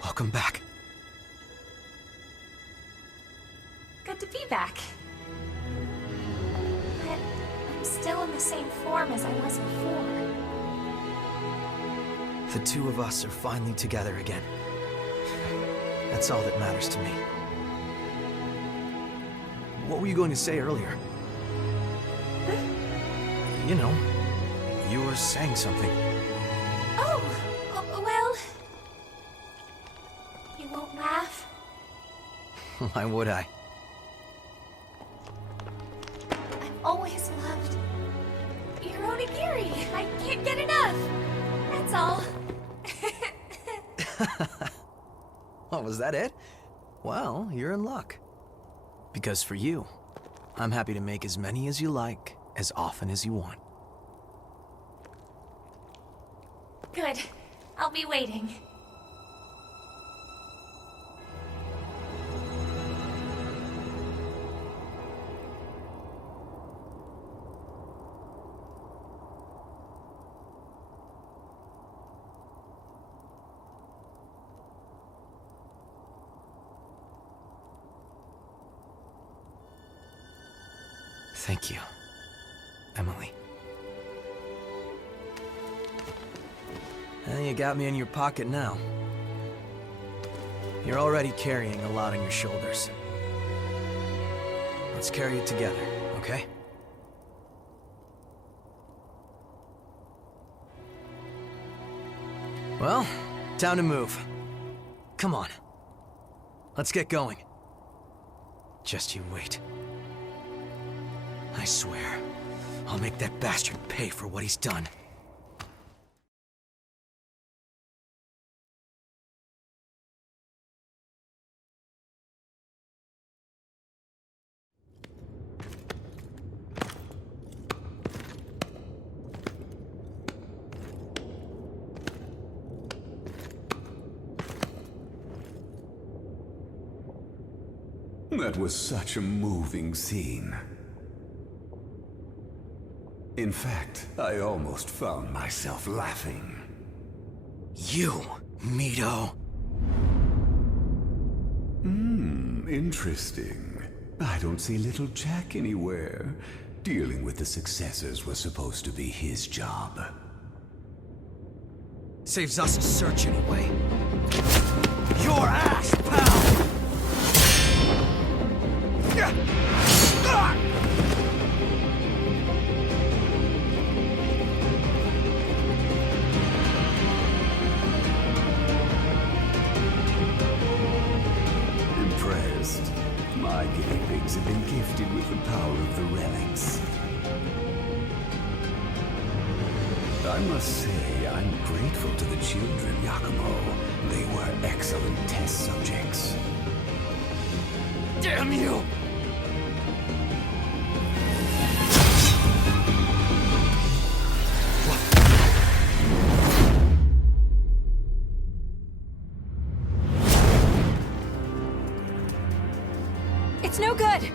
Welcome back. Good to be back. But I'm still in the same form as I was before. The two of us are finally together again. That's all that matters to me. What were you going to say earlier? You know, you were saying something. Oh, well... You won't laugh? Why would I? I've always loved your onigiri. I can't get enough. That's all. Oh, was that it? Well, you're in luck. Because for you, I'm happy to make as many as you like, as often as you want. Good. I'll be waiting. Thank you, Emily. You got me in your pocket now. You're already carrying a lot on your shoulders. Let's carry it together, okay? Well, time to move. Come on. Let's get going. Just you wait. I swear, I'll make that bastard pay for what he's done. That was such a moving scene. In fact, I almost found myself laughing. You, Mito. Interesting. I don't see little Jack anywhere. Dealing with the successors was supposed to be his job. Saves us a search anyway. Your ass, pal! Impressed. My guinea pigs have been gifted with the power of the relics. I must say, I'm grateful to the children, Yakumo. They were excellent test subjects. Damn you! It's no good!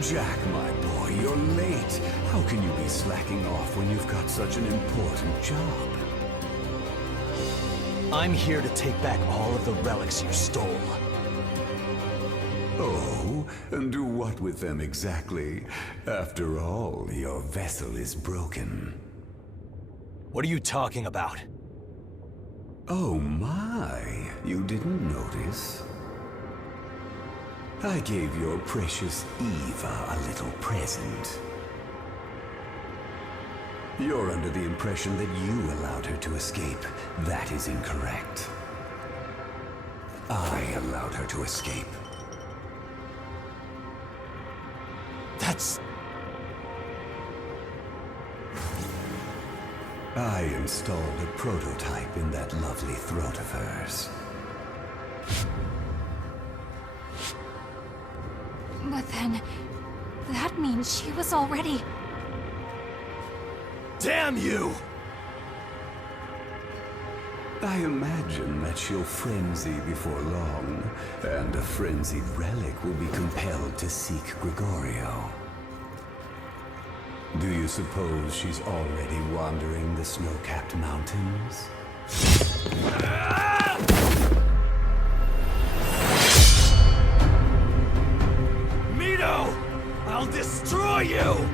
Jack, my boy, you're late. How can you be slacking off when you've got such an important job? I'm here to take back all of the relics you stole. Oh, and do what with them exactly? After all, your vessel is broken. What are you talking about? Oh my, you didn't notice? I gave your precious Eva a little present. You're under the impression that you allowed her to escape. That is incorrect. I allowed her to escape. That's... I installed a prototype in that lovely throat of hers. But then, that means she was already... Damn you! I imagine that she'll frenzy before long, and a frenzied relic will be compelled to seek Gregorio. Do you suppose she's already wandering the snow-capped mountains? Mito! I'll destroy you!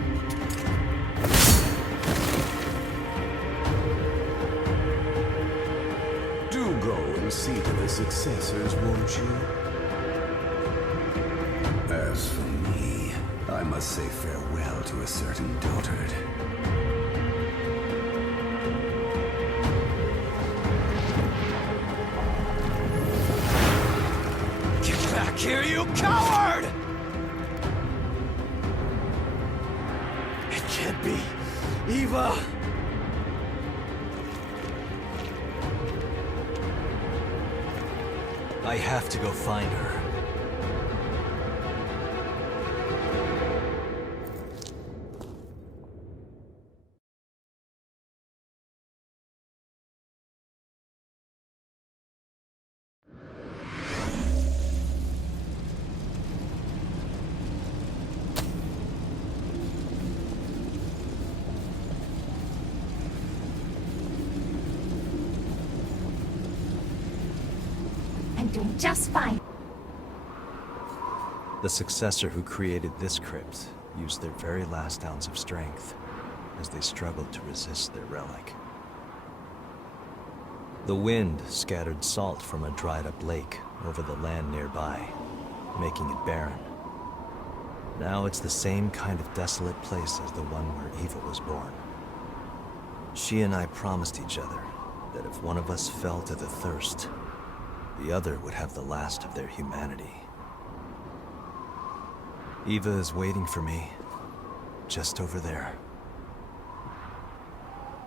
Do go and see to the successors, won't you? As for me, I must say farewell to a certain dotard. Get back here, you coward! It can't be. Eva! I have to go find her. I'm doing just fine. The successor who created this crypt used their very last ounce of strength as they struggled to resist their relic. The wind scattered salt from a dried-up lake over the land nearby, making it barren. Now it's the same kind of desolate place as the one where Eva was born. She and I promised each other that if one of us fell to the thirst, the other would have the last of their humanity. Eva is waiting for me, just over there.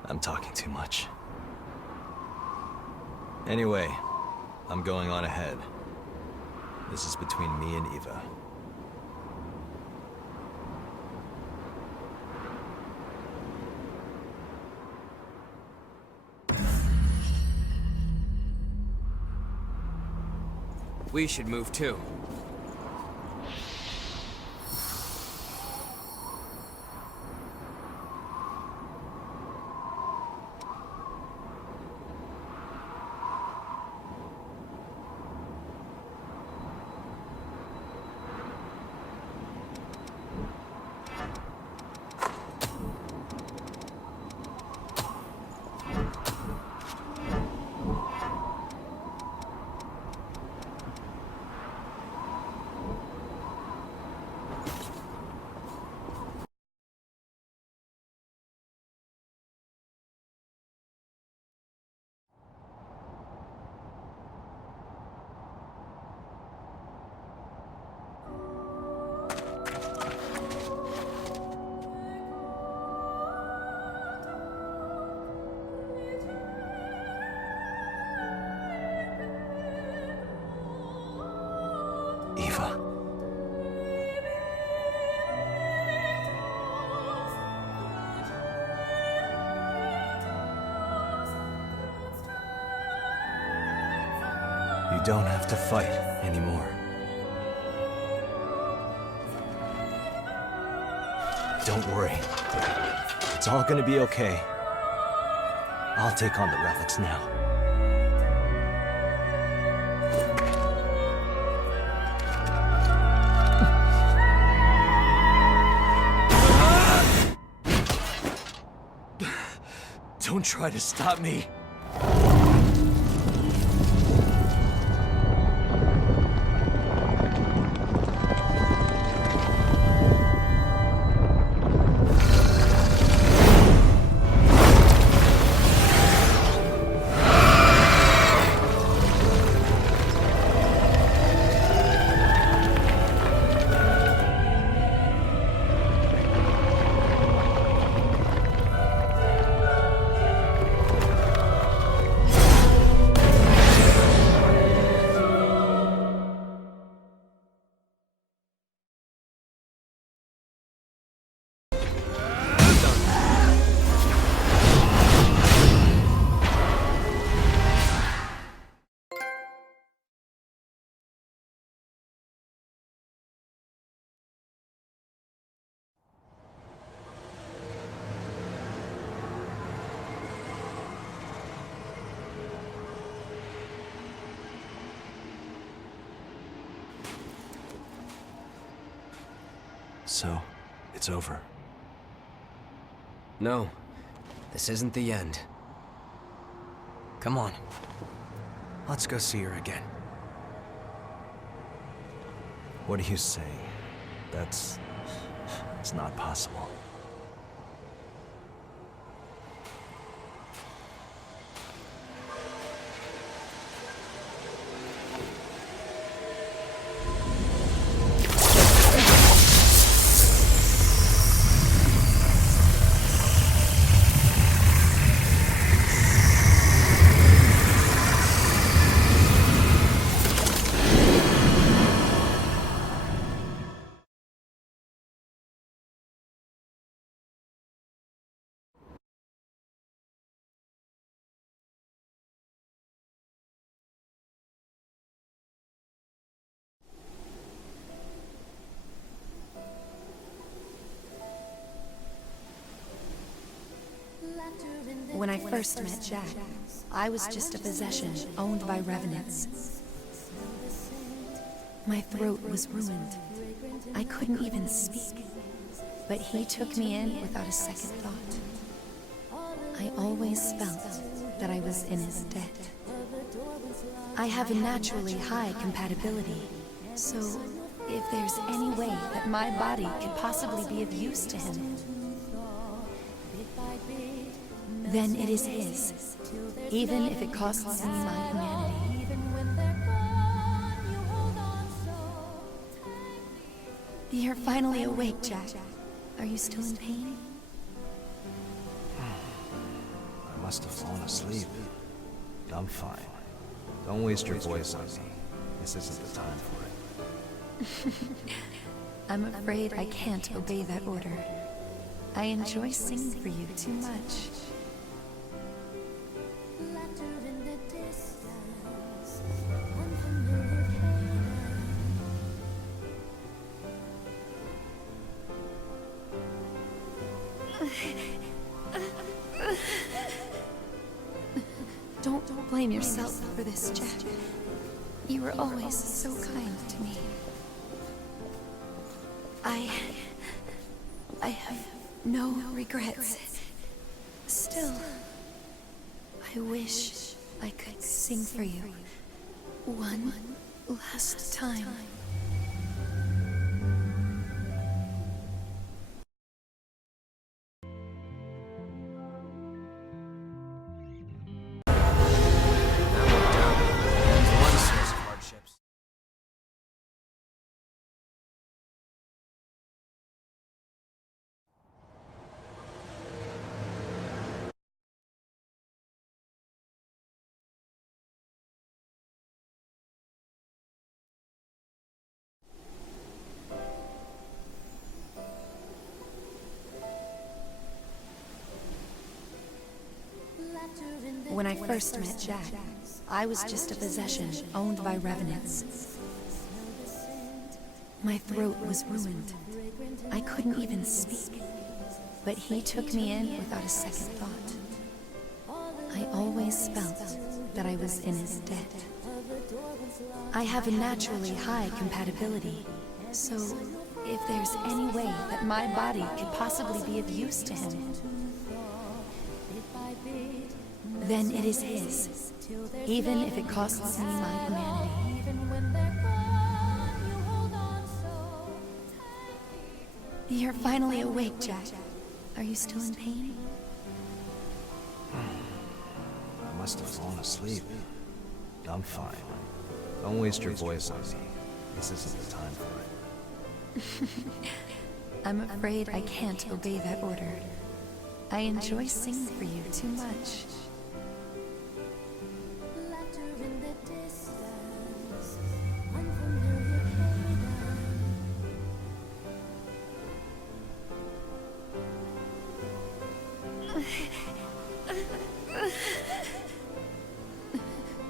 I'm talking too much. Anyway, I'm going on ahead. This is between me and Eva. We should move too. Eva. You don't have to fight anymore. Don't worry. It's all gonna be okay. I'll take on the relics now. Don't try to stop me. So, it's over. No, this isn't the end. Come on. Let's go see her again. What are you saying? It's not possible. When I first met Jack, I was just a possession owned by revenants. My throat was ruined. I couldn't even speak. But he took me in without a second thought. I always felt that I was in his debt. I have a naturally high compatibility, so if there's any way that my body could possibly be of use to him, then it is his, even if it costs me my humanity. You're finally awake, Jack. Are you still in pain? I must have fallen asleep. I'm fine. Don't waste your voice on me. This isn't the time for it. I'm afraid I can't obey that order. I enjoy singing for you too much. Don't blame yourself for this, Jack. You were always so kind to me. I have no regrets. Still, I wish I could sing for you one last time. When I first met Jack, I was just a possession owned by revenants. My throat was ruined. I couldn't even speak. But he took me in without a second thought. I always felt that I was in his debt. I have a naturally high compatibility, so if there's any way that my body could possibly be of use to him, then it is his, even if it costs me my humanity. You're finally awake, Jack. Are you still in pain? I must have fallen asleep. I'm fine. Don't waste your voice on me. This isn't the time for it. I'm afraid I can't obey that order. I enjoy singing for you too much.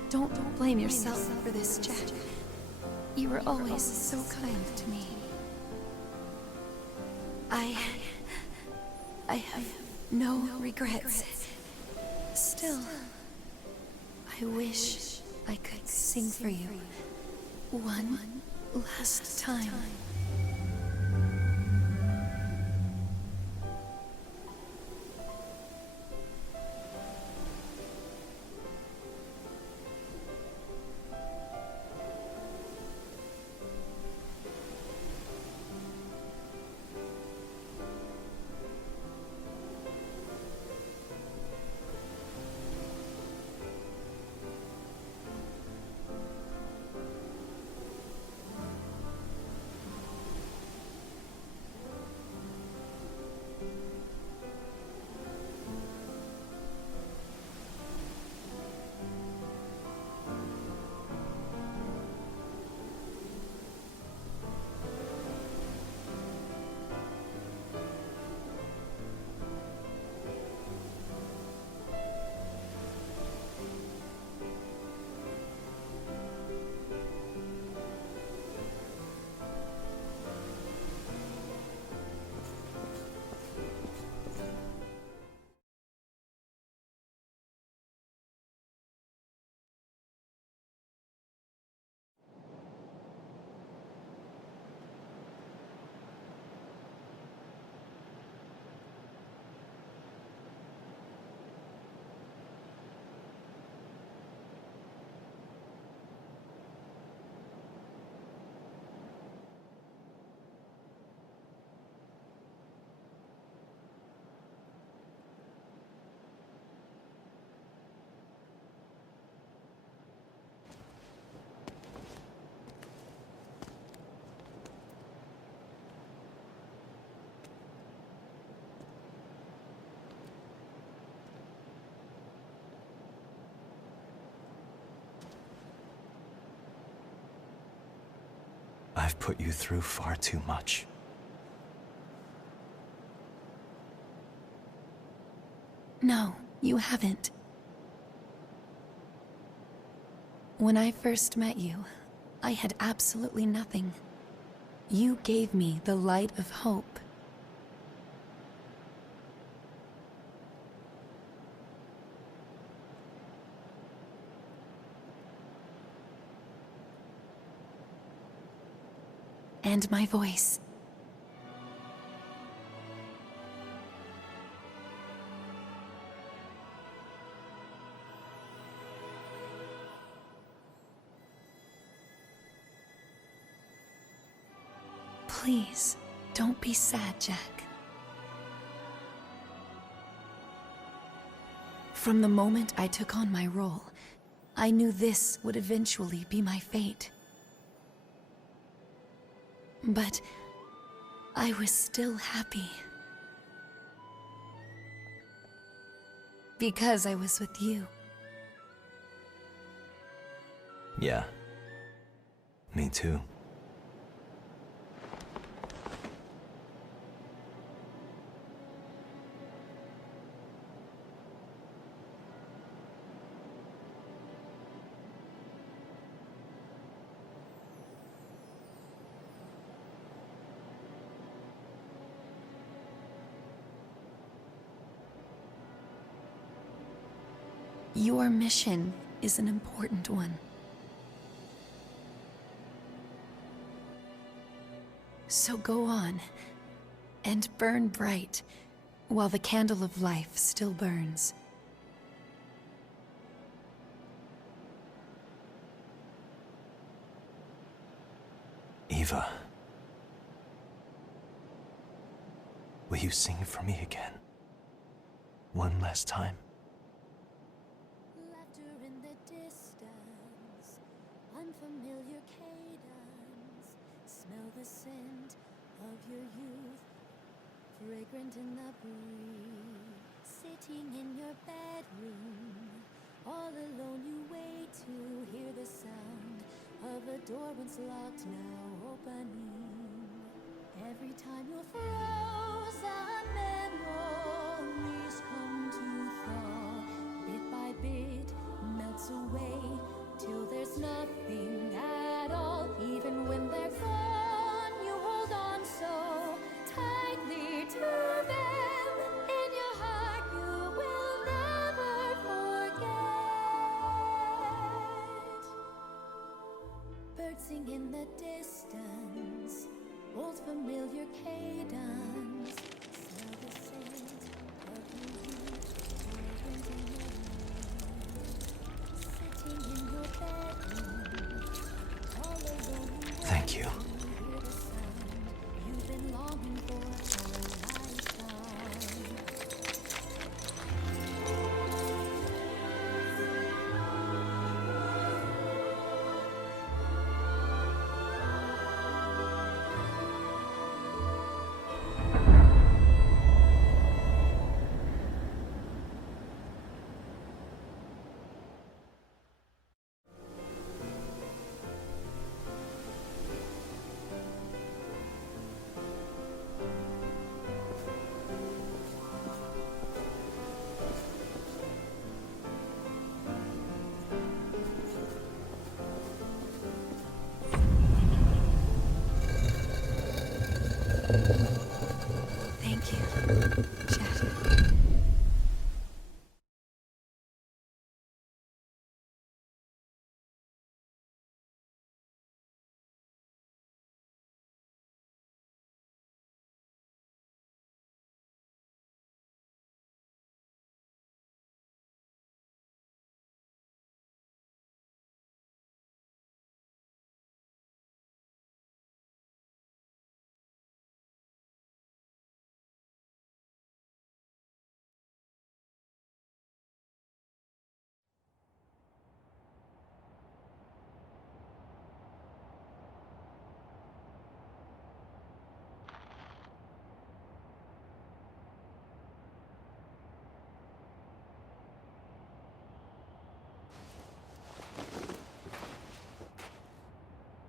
Don't blame yourself for this, Jack. You were always so kind to me. I have no regrets. Still, I wish I could sing for you one last time. I've put you through far too much. No, you haven't. When I first met you, I had absolutely nothing. You gave me the light of hope. And my voice. Please, don't be sad, Jack. From the moment I took on my role, I knew this would eventually be my fate. But I was still happy. Because I was with you. Yeah. Me too. Your mission is an important one. So go on, and burn bright, while the candle of life still burns. Eva. Will you sing for me again? One last time? Unfamiliar cadence, smell the scent of your youth, fragrant in the breeze. Sitting in your bedroom, all alone you wait to hear the sound of a door once locked, now opening. Every time your frozen memories come to thaw, bit by bit melts away, till there's nothing at all. Even when they're gone, you hold on so tightly to them. In your heart you will never forget. Birds sing in the distance, old familiar cadence. Smell the scent of your youth, fragrant in your Thank you. you've been longing for a lifetime. Thank you, Chet.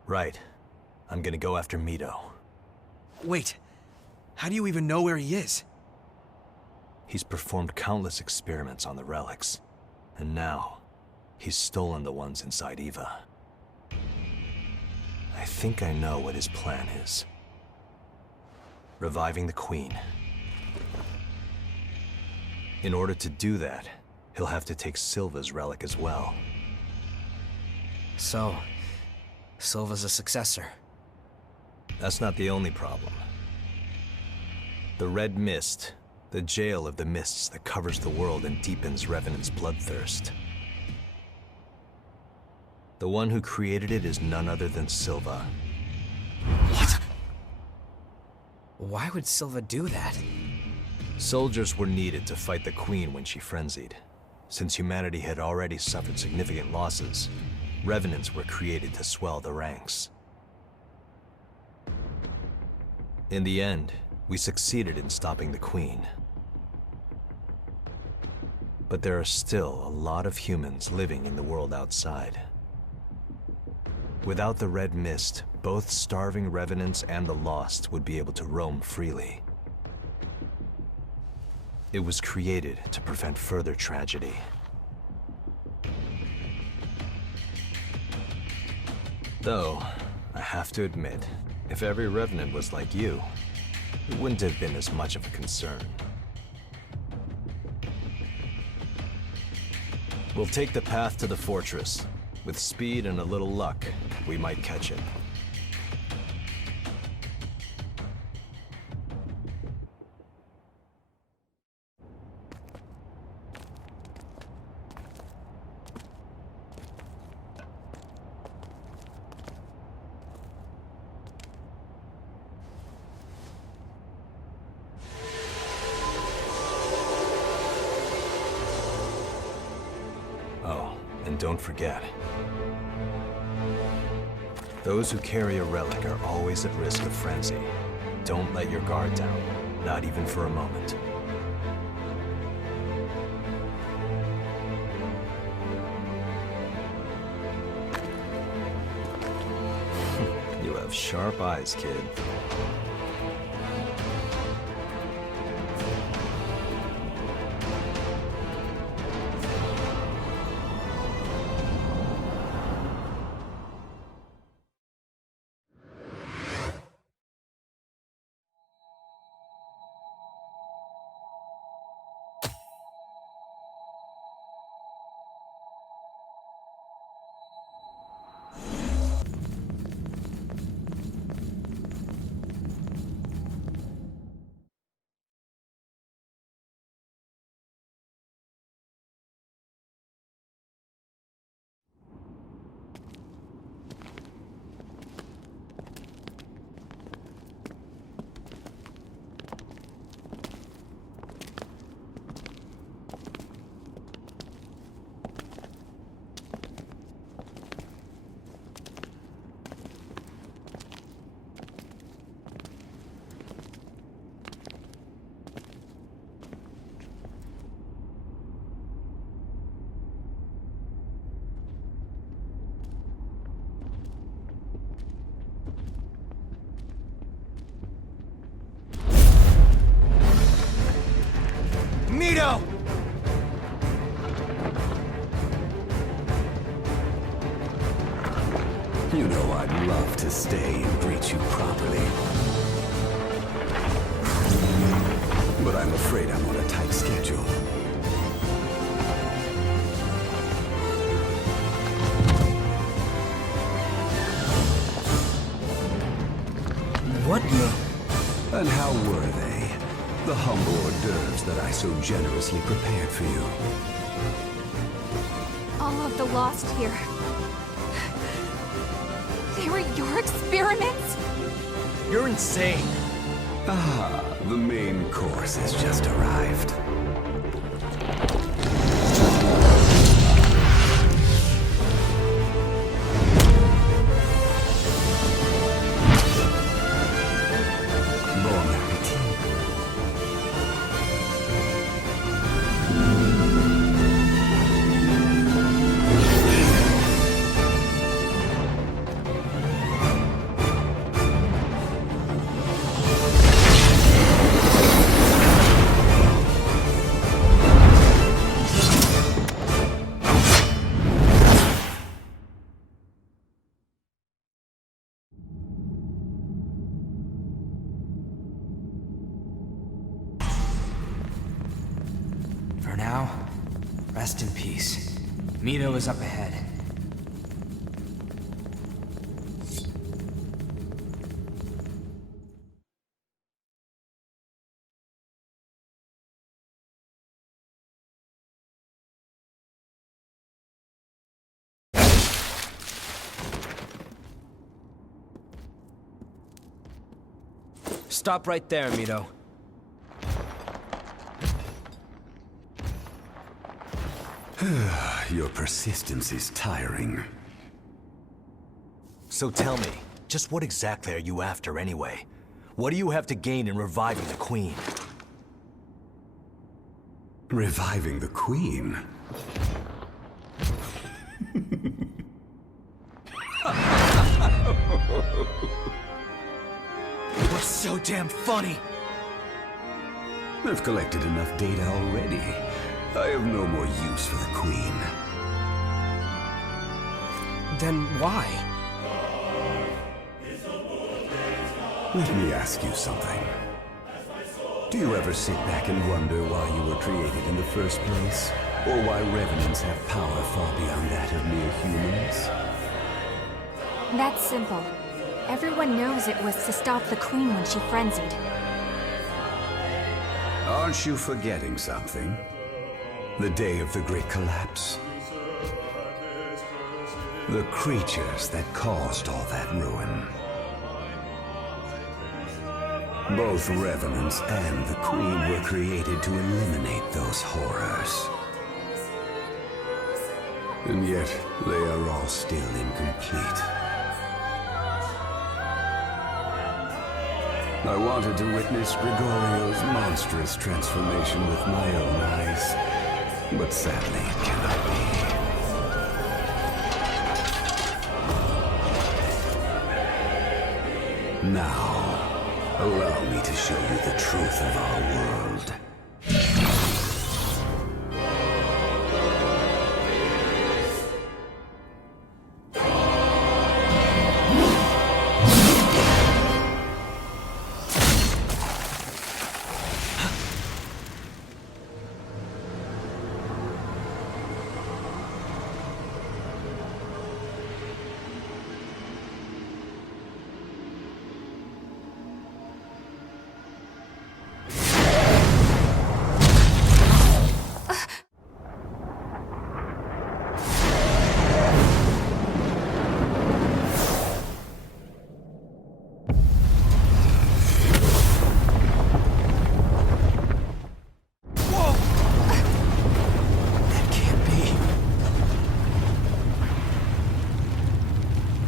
Right. I'm gonna go after Mito. Wait, how do you even know where he is? He's performed countless experiments on the relics, and now he's stolen the ones inside Eva. I think I know what his plan is. Reviving the Queen. In order to do that, he'll have to take Silva's relic as well. So, Silva's a successor. That's not the only problem. The Red Mist, the jail of the mists that covers the world and deepens Revenant's bloodthirst. The one who created it is none other than Silva. What? Why would Silva do that? Soldiers were needed to fight the Queen when she frenzied. Since humanity had already suffered significant losses, Revenants were created to swell the ranks. In the end, we succeeded in stopping the Queen. But there are still a lot of humans living in the world outside. Without the Red Mist, both starving Revenants and the Lost would be able to roam freely. It was created to prevent further tragedy. Though, I have to admit, if every Revenant was like you, it wouldn't have been as much of a concern. We'll take the path to the fortress. With speed and a little luck, we might catch it. Oh, and don't forget. Those who carry a relic are always at risk of frenzy. Don't let your guard down, not even for a moment. You have sharp eyes, kid. Mito! You know I'd love to stay and greet you properly. But I'm afraid I'm on a tight schedule. What the... And how were they? The humble hors d'oeuvres that I so generously prepared for you. All of the Lost here. They were your experiments? You're insane. Ah, the main course has just arrived. Bon appetit. For now, rest in peace. Mito is up ahead. Stop right there, Mito. Your persistence is tiring. So tell me, just what exactly are you after anyway? What do you have to gain in reviving the Queen? Reviving the Queen? What's so damn funny? I've collected enough data already. I have no more use for the Queen. Then why? Let me ask you something. Do you ever sit back and wonder why you were created in the first place? Or why Revenants have power far beyond that of mere humans? That's simple. Everyone knows it was to stop the Queen when she frenzied. Aren't you forgetting something? The day of the Great Collapse? The creatures that caused all that ruin. Both Revenants and the Queen were created to eliminate those horrors. And yet, they are all still incomplete. I wanted to witness Grigorio's monstrous transformation with my own eyes, but sadly it cannot be. Now, allow me to show you the truth of our world.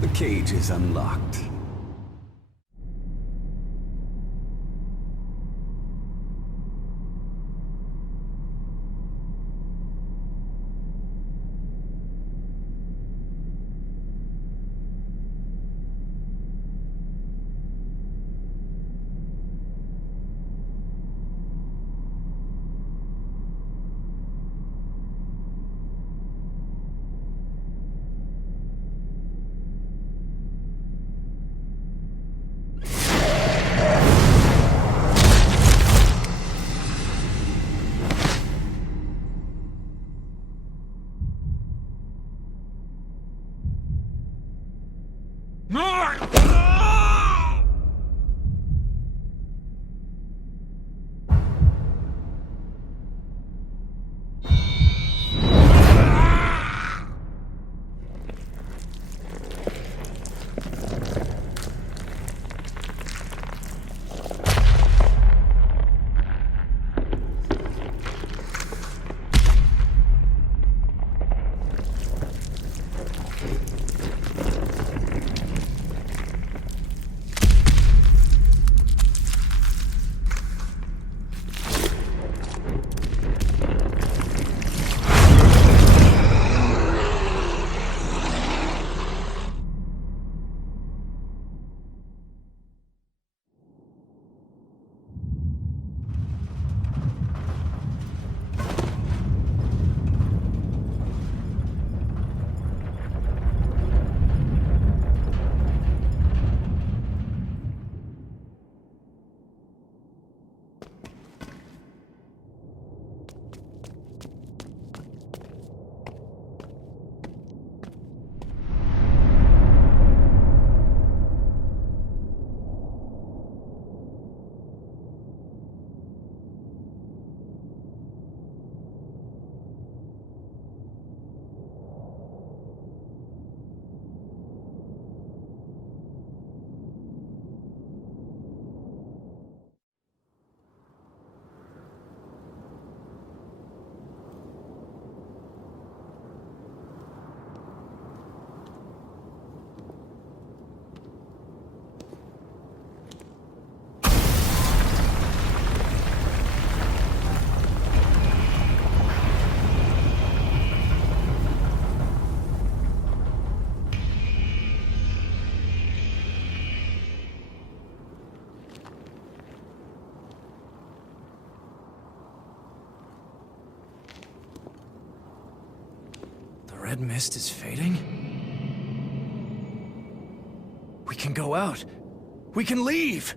The cage is unlocked. red mist is fading? We can go out. We can leave!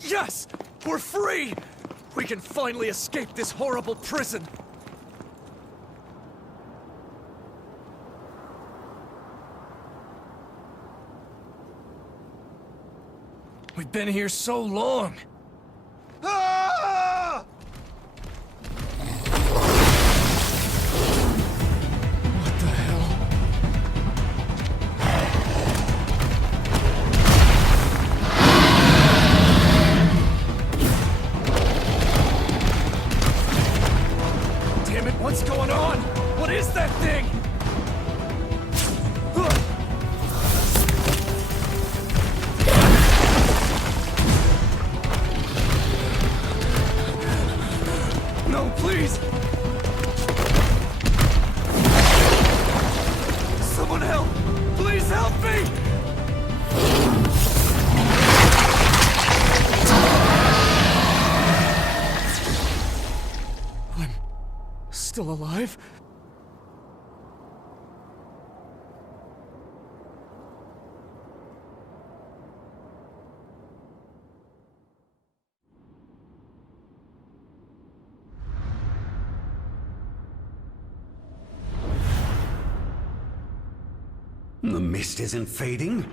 Yes! We're free! We can finally escape this horrible prison! We've been here so long! Ah! What the hell? Damn it, what's going on? What is that thing? No, please! Someone help! Please help me! I'm still alive? The mist isn't fading?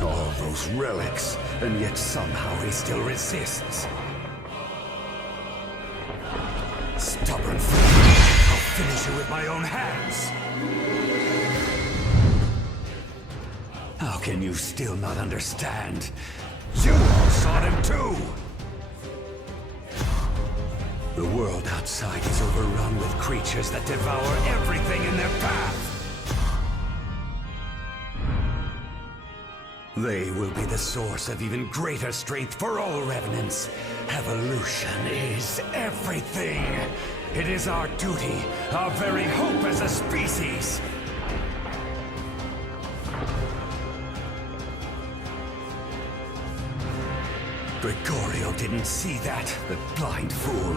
All those relics, and yet somehow he still resists. Stubborn fool! I'll finish you with my own hands! How can you still not understand? You all saw them too! The world outside is overrun with creatures that devour everything in their path. They will be the source of even greater strength for all revenants. Evolution is everything. It is our duty, our very hope as a species. Gregorio didn't see that, the blind fool.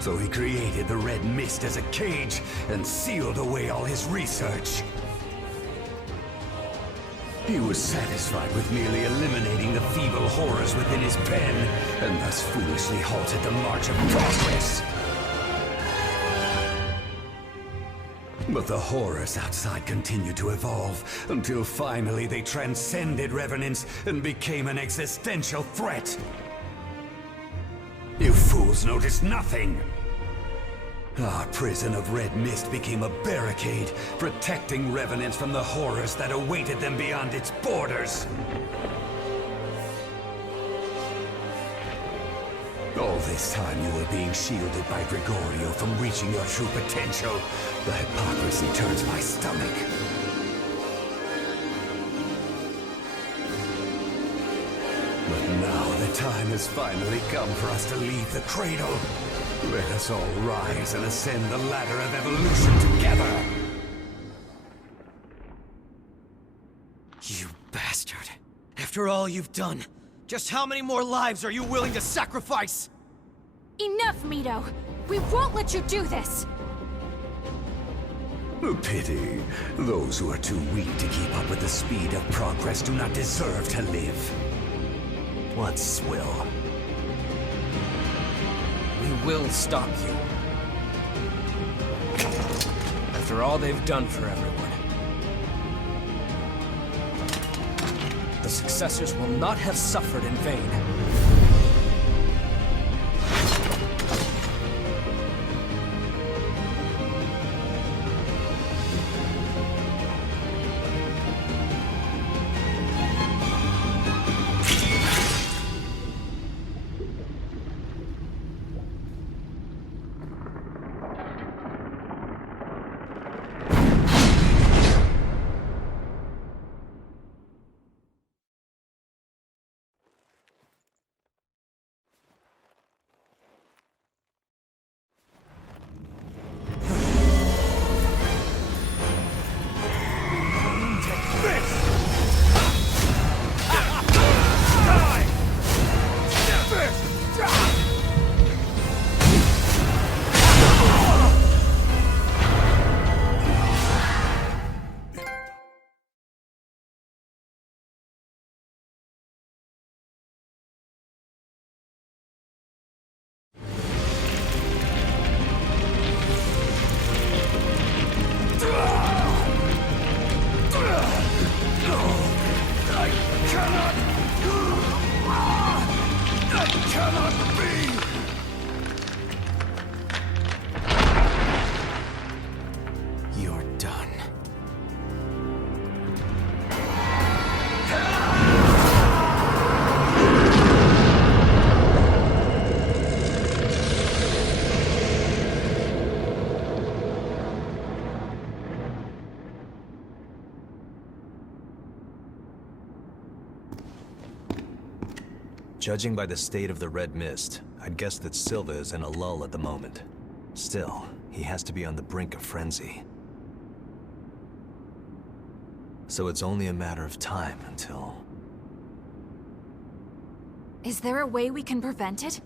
So he created the red mist as a cage and sealed away all his research. He was satisfied with merely eliminating the feeble horrors within his pen, and thus foolishly halted the march of progress. But the horrors outside continued to evolve, until finally they transcended revenants and became an existential threat. You fools noticed nothing! Our prison of red mist became a barricade, protecting revenants from the horrors that awaited them beyond its borders. All this time you were being shielded by Gregorio from reaching your true potential. The hypocrisy turns my stomach. But now the time has finally come for us to leave the cradle. Let us all rise and ascend the ladder of evolution together. You bastard. After all you've done, just how many more lives are you willing to sacrifice? Enough, Mito! We won't let you do this! A pity. Those who are too weak to keep up with the speed of progress do not deserve to live. What swill? We will stop you. After all they've done for everyone. The successors will not have suffered in vain. Judging by the state of the red mist, I'd guess that Silva is in a lull at the moment. Still, he has to be on the brink of frenzy. So it's only a matter of time until... Is there a way we can prevent it?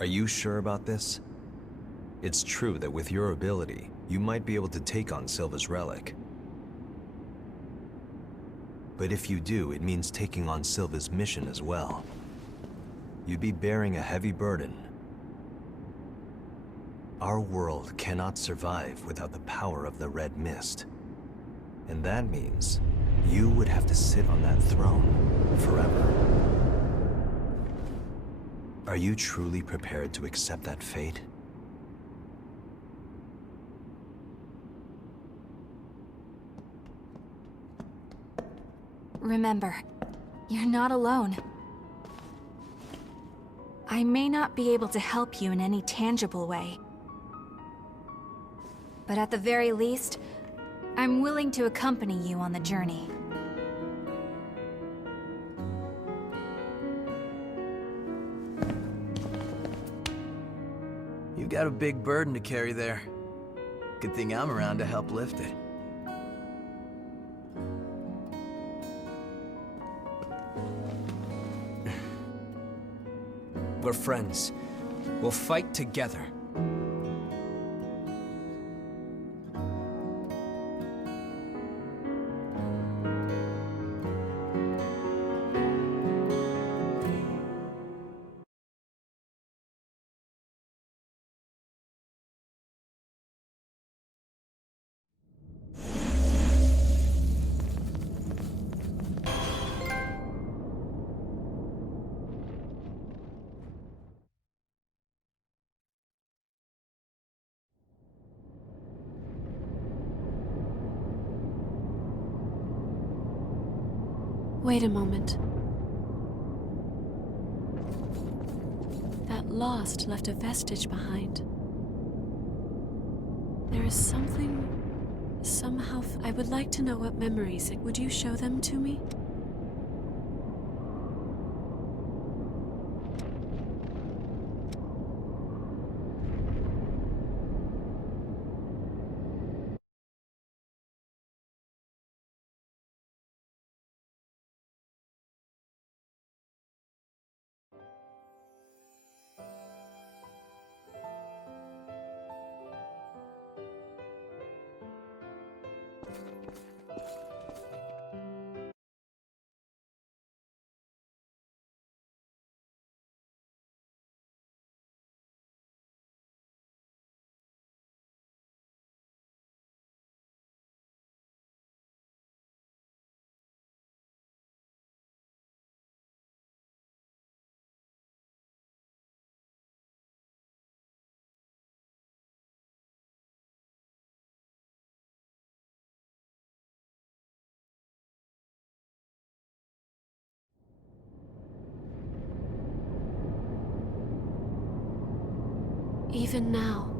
Are you sure about this? It's true that with your ability, you might be able to take on Silva's relic. But if you do, it means taking on Silva's mission as well. You'd be bearing a heavy burden. Our world cannot survive without the power of the Red Mist. And that means you would have to sit on that throne forever. Are you truly prepared to accept that fate? Remember, you're not alone. I may not be able to help you in any tangible way. But at the very least, I'm willing to accompany you on the journey. You got a big burden to carry there. Good thing I'm around to help lift it. We're friends. We'll fight together. Wait a moment. That lost left a vestige behind. There is something... somehow... I would like to know what memories... Would you show them to me? Even now,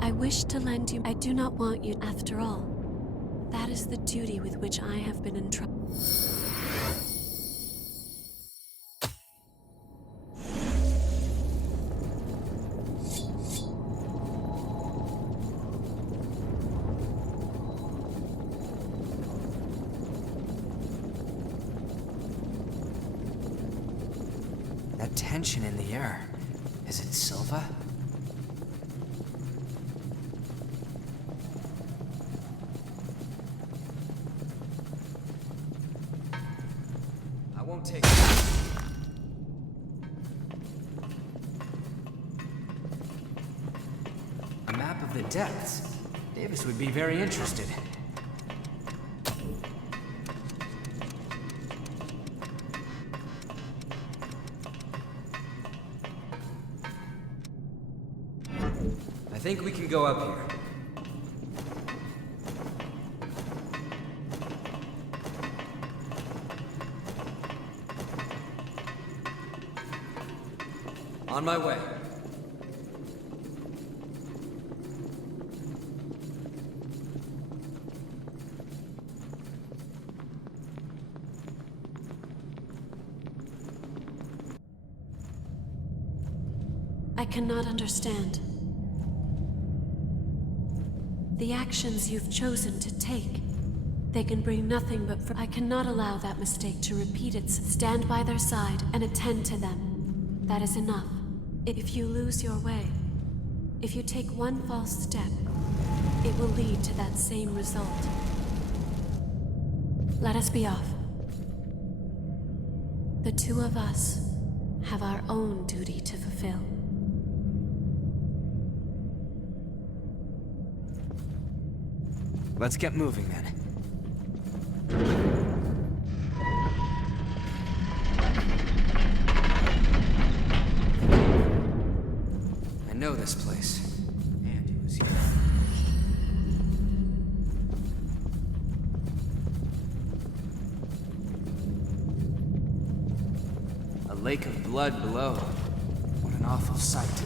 I wish to lend you. I do not want you. After all, that is the duty with which I have been entrusted. That tension in the air. Is it Silva? I won't take it. A map of the depths. Davis would be very interested. I think we can go up here. On my way. I cannot understand. The actions you've chosen to take, they can bring nothing but I cannot allow that mistake to repeat itself. Stand by their side and attend to them. That is enough. If you lose your way, if you take one false step, it will lead to that same result. Let us be off. The two of us have our own duty to fulfill. Let's get moving then. I know this place. Andy was here. A lake of blood below. What an awful sight.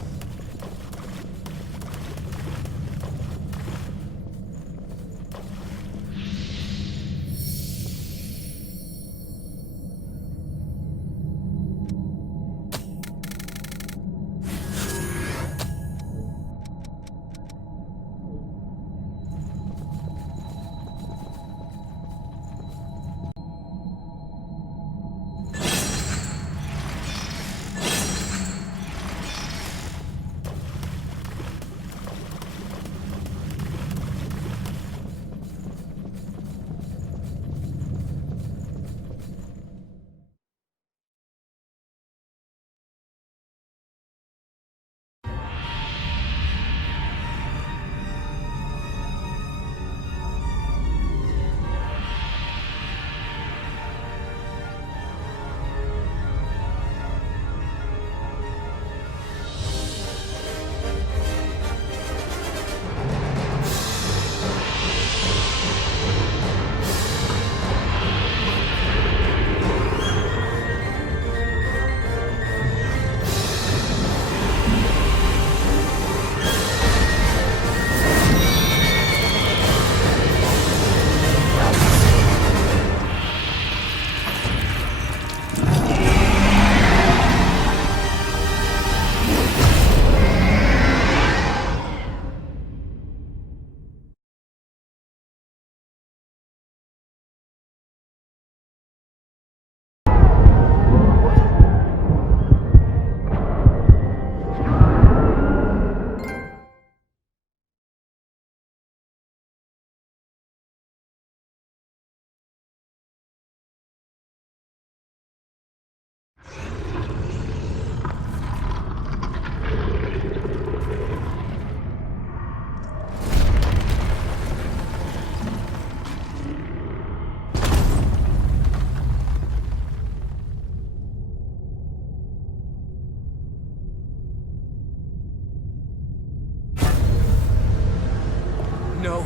No.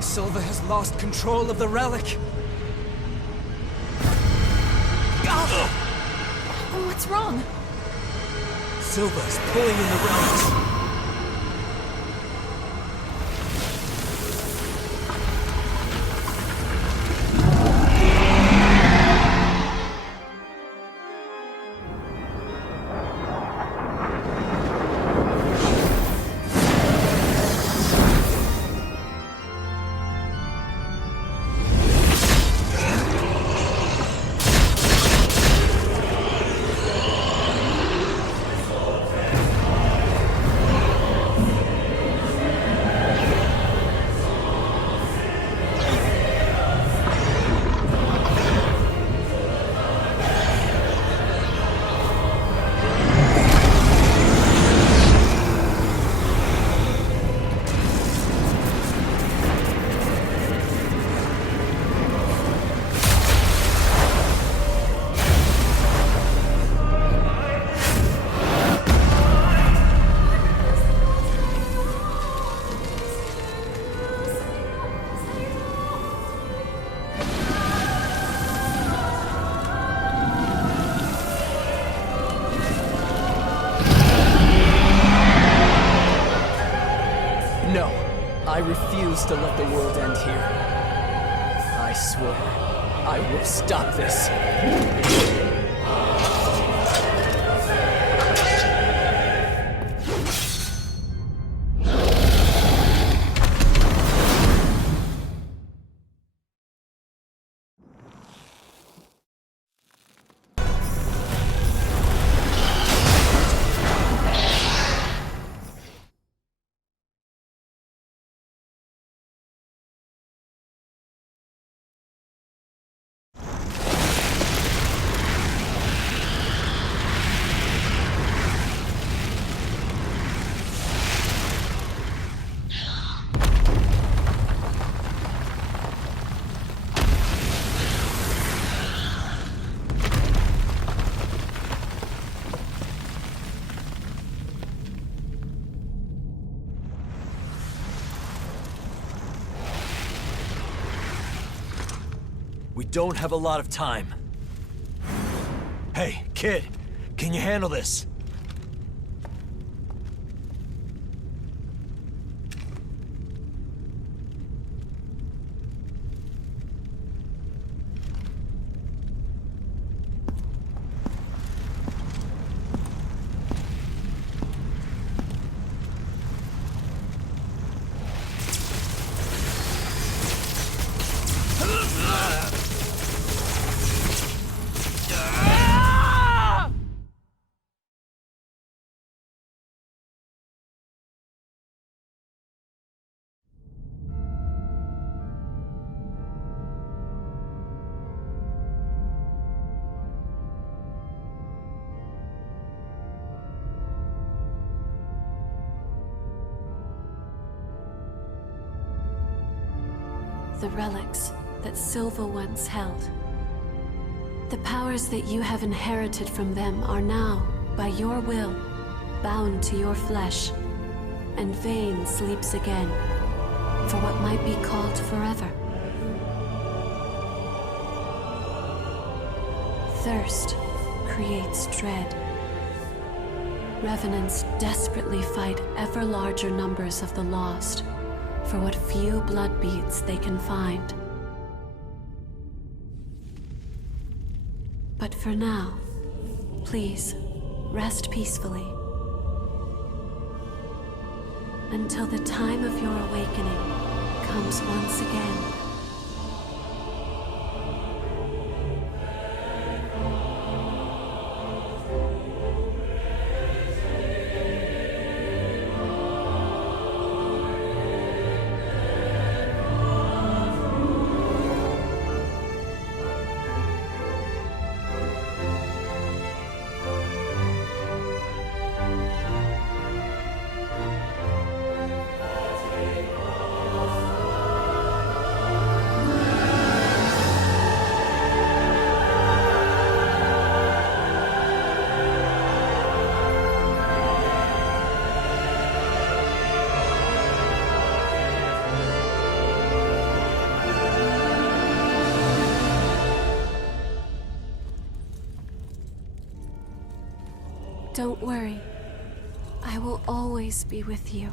Silva has lost control of the relic. What's wrong? Silva is pulling in the relics. refuse to let the world end here. I swear, I will stop this. We don't have a lot of time. Hey, kid, can you handle this? The relics that Silva once held. The powers that you have inherited from them are now, by your will, bound to your flesh, and Vayne sleeps again, for what might be called forever. Thirst creates dread. Revenants desperately fight ever larger numbers of the lost, for what few blood beads they can find. But for now, please, rest peacefully. Until the time of your awakening comes once again. Don't worry. I will always be with you.